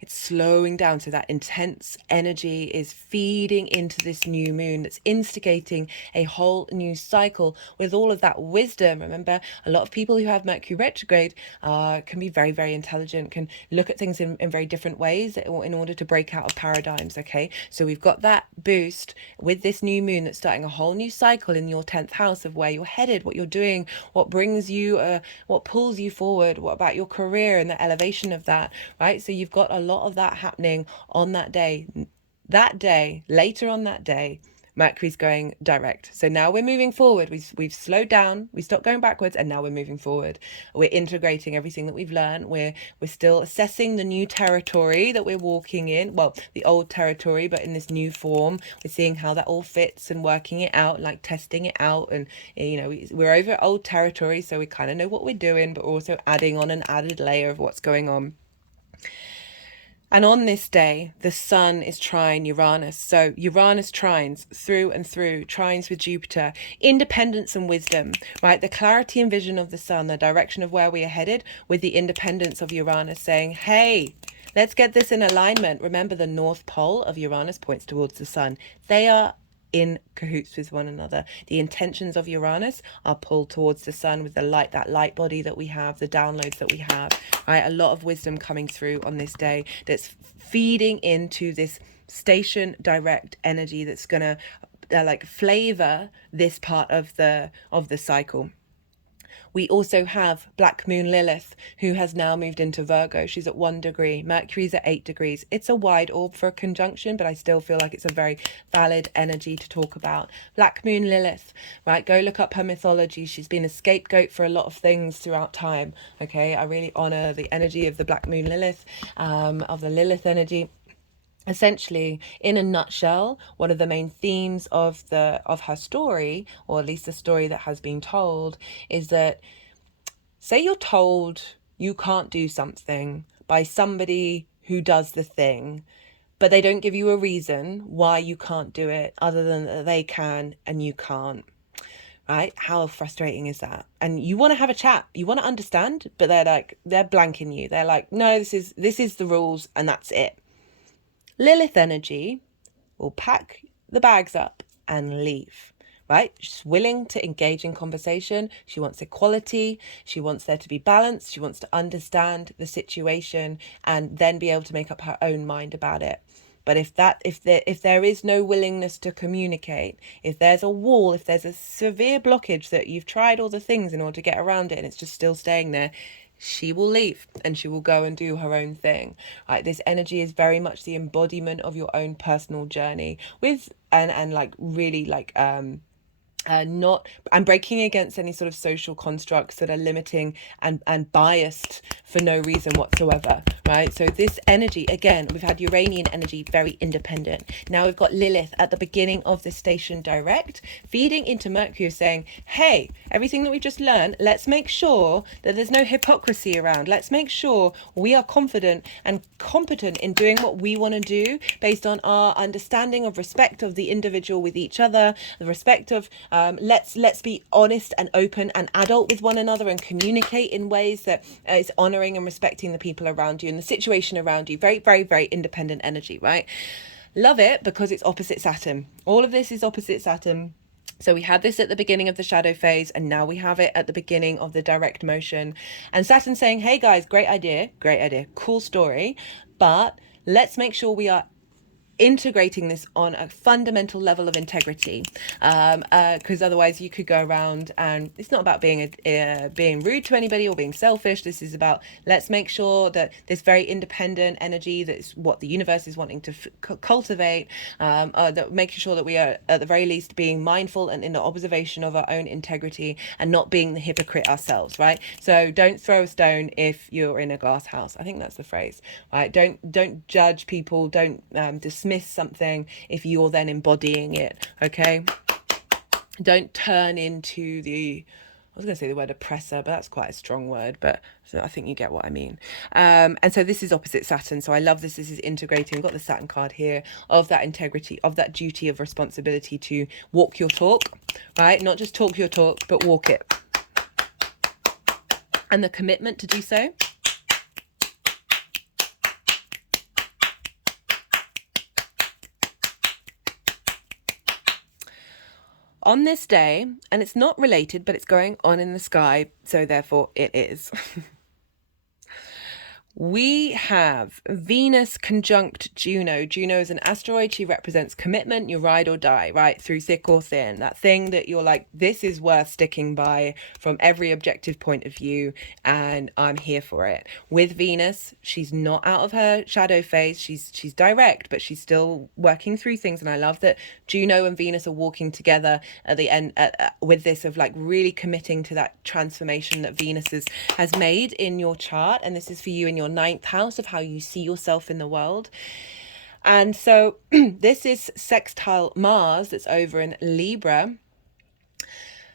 It's slowing down. So that intense energy is feeding into this new moon that's instigating a whole new cycle with all of that wisdom. Remember, a lot of people who have Mercury retrograde can be very, very intelligent, can look at things in very different ways in order to break out of paradigms, okay? So we've got that boost with this new moon that's starting a whole new cycle in your 10th house of where you're headed, what you're doing, what brings you, what pulls you forward, what about your career and the elevation of that, right? So you've got a lot of that happening on that day. Later on that day, Mercury's going direct. So now we're moving forward. We've slowed down, we stopped going backwards, and now we're moving forward. We're integrating everything that we've learned. We're still assessing the new territory that we're walking in. Well, the old territory, but in this new form. We're seeing how that all fits and working it out, like testing it out. And, you know, we're over old territory, so we kind of know what we're doing, but also adding on an added layer of what's going on. And on this day, the sun is trine Uranus. So Uranus trines through and through, trines with Jupiter, independence and wisdom, right? The clarity and vision of the sun, the direction of where we are headed, with the independence of Uranus saying, hey, let's get this in alignment. Remember, the North Pole of Uranus points towards the sun. They are in cahoots with one another. The intentions of Uranus are pulled towards the sun with the light, that light body that we have, the downloads that we have, right? A lot of wisdom coming through on this day that's feeding into this station direct energy that's gonna like flavor this part of the cycle. We also have Black Moon Lilith, who has now moved into Virgo. She's at 1 degree. Mercury's at 8 degrees. It's a wide orb for a conjunction, but I still feel like it's a very valid energy to talk about. Black Moon Lilith, right? Go look up her mythology. She's been a scapegoat for a lot of things throughout time, okay? I really honor the energy of the Black Moon Lilith, of the Lilith energy. Essentially, in a nutshell, one of the main themes of her story, or at least the story that has been told, is that say you're told you can't do something by somebody who does the thing, but they don't give you a reason why you can't do it other than that they can and you can't. Right? How frustrating is that? And you want to have a chat, you want to understand, but they're blanking you. They're like, no, this is the rules and that's it. Lilith energy will pack the bags up and leave, right? She's willing to engage in conversation. She wants equality. She wants there to be balance. She wants to understand the situation and then be able to make up her own mind about it. But if there is no willingness to communicate, if there's a wall, if there's a severe blockage that you've tried all the things in order to get around it and it's just still staying there, she will leave and she will go and do her own thing. Right? This energy is very much the embodiment of your own personal journey with and like really like I'm breaking against any sort of social constructs that are limiting and biased for no reason whatsoever, right? So this energy, again, we've had Uranian energy, very independent. Now we've got Lilith at the beginning of this station direct, feeding into Mercury, saying, hey, everything that we just learned, let's make sure that there's no hypocrisy around. Let's make sure we are confident and competent in doing what we want to do based on our understanding of respect of the individual with each other, the respect of let's be honest and open and adult with one another and communicate in ways that is honoring and respecting the people around you and the situation around you. Very, very, very independent energy, right? Love it because it's opposite Saturn. All of this is opposite Saturn. So we had this at the beginning of the shadow phase, and now we have it at the beginning of the direct motion. And Saturn saying, hey guys, great idea, cool story, but let's make sure we are integrating this on a fundamental level of integrity, because otherwise you could go around and it's not about being rude to anybody or being selfish. This is about, let's make sure that this very independent energy, that's what the universe is wanting to cultivate, that making sure that we are at the very least being mindful and in the observation of our own integrity and not being the hypocrite ourselves, right? So don't throw a stone if you're in a glass house. I think that's the phrase, right? Don't judge people, don't dismiss something if you're then embodying it, okay? Don't turn into I was going to say the word oppressor, but that's quite a strong word, but so I think you get what I mean. And so this is opposite Saturn. So I love this. This is integrating. We've got the Saturn card here of that integrity, of that duty of responsibility to walk your talk, right? Not just talk your talk, but walk it. And the commitment to do so. On this day, and it's not related, but it's going on in the sky, so therefore it is. We have Venus conjunct Juno. Juno is an asteroid. She represents commitment, your ride or die, right? Through thick or thin. That thing that you're like, this is worth sticking by from every objective point of view, and I'm here for it. With Venus, she's not out of her shadow phase. She's direct, but she's still working through things. And I love that Juno and Venus are walking together at the end with this of like really committing to that transformation that Venus has made in your chart. And this is for you in your 9th house of how you see yourself in the world. And so this is sextile Mars that's over in Libra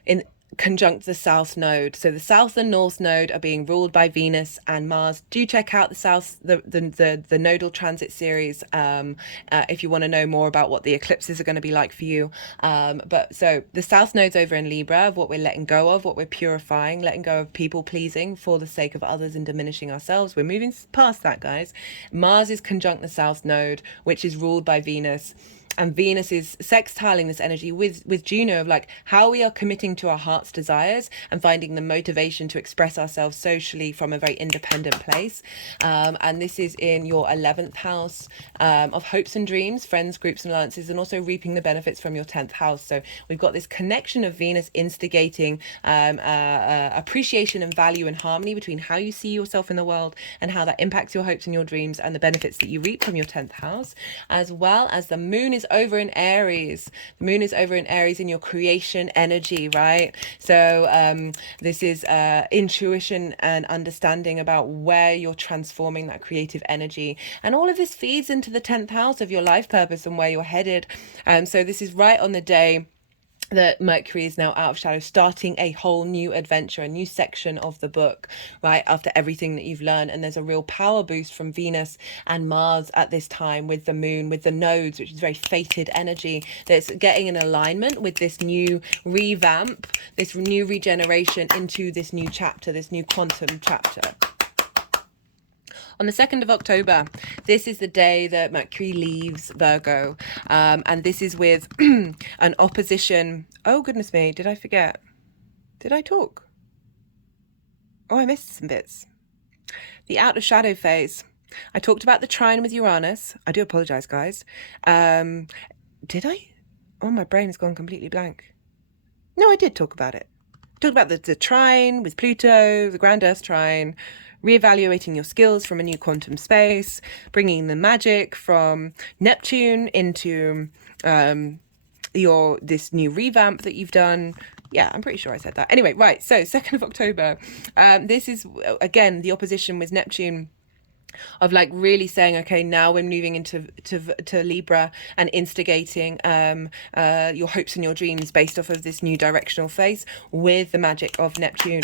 in conjunct the South Node. So the South and North Node are being ruled by Venus and Mars. Do check out the nodal transit series if you want to know more about what the eclipses are going to be like for you. But so the South Node's over in Libra, of what we're letting go of, what we're purifying, letting go of people pleasing for the sake of others and diminishing ourselves. We're moving past that, guys. Mars is conjunct the South Node, which is ruled by Venus. and Venus is sextiling this energy with Juno, of like how we are committing to our heart's desires and finding the motivation to express ourselves socially from a very independent place. And this is in your 11th house of hopes and dreams, friends, groups and alliances, and also reaping the benefits from your 10th house. So we've got this connection of Venus instigating appreciation and value and harmony between how you see yourself in the world and how that impacts your hopes and your dreams and the benefits that you reap from your 10th house, as well as the moon is over in Aries. The moon is over in Aries in your creation energy, right? So this is intuition and understanding about where you're transforming that creative energy. And all of this feeds into the 10th house of your life purpose and where you're headed. So this is right on the day that Mercury is now out of shadow, starting a whole new adventure, a new section of the book, right, after everything that you've learned. And there's a real power boost from Venus and Mars at this time with the moon, with the nodes, which is very fated energy that's getting in alignment with this new revamp, this new regeneration into this new chapter, this new quantum chapter. On the 2nd of October, this is the day that Mercury leaves Virgo. And this is with an opposition. Oh, goodness me. Did I forget? Did I talk? Oh, I missed some bits. The out of shadow phase. I talked about the trine with Uranus. I do apologize, guys. Did I? Oh, my brain has gone completely blank. No, I did talk about it. I talked about the trine with Pluto, the grand Earth trine, reevaluating your skills from a new quantum space, bringing the magic from Neptune into this new revamp that you've done. Yeah, I'm pretty sure I said that. Anyway, right, so 2nd of October. This is, again, the opposition with Neptune, of like really saying, okay, now we're moving into Libra and instigating your hopes and your dreams based off of this new directional phase with the magic of Neptune,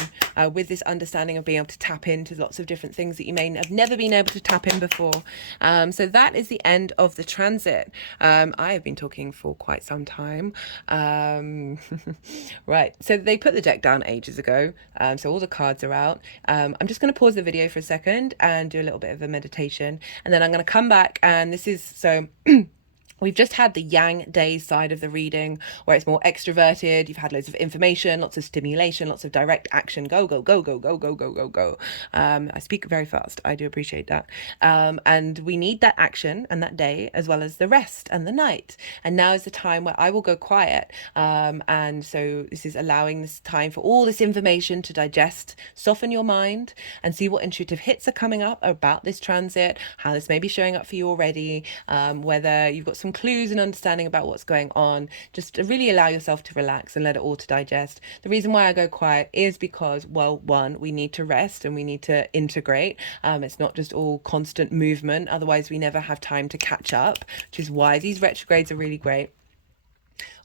with this understanding of being able to tap into lots of different things that you may have never been able to tap in before. So that is the end of the transit. I have been talking for quite some time. Right, so they put the deck down ages ago, so all the cards are out. I'm just going to pause the video for a second and do a little bit of a meditation, and then I'm going to come back, and this is so we've just had the yang day side of the reading where it's more extroverted. You've had loads of information, lots of stimulation, lots of direct action. Go, go, go, go, go, go, go, go, go. I speak very fast. I do appreciate that. And we need that action and that day as well as the rest and the night. And now is the time where I will go quiet. And so this is allowing this time for all this information to digest, soften your mind and see what intuitive hits are coming up about this transit, how this may be showing up for you already, whether you've got some clues and understanding about what's going on. Just to really allow yourself to relax and let it all to digest. The reason why I go quiet is because, well, one, we need to rest and we need to integrate. It's not just all constant movement, otherwise we never have time to catch up, which is why these retrogrades are really great.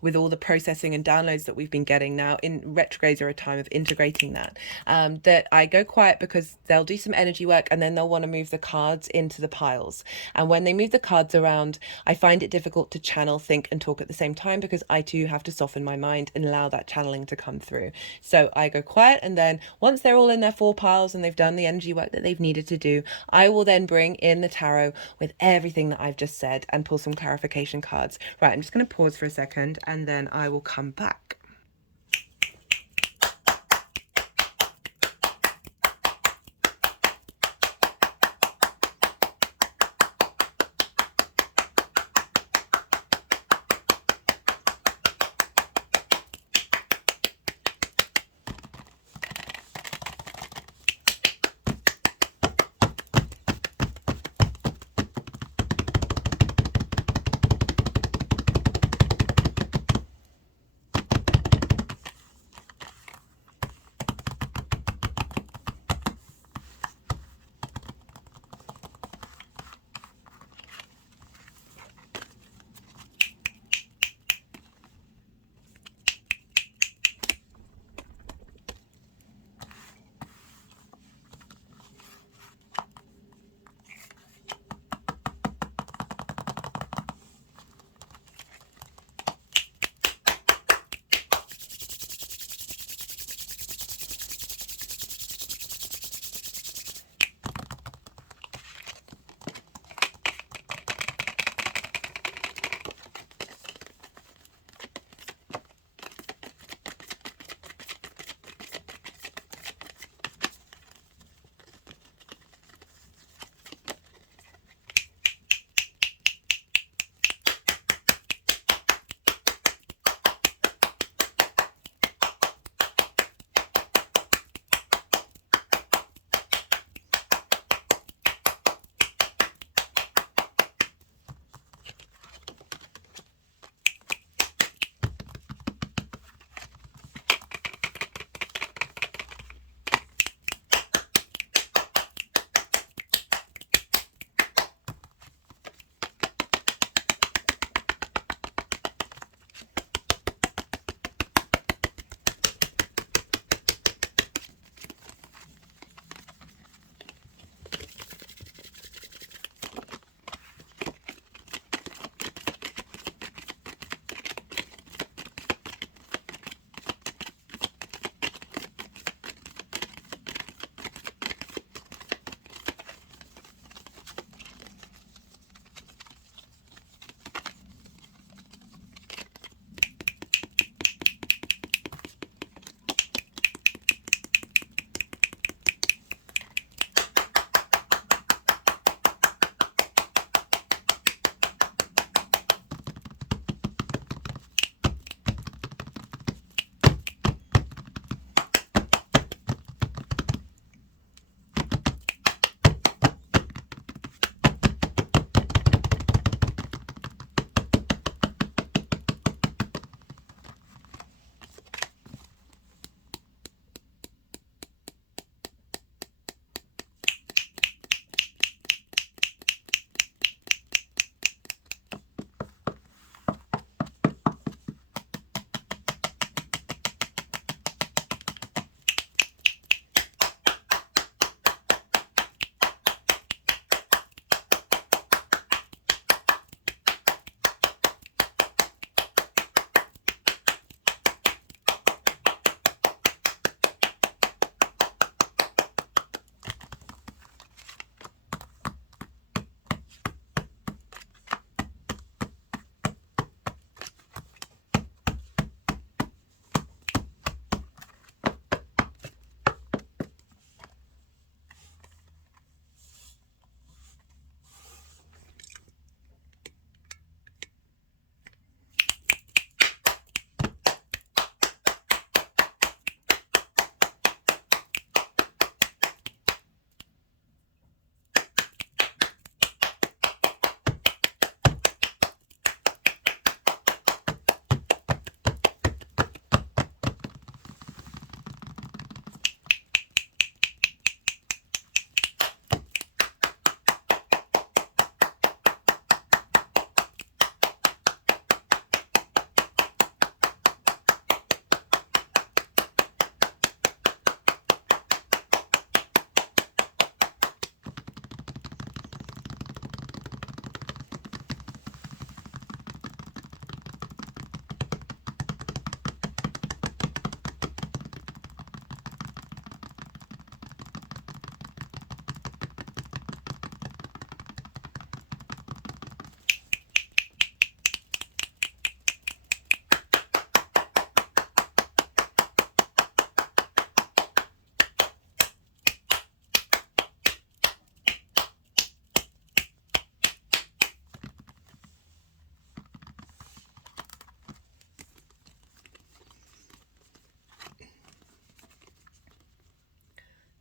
With all the processing and downloads that we've been getting now, in retrogrades are a time of integrating that. That I go quiet because they'll do some energy work and then they'll want to move the cards into the piles. And when they move the cards around, I find it difficult to channel, think and talk at the same time because I too have to soften my mind and allow that channeling to come through. So I go quiet, and then once they're all in their 4 piles and they've done the energy work that they've needed to do, I will then bring in the tarot with everything that I've just said and pull some clarification cards. Right, I'm just going to pause for a second and then I will come back.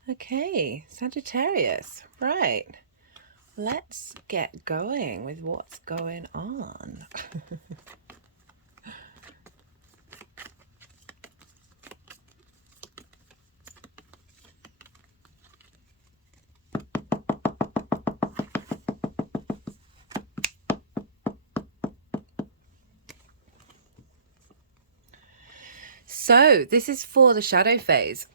Okay, Sagittarius. Right. Let's get going with what's going on. So this is for the shadow phase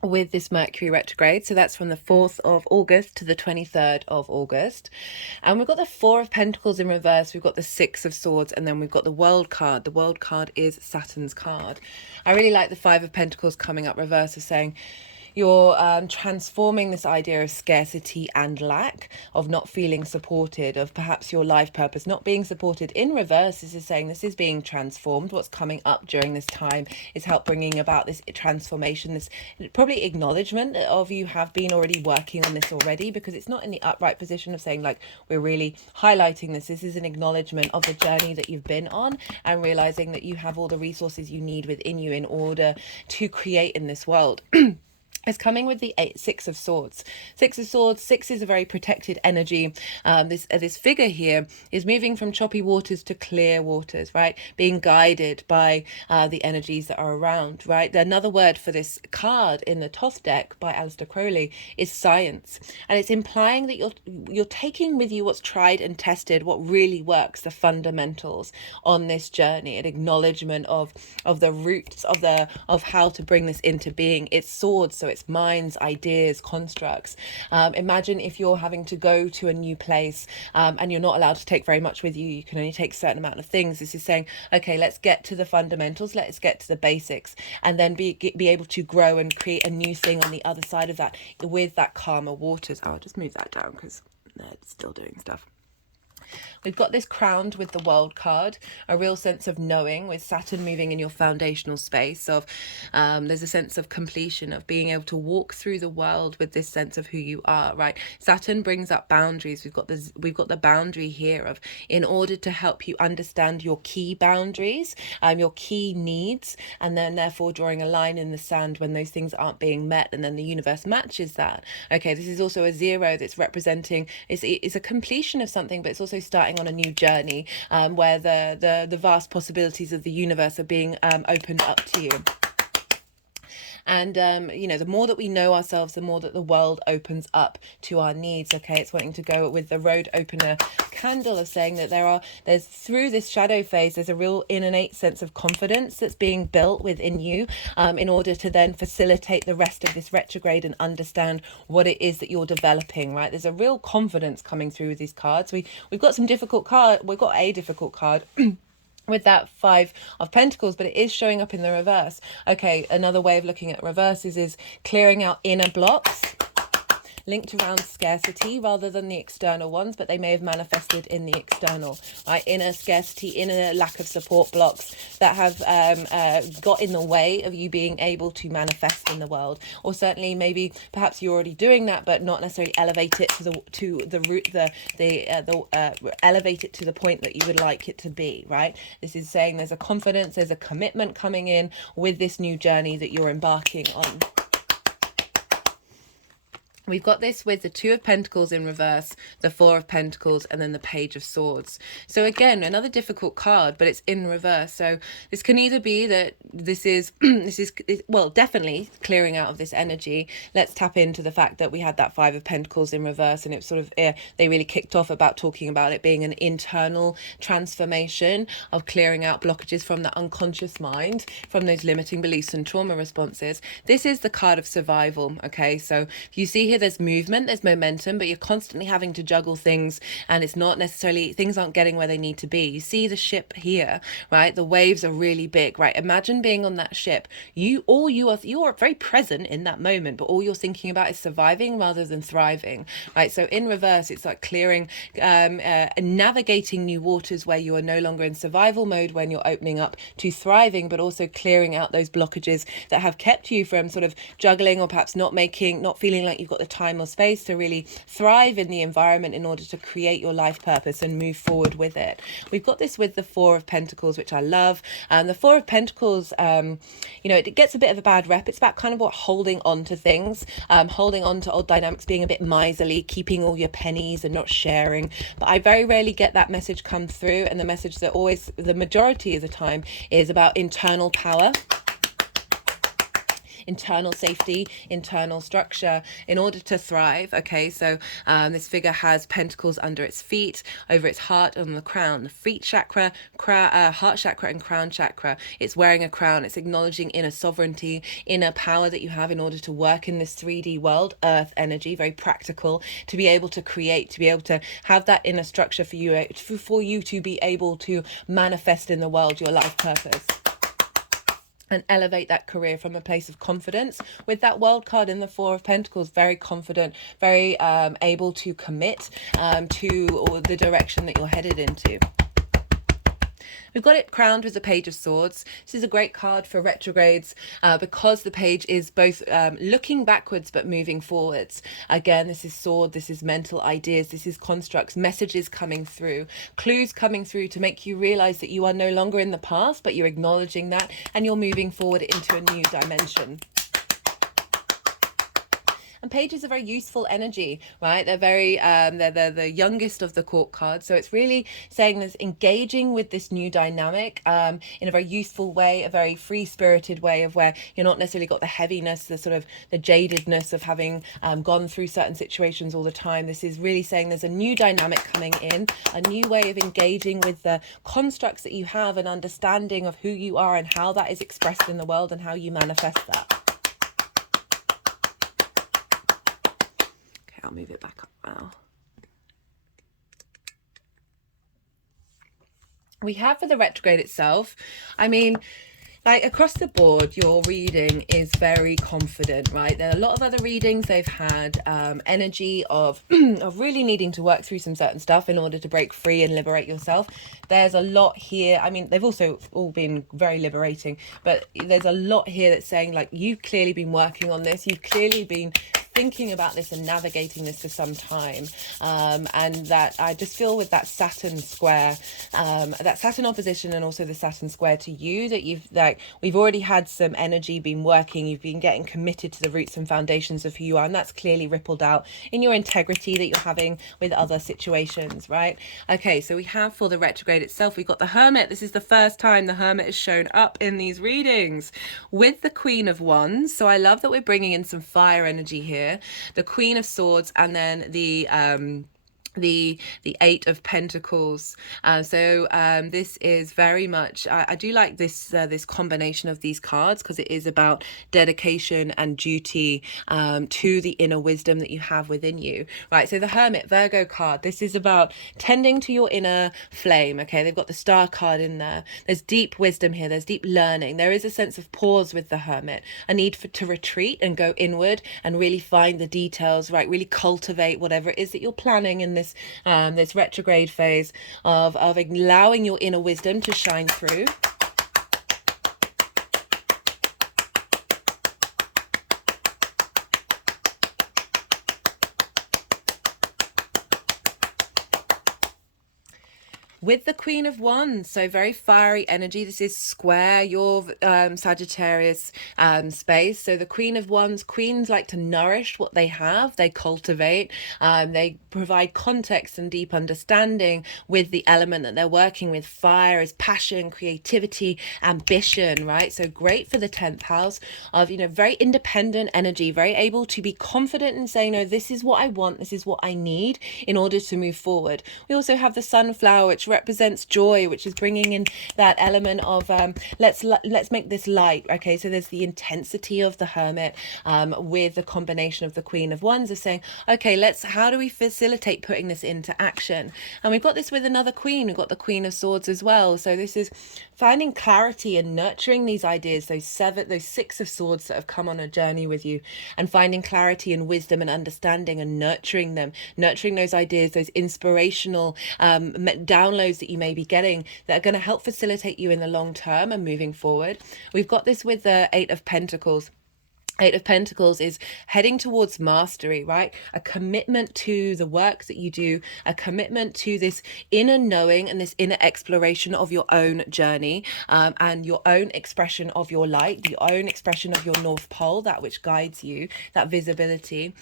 with this Mercury retrograde. So that's from the 4th of August to the 23rd of August. And we've got the 4 of Pentacles in reverse. We've got the 6 of Swords, and then we've got the World card. The World card is Saturn's card. I really like the 5 of Pentacles coming up reverse, of saying you're transforming this idea of scarcity and lack, of not feeling supported, of perhaps your life purpose not being supported. In reverse, this is saying this is being transformed. What's coming up during this time is help bringing about this transformation, this probably acknowledgement of you have been already working on this already, because it's not in the upright position of saying like we're really highlighting this. This is an acknowledgement of the journey that you've been on, and realizing that you have all the resources you need within you in order to create in this world. Is coming with the 6 of Swords. 6 of Swords, 6 is a very protected energy. This figure here is moving from choppy waters to clear waters, right? Being guided by the energies that are around, right? Another word for this card in the Thoth deck by Aleister Crowley is science. And it's implying that you're taking with you what's tried and tested, what really works, the fundamentals on this journey, an acknowledgement of the roots of how to bring this into being. It's swords, so it's minds, ideas, constructs. Imagine if you're having to go to a new place and you're not allowed to take very much with you. You can only take a certain amount of things. This is saying, okay, let's get to the fundamentals, let's get to the basics, and then be able to grow and create a new thing on the other side of that with that calmer waters. Oh, I'll just move that down because it's still doing stuff. We've got this crowned with the World card, a real sense of knowing, with Saturn moving in your foundational space of there's a sense of completion, of being able to walk through the world with this sense of who you are, right? Saturn brings up boundaries. We've got the boundary here of, in order to help you understand your key boundaries, your key needs, and then therefore drawing a line in the sand when those things aren't being met, and then the universe matches that. Okay, this is also a 0 that's representing, it's a completion of something, but it's also starting on a new journey where the vast possibilities of the universe are being opened up to you. And, the more that we know ourselves, the more that the world opens up to our needs. Okay, it's wanting to go with the road opener candle of saying that there's through this shadow phase, there's a real innate sense of confidence that's being built within you in order to then facilitate the rest of this retrograde and understand what it is that you're developing, right? There's a real confidence coming through with these cards. We've got some difficult card. We've got a difficult card. With that 5 of Pentacles, but it is showing up in the reverse. Okay, another way of looking at reverses is clearing out inner blocks linked around scarcity rather than the external ones, but they may have manifested in the external, right? Inner scarcity, inner lack of support blocks that have got in the way of you being able to manifest in the world. Or certainly maybe perhaps you're already doing that, but not necessarily elevate it elevate it to the point that you would like it to be, right? This is saying there's a confidence, there's a commitment coming in with this new journey that you're embarking on. We've got this with the 2 of Pentacles in reverse, the 4 of Pentacles, and then the Page of Swords. So again, another difficult card, but it's in reverse. So this can either be that this is well, definitely clearing out of this energy. Let's tap into the fact that we had that 5 of Pentacles in reverse, and it sort of they really kicked off about talking about it being an internal transformation of clearing out blockages from the unconscious mind, from those limiting beliefs and trauma responses. This is the card of survival. Okay, so you see here there's movement, there's momentum, but you're constantly having to juggle things, and it's not necessarily, things aren't getting where they need to be. You see the ship here, right? The waves are really big, right? Imagine being on that ship. You are very present in that moment, but all you're thinking about is surviving rather than thriving, right? So in reverse, it's like clearing, navigating new waters where you are no longer in survival mode when you're opening up to thriving, but also clearing out those blockages that have kept you from sort of juggling, or perhaps not feeling like you've got the time or space to really thrive in the environment in order to create your life purpose and move forward with it. We've got this with the 4 of Pentacles, which I love. The 4 of Pentacles, you know, it gets a bit of a bad rep. It's about kind of what holding on to things, holding on to old dynamics, being a bit miserly, keeping all your pennies and not sharing. But I very rarely get that message come through, and the message that always, the majority of the time, is about internal power, internal safety, internal structure in order to thrive. Okay, so this figure has pentacles under its feet, over its heart, on the crown, the feet chakra, heart chakra and crown chakra. It's wearing a crown. It's acknowledging inner sovereignty, inner power that you have in order to work in this 3D world, earth energy, very practical, to be able to create, to be able to have that inner structure for you to be able to manifest in the world your life purpose and elevate that career from a place of confidence. With that world card in the Four of Pentacles, very confident, very able to commit to the direction that you're headed into. We've got it crowned with the Page of Swords. This is a great card for retrogrades because the page is both looking backwards but moving forwards. Again, this is sword, this is mental ideas, this is constructs, messages coming through, clues coming through to make you realize that you are no longer in the past, but you're acknowledging that and you're moving forward into a new dimension. And pages are very useful energy, right? They're very, they're the youngest of the court cards. So it's really saying this, engaging with this new dynamic in a very useful way, a very free-spirited way of where you're not necessarily got the heaviness, the sort of the jadedness of having gone through certain situations all the time. This is really saying there's a new dynamic coming in, a new way of engaging with the constructs that you have, an understanding of who you are and how that is expressed in the world and how you manifest that. I'll move it back up now. We have for the retrograde itself, I mean, like across the board, your reading is very confident, right? There are a lot of other readings they've had energy of of really needing to work through some certain stuff in order to break free and liberate yourself. There's a lot here. I mean, they've also all been very liberating, but there's a lot here that's saying like you've clearly been working on this. You've clearly been thinking about this and navigating this for some time, and that I just feel with that Saturn square, that Saturn opposition and also the Saturn square to you, that you've like we've already had some energy been working, you've been getting committed to the roots and foundations of who you are, and that's clearly rippled out in your integrity that you're having with other situations, right? Okay, so we have for the retrograde itself, we've got the Hermit. This is the first time the Hermit is shown up in these readings with the Queen of Wands. So I love that we're bringing in some fire energy here, the Queen of Swords, and then the Eight of Pentacles. This is very much, I do like this this combination of these cards because it is about dedication and duty to the inner wisdom that you have within you, right? So the Hermit Virgo card, this is about tending to your inner flame. Okay, they've got the Star card in there. There's deep wisdom here, there's deep learning, there is a sense of pause with the Hermit, a need to retreat and go inward and really find the details, right? Really cultivate whatever it is that you're planning in this this retrograde phase of allowing your inner wisdom to shine through. With the Queen of Wands, so very fiery energy. This is square your Sagittarius space. So the Queen of Wands, queens like to nourish what they have, they cultivate, they provide context and deep understanding with the element that they're working with. Fire is passion, creativity, ambition, right? So great for the 10th house of, you know, very independent energy, very able to be confident in saying, no, this is what I want, this is what I need in order to move forward. We also have the Sunflower, which represents joy, which is bringing in that element of let's make this light. Okay, so there's the intensity of the Hermit with the combination of the Queen of Wands of saying, okay, how do we facilitate putting this into action? And we've got this with another queen, we've got the Queen of Swords as well. So this is finding clarity and nurturing these ideas, those 6 of Swords that have come on a journey with you, and finding clarity and wisdom and understanding and nurturing them, nurturing those ideas, those inspirational downloads that you may be getting that are going to help facilitate you in the long term and moving forward. We've got this with the 8 of Pentacles. Eight of Pentacles is heading towards mastery, right? A commitment to the work that you do, a commitment to this inner knowing and this inner exploration of your own journey, and your own expression of your light, the own expression of your North Pole, that which guides you, that visibility.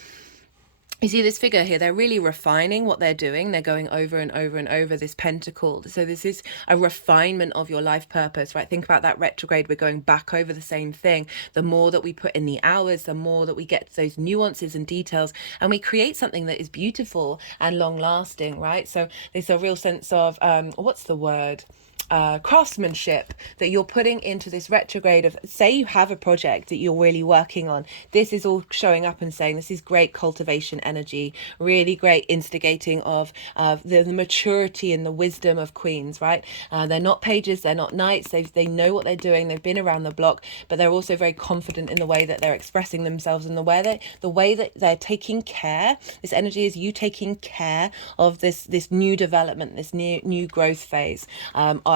You see this figure here, they're really refining what they're doing. They're going over and over and over this pentacle. So this is a refinement of your life purpose, right? Think about that retrograde. We're going back over the same thing. The more that we put in the hours, the more that we get those nuances and details, and we create something that is beautiful and long lasting, right? So there's a real sense of, what's the word? Craftsmanship that you're putting into this retrograde of, say you have a project that you're really working on. This is all showing up and saying this is great cultivation energy, really great instigating of the maturity and the wisdom of queens, right? They're not pages, they're not knights, they know what they're doing, they've been around the block, but they're also very confident in the way that they're expressing themselves and the way that they're taking care. This energy is you taking care of this new development, this new growth phase.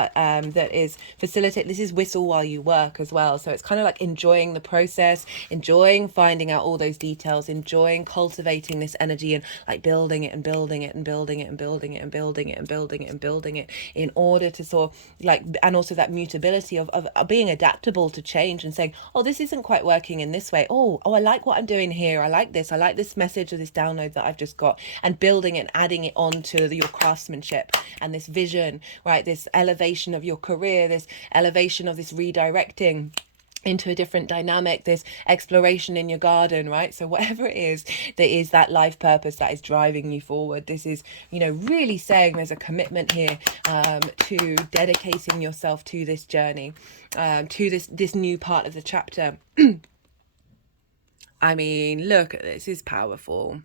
That is facilitate. This is whistle while you work as well. So it's kind of like enjoying the process, enjoying finding out all those details, enjoying cultivating this energy and like building it and building it and building it and building it and building it and building it and building it in order to sort of like, and also that mutability of being adaptable to change and saying, oh, this isn't quite working in this way. Oh, I like what I'm doing here. I like this message or this download that I've just got, and building it and adding it on to your craftsmanship and this vision, right? This elevation of your career, this elevation of this redirecting into a different dynamic, this exploration in your garden, right? So whatever it is that life purpose that is driving you forward, this is, really saying there's a commitment here to dedicating yourself to this journey, to this new part of the chapter. I mean, look, this is powerful,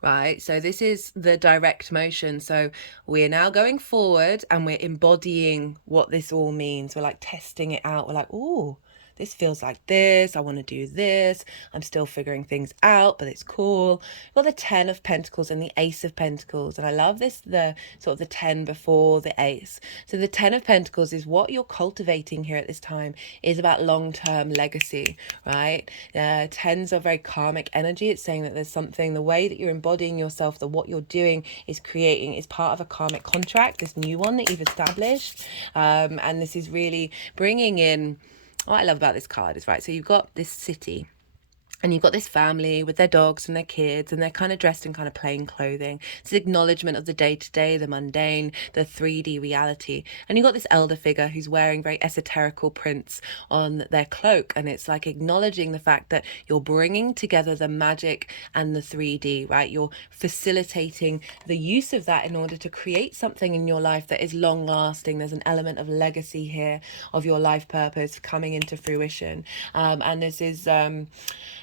right? So this is the direct motion. So we're now going forward and we're embodying what this all means. We're like testing it out. We're like, oh, this feels like this. I want to do this. I'm still figuring things out, but it's cool. We've got the 10 of Pentacles and the Ace of Pentacles. And I love this, the sort of the 10 before the Ace. So the 10 of Pentacles is what you're cultivating here at this time is about long-term legacy, right? Tens are very karmic energy. It's saying that there's something, the way that you're embodying yourself, that what you're doing is creating is part of a karmic contract, this new one that you've established. And this is really bringing in, what I love about this card is, right, so you've got this city and you've got this family with their dogs and their kids, and they're kind of dressed in kind of plain clothing. It's an acknowledgement of the day-to-day, the mundane, the 3D reality. And you've got this elder figure who's wearing very esoterical prints on their cloak. And it's like acknowledging the fact that you're bringing together the magic and the 3D, right? You're facilitating the use of that in order to create something in your life that is long-lasting. There's an element of legacy here of your life purpose coming into fruition. And this is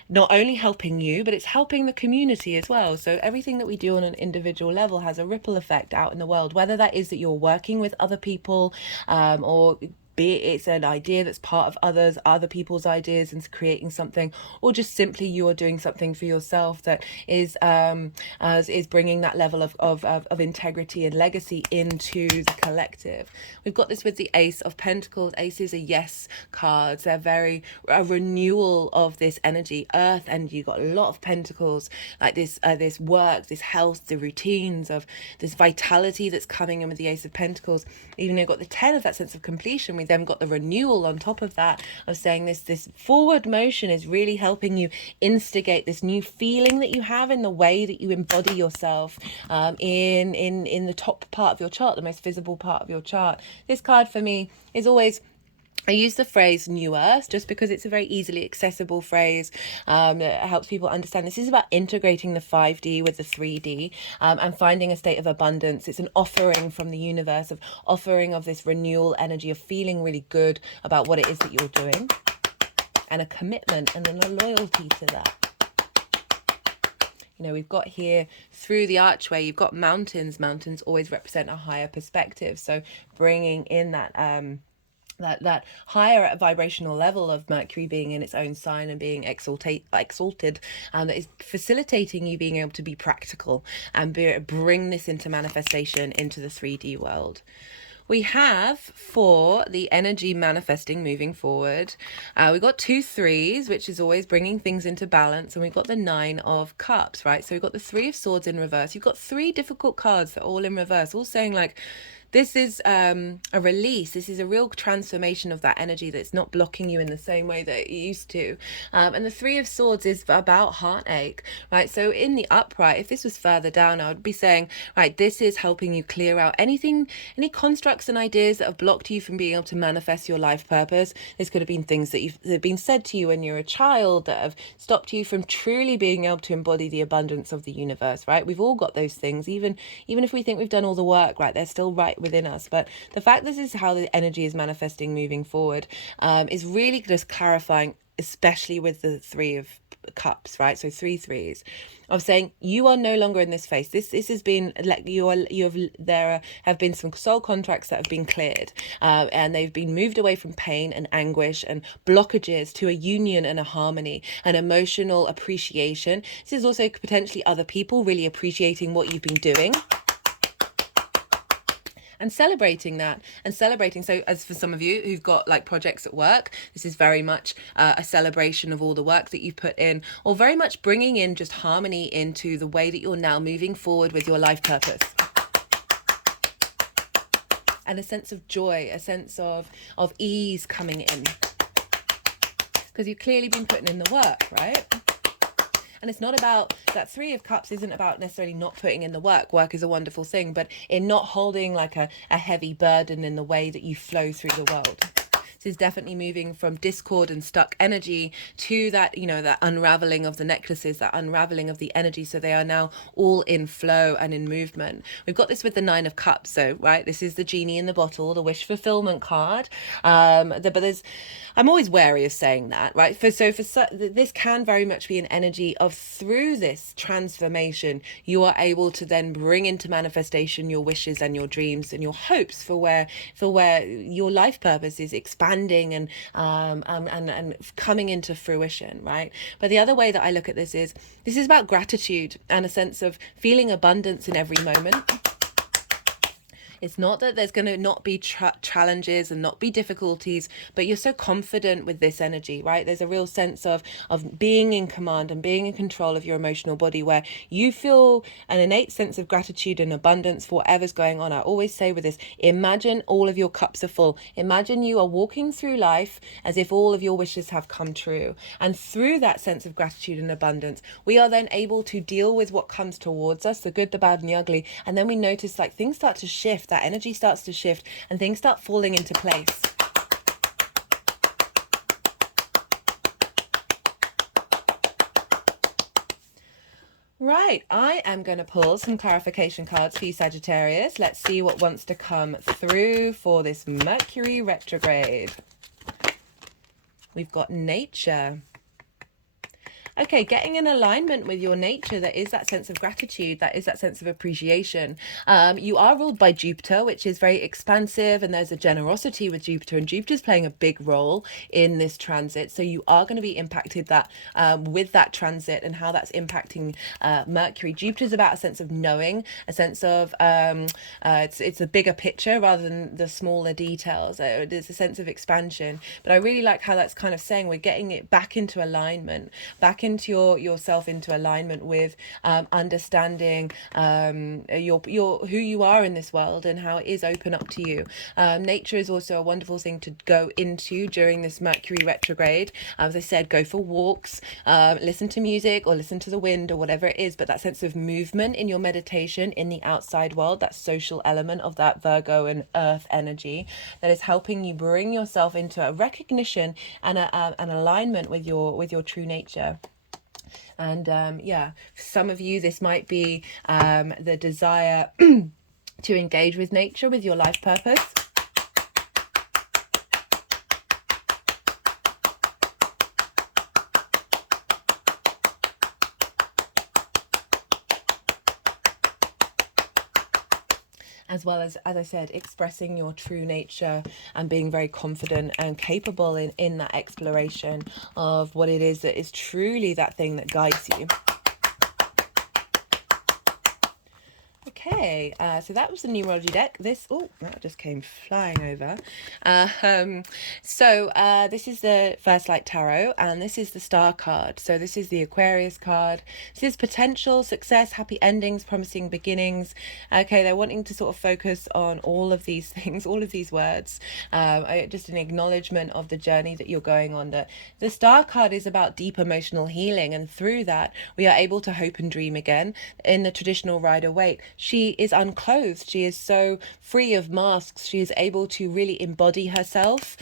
not only helping you, but it's helping the community as well. So everything that we do on an individual level has a ripple effect out in the world, whether that is that you're working with other people, or be it it's an idea that's part of other people's ideas and creating something, or just simply you are doing something for yourself that is bringing that level of integrity and legacy into the collective. We've got this with the Ace of Pentacles. Aces are yes cards. They're very a renewal of this energy, earth energy. You've got a lot of pentacles, like this work, this health, the routines of this vitality that's coming in with the Ace of Pentacles. Even though you've got the 10 of that sense of completion, we then got the renewal on top of that, of saying this forward motion is really helping you instigate this new feeling that you have in the way that you embody yourself in the top part of your chart, the most visible part of your chart. This card for me is always, I use the phrase New Earth just because it's a very easily accessible phrase that helps people understand. This is about integrating the 5D with the 3D and finding a state of abundance. It's an offering from the universe, of offering of this renewal energy, of feeling really good about what it is that you're doing, and a commitment and then a loyalty to that. We've got here through the archway, you've got mountains. Mountains always represent a higher perspective. So bringing in that that higher vibrational level of Mercury being in its own sign and being exalted, that is facilitating you being able to be practical and bring this into manifestation into the 3D world. We have for the energy manifesting moving forward, we got 2 3s, which is always bringing things into balance, and we've got the 9 of cups, right? So we've got the 3 of swords in reverse. You've got 3 difficult cards that are all in reverse, all saying like, this is a release. This is a real transformation of that energy that's not blocking you in the same way that it used to. And the 3 of Swords is about heartache, right? So in the upright, if this was further down, I would be saying, right, this is helping you clear out anything, any constructs and ideas that have blocked you from being able to manifest your life purpose. This could have been things that have been said to you when you're a child that have stopped you from truly being able to embody the abundance of the universe, right? We've all got those things, even if we think we've done all the work, right? They're still right within us. But the fact this is how the energy is manifesting moving forward is really just clarifying, especially with the 3 of cups, right? So 3 3s of saying you are no longer in this phase. This has been like there have been some soul contracts that have been cleared, and they've been moved away from pain and anguish and blockages to a union and a harmony, an emotional appreciation. This is also potentially other people really appreciating what you've been doing and celebrating that and celebrating. So as for some of you who've got like projects at work, this is very much a celebration of all the work that you've put in, or very much bringing in just harmony into the way that you're now moving forward with your life purpose. And a sense of joy, a sense of ease coming in, because you've clearly been putting in the work, right? And it's not about, that 3 of cups isn't about necessarily not putting in the work. Work is a wonderful thing, but in not holding like a heavy burden in the way that you flow through the world. This is definitely moving from discord and stuck energy to that, that unraveling of the necklaces, that unraveling of the energy. So they are now all in flow and in movement. We've got this with the 9 of cups. So, right, this is the genie in the bottle, the wish fulfillment card. But I'm always wary of saying that, right? This can very much be an energy of, through this transformation, you are able to then bring into manifestation your wishes and your dreams and your hopes for where your life purpose is expanding and coming into fruition, right? But the other way that I look at this is about gratitude and a sense of feeling abundance in every moment. It's not that there's going to not be challenges and not be difficulties, but you're so confident with this energy, right? There's a real sense of being in command and being in control of your emotional body, where you feel an innate sense of gratitude and abundance for whatever's going on. I always say with this, imagine all of your cups are full. Imagine you are walking through life as if all of your wishes have come true. And through that sense of gratitude and abundance, we are then able to deal with what comes towards us, the good, the bad, and the ugly. And then we notice like things start to shift. That energy starts to shift and things start falling into place. Right, I am going to pull some clarification cards for you, Sagittarius. Let's see what wants to come through for this Mercury retrograde. We've got nature. Okay, getting in alignment with your nature, that is that sense of gratitude, that is that sense of appreciation. You are ruled by Jupiter, which is very expansive, and there's a generosity with Jupiter, and Jupiter's playing a big role in this transit. So you are going to be impacted with that transit and how that's impacting Mercury. Jupiter's about a sense of knowing, a sense of it's a bigger picture rather than the smaller details. There's a sense of expansion, but I really like how that's kind of saying we're getting it back into alignment, back into yourself into alignment with understanding your who you are in this world and how it is open up to you. Nature is also a wonderful thing to go into during this Mercury retrograde. As I said, go for walks, listen to music or listen to the wind or whatever it is, but that sense of movement in your meditation in the outside world, that social element of that Virgo and Earth energy that is helping you bring yourself into a recognition and an alignment with your true nature. And for some of you, this might be the desire to engage with nature, with your life purpose. As well as I said, expressing your true nature and being very confident and capable in that exploration of what it is that is truly that thing that guides you. Okay, so that was the numerology deck. That just came flying over. This is the First Light Tarot, and this is the Star card. So this is the Aquarius card. This is potential, success, happy endings, promising beginnings. Okay, they're wanting to sort of focus on all of these things, all of these words. Just an acknowledgement of the journey that you're going on. That the Star card is about deep emotional healing, and through that, we are able to hope and dream again. In the traditional Rider-Waite, she is unclothed. She is so free of masks. She is able to really embody herself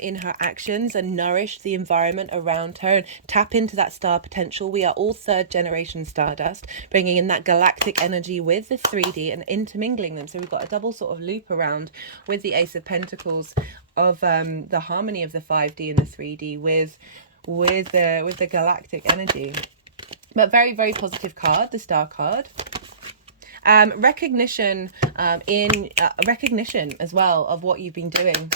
in her actions and nourish the environment around her and tap into that star potential. We are all third generation stardust, bringing in that galactic energy with the 3D and intermingling them. So we've got a double sort of loop around with the Ace of Pentacles of the harmony of the 5D and the 3D with the galactic energy. But very, very positive card, the Star card. Recognition recognition as well of what you've been doing,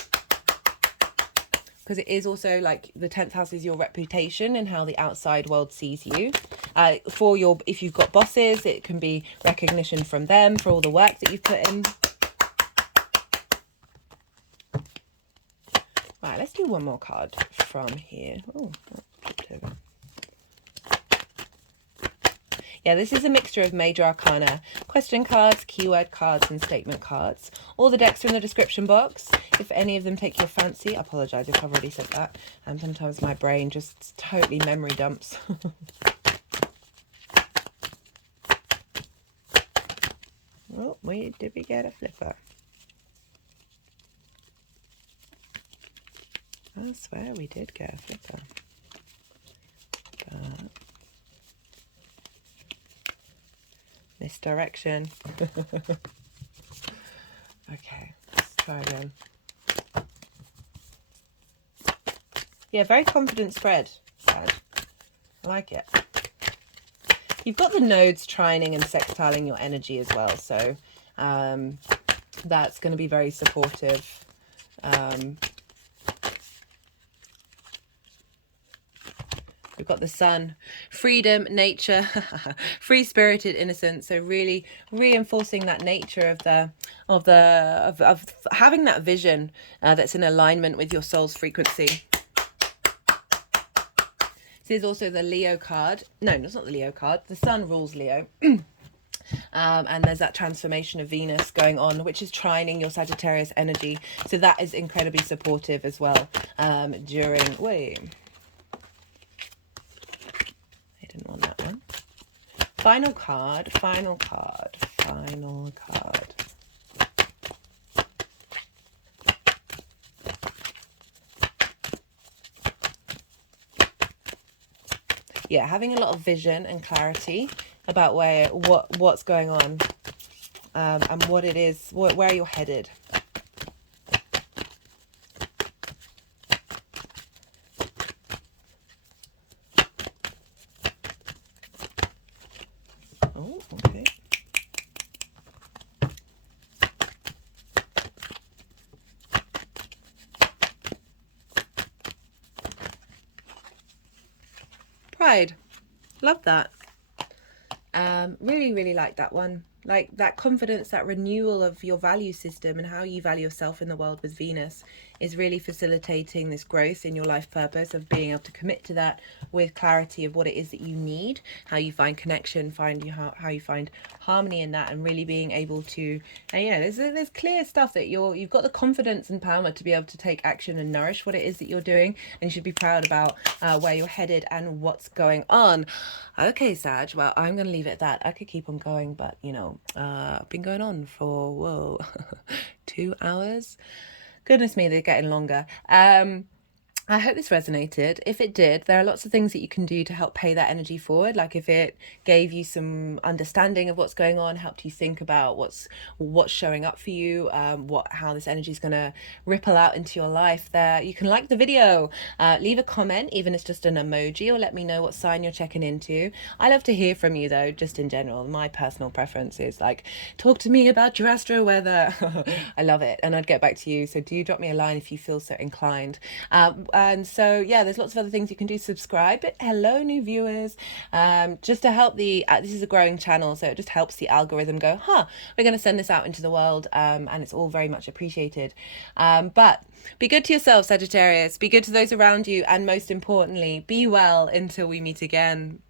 because it is also like the 10th house is your reputation and how the outside world sees you. If you've got bosses, it can be recognition from them for all the work that you've put in. Right, let's do one more card from here. Oh, flipped over. Yeah, this is a mixture of major arcana, question cards, keyword cards, and statement cards. All the decks are in the description box. If any of them take your fancy, I apologise if I've already said that. And sometimes my brain just totally memory dumps. Oh, did we get a flipper? I swear we did get a flipper. But misdirection. Okay, let's try again. Yeah, very confident spread, Sag. I like it. You've got the nodes trining and sextiling your energy as well, so that's going to be very supportive. We've got the Sun, freedom, nature, free-spirited innocence. So really reinforcing that nature of having that vision that's in alignment with your soul's frequency. This is also the Leo card. No, it's not the Leo card. The Sun rules Leo. And there's that transformation of Venus going on, which is trining your Sagittarius energy. So that is incredibly supportive as well during... Wait. I didn't want that one. Final card, final card, final card. Yeah, having a lot of vision and clarity about what's going on and what it is, where you're headed. Oh, okay. Pride. Love that. Really like that one. Like that confidence, that renewal of your value system and how you value yourself in the world with Venus is really facilitating this growth in your life purpose of being able to commit to that with clarity of what it is that you need, how you find connection, how you find harmony in that, and really being able to, there's clear stuff that you've got the confidence and power to be able to take action and nourish what it is that you're doing, and you should be proud about where you're headed and what's going on. Okay, Sag, well, I'm going to leave it at that. I could keep on going, but I've been going on for 2 hours. Goodness me, they're getting longer. I hope this resonated. If it did, there are lots of things that you can do to help pay that energy forward. Like if it gave you some understanding of what's going on, helped you think about what's showing up for you, how this energy is going to ripple out into your life. There, you can like the video, leave a comment, even if it's just an emoji, or let me know what sign you're checking into. I love to hear from you though, just in general. My personal preference is like, talk to me about your astro weather. I love it, and I'd get back to you. So do drop me a line if you feel so inclined. And so, yeah, there's lots of other things you can do. Subscribe. Hello, new viewers. Just to help this is a growing channel, so it just helps the algorithm go, we're going to send this out into the world. And it's all very much appreciated. But be good to yourself, Sagittarius. Be good to those around you. And most importantly, be well until we meet again.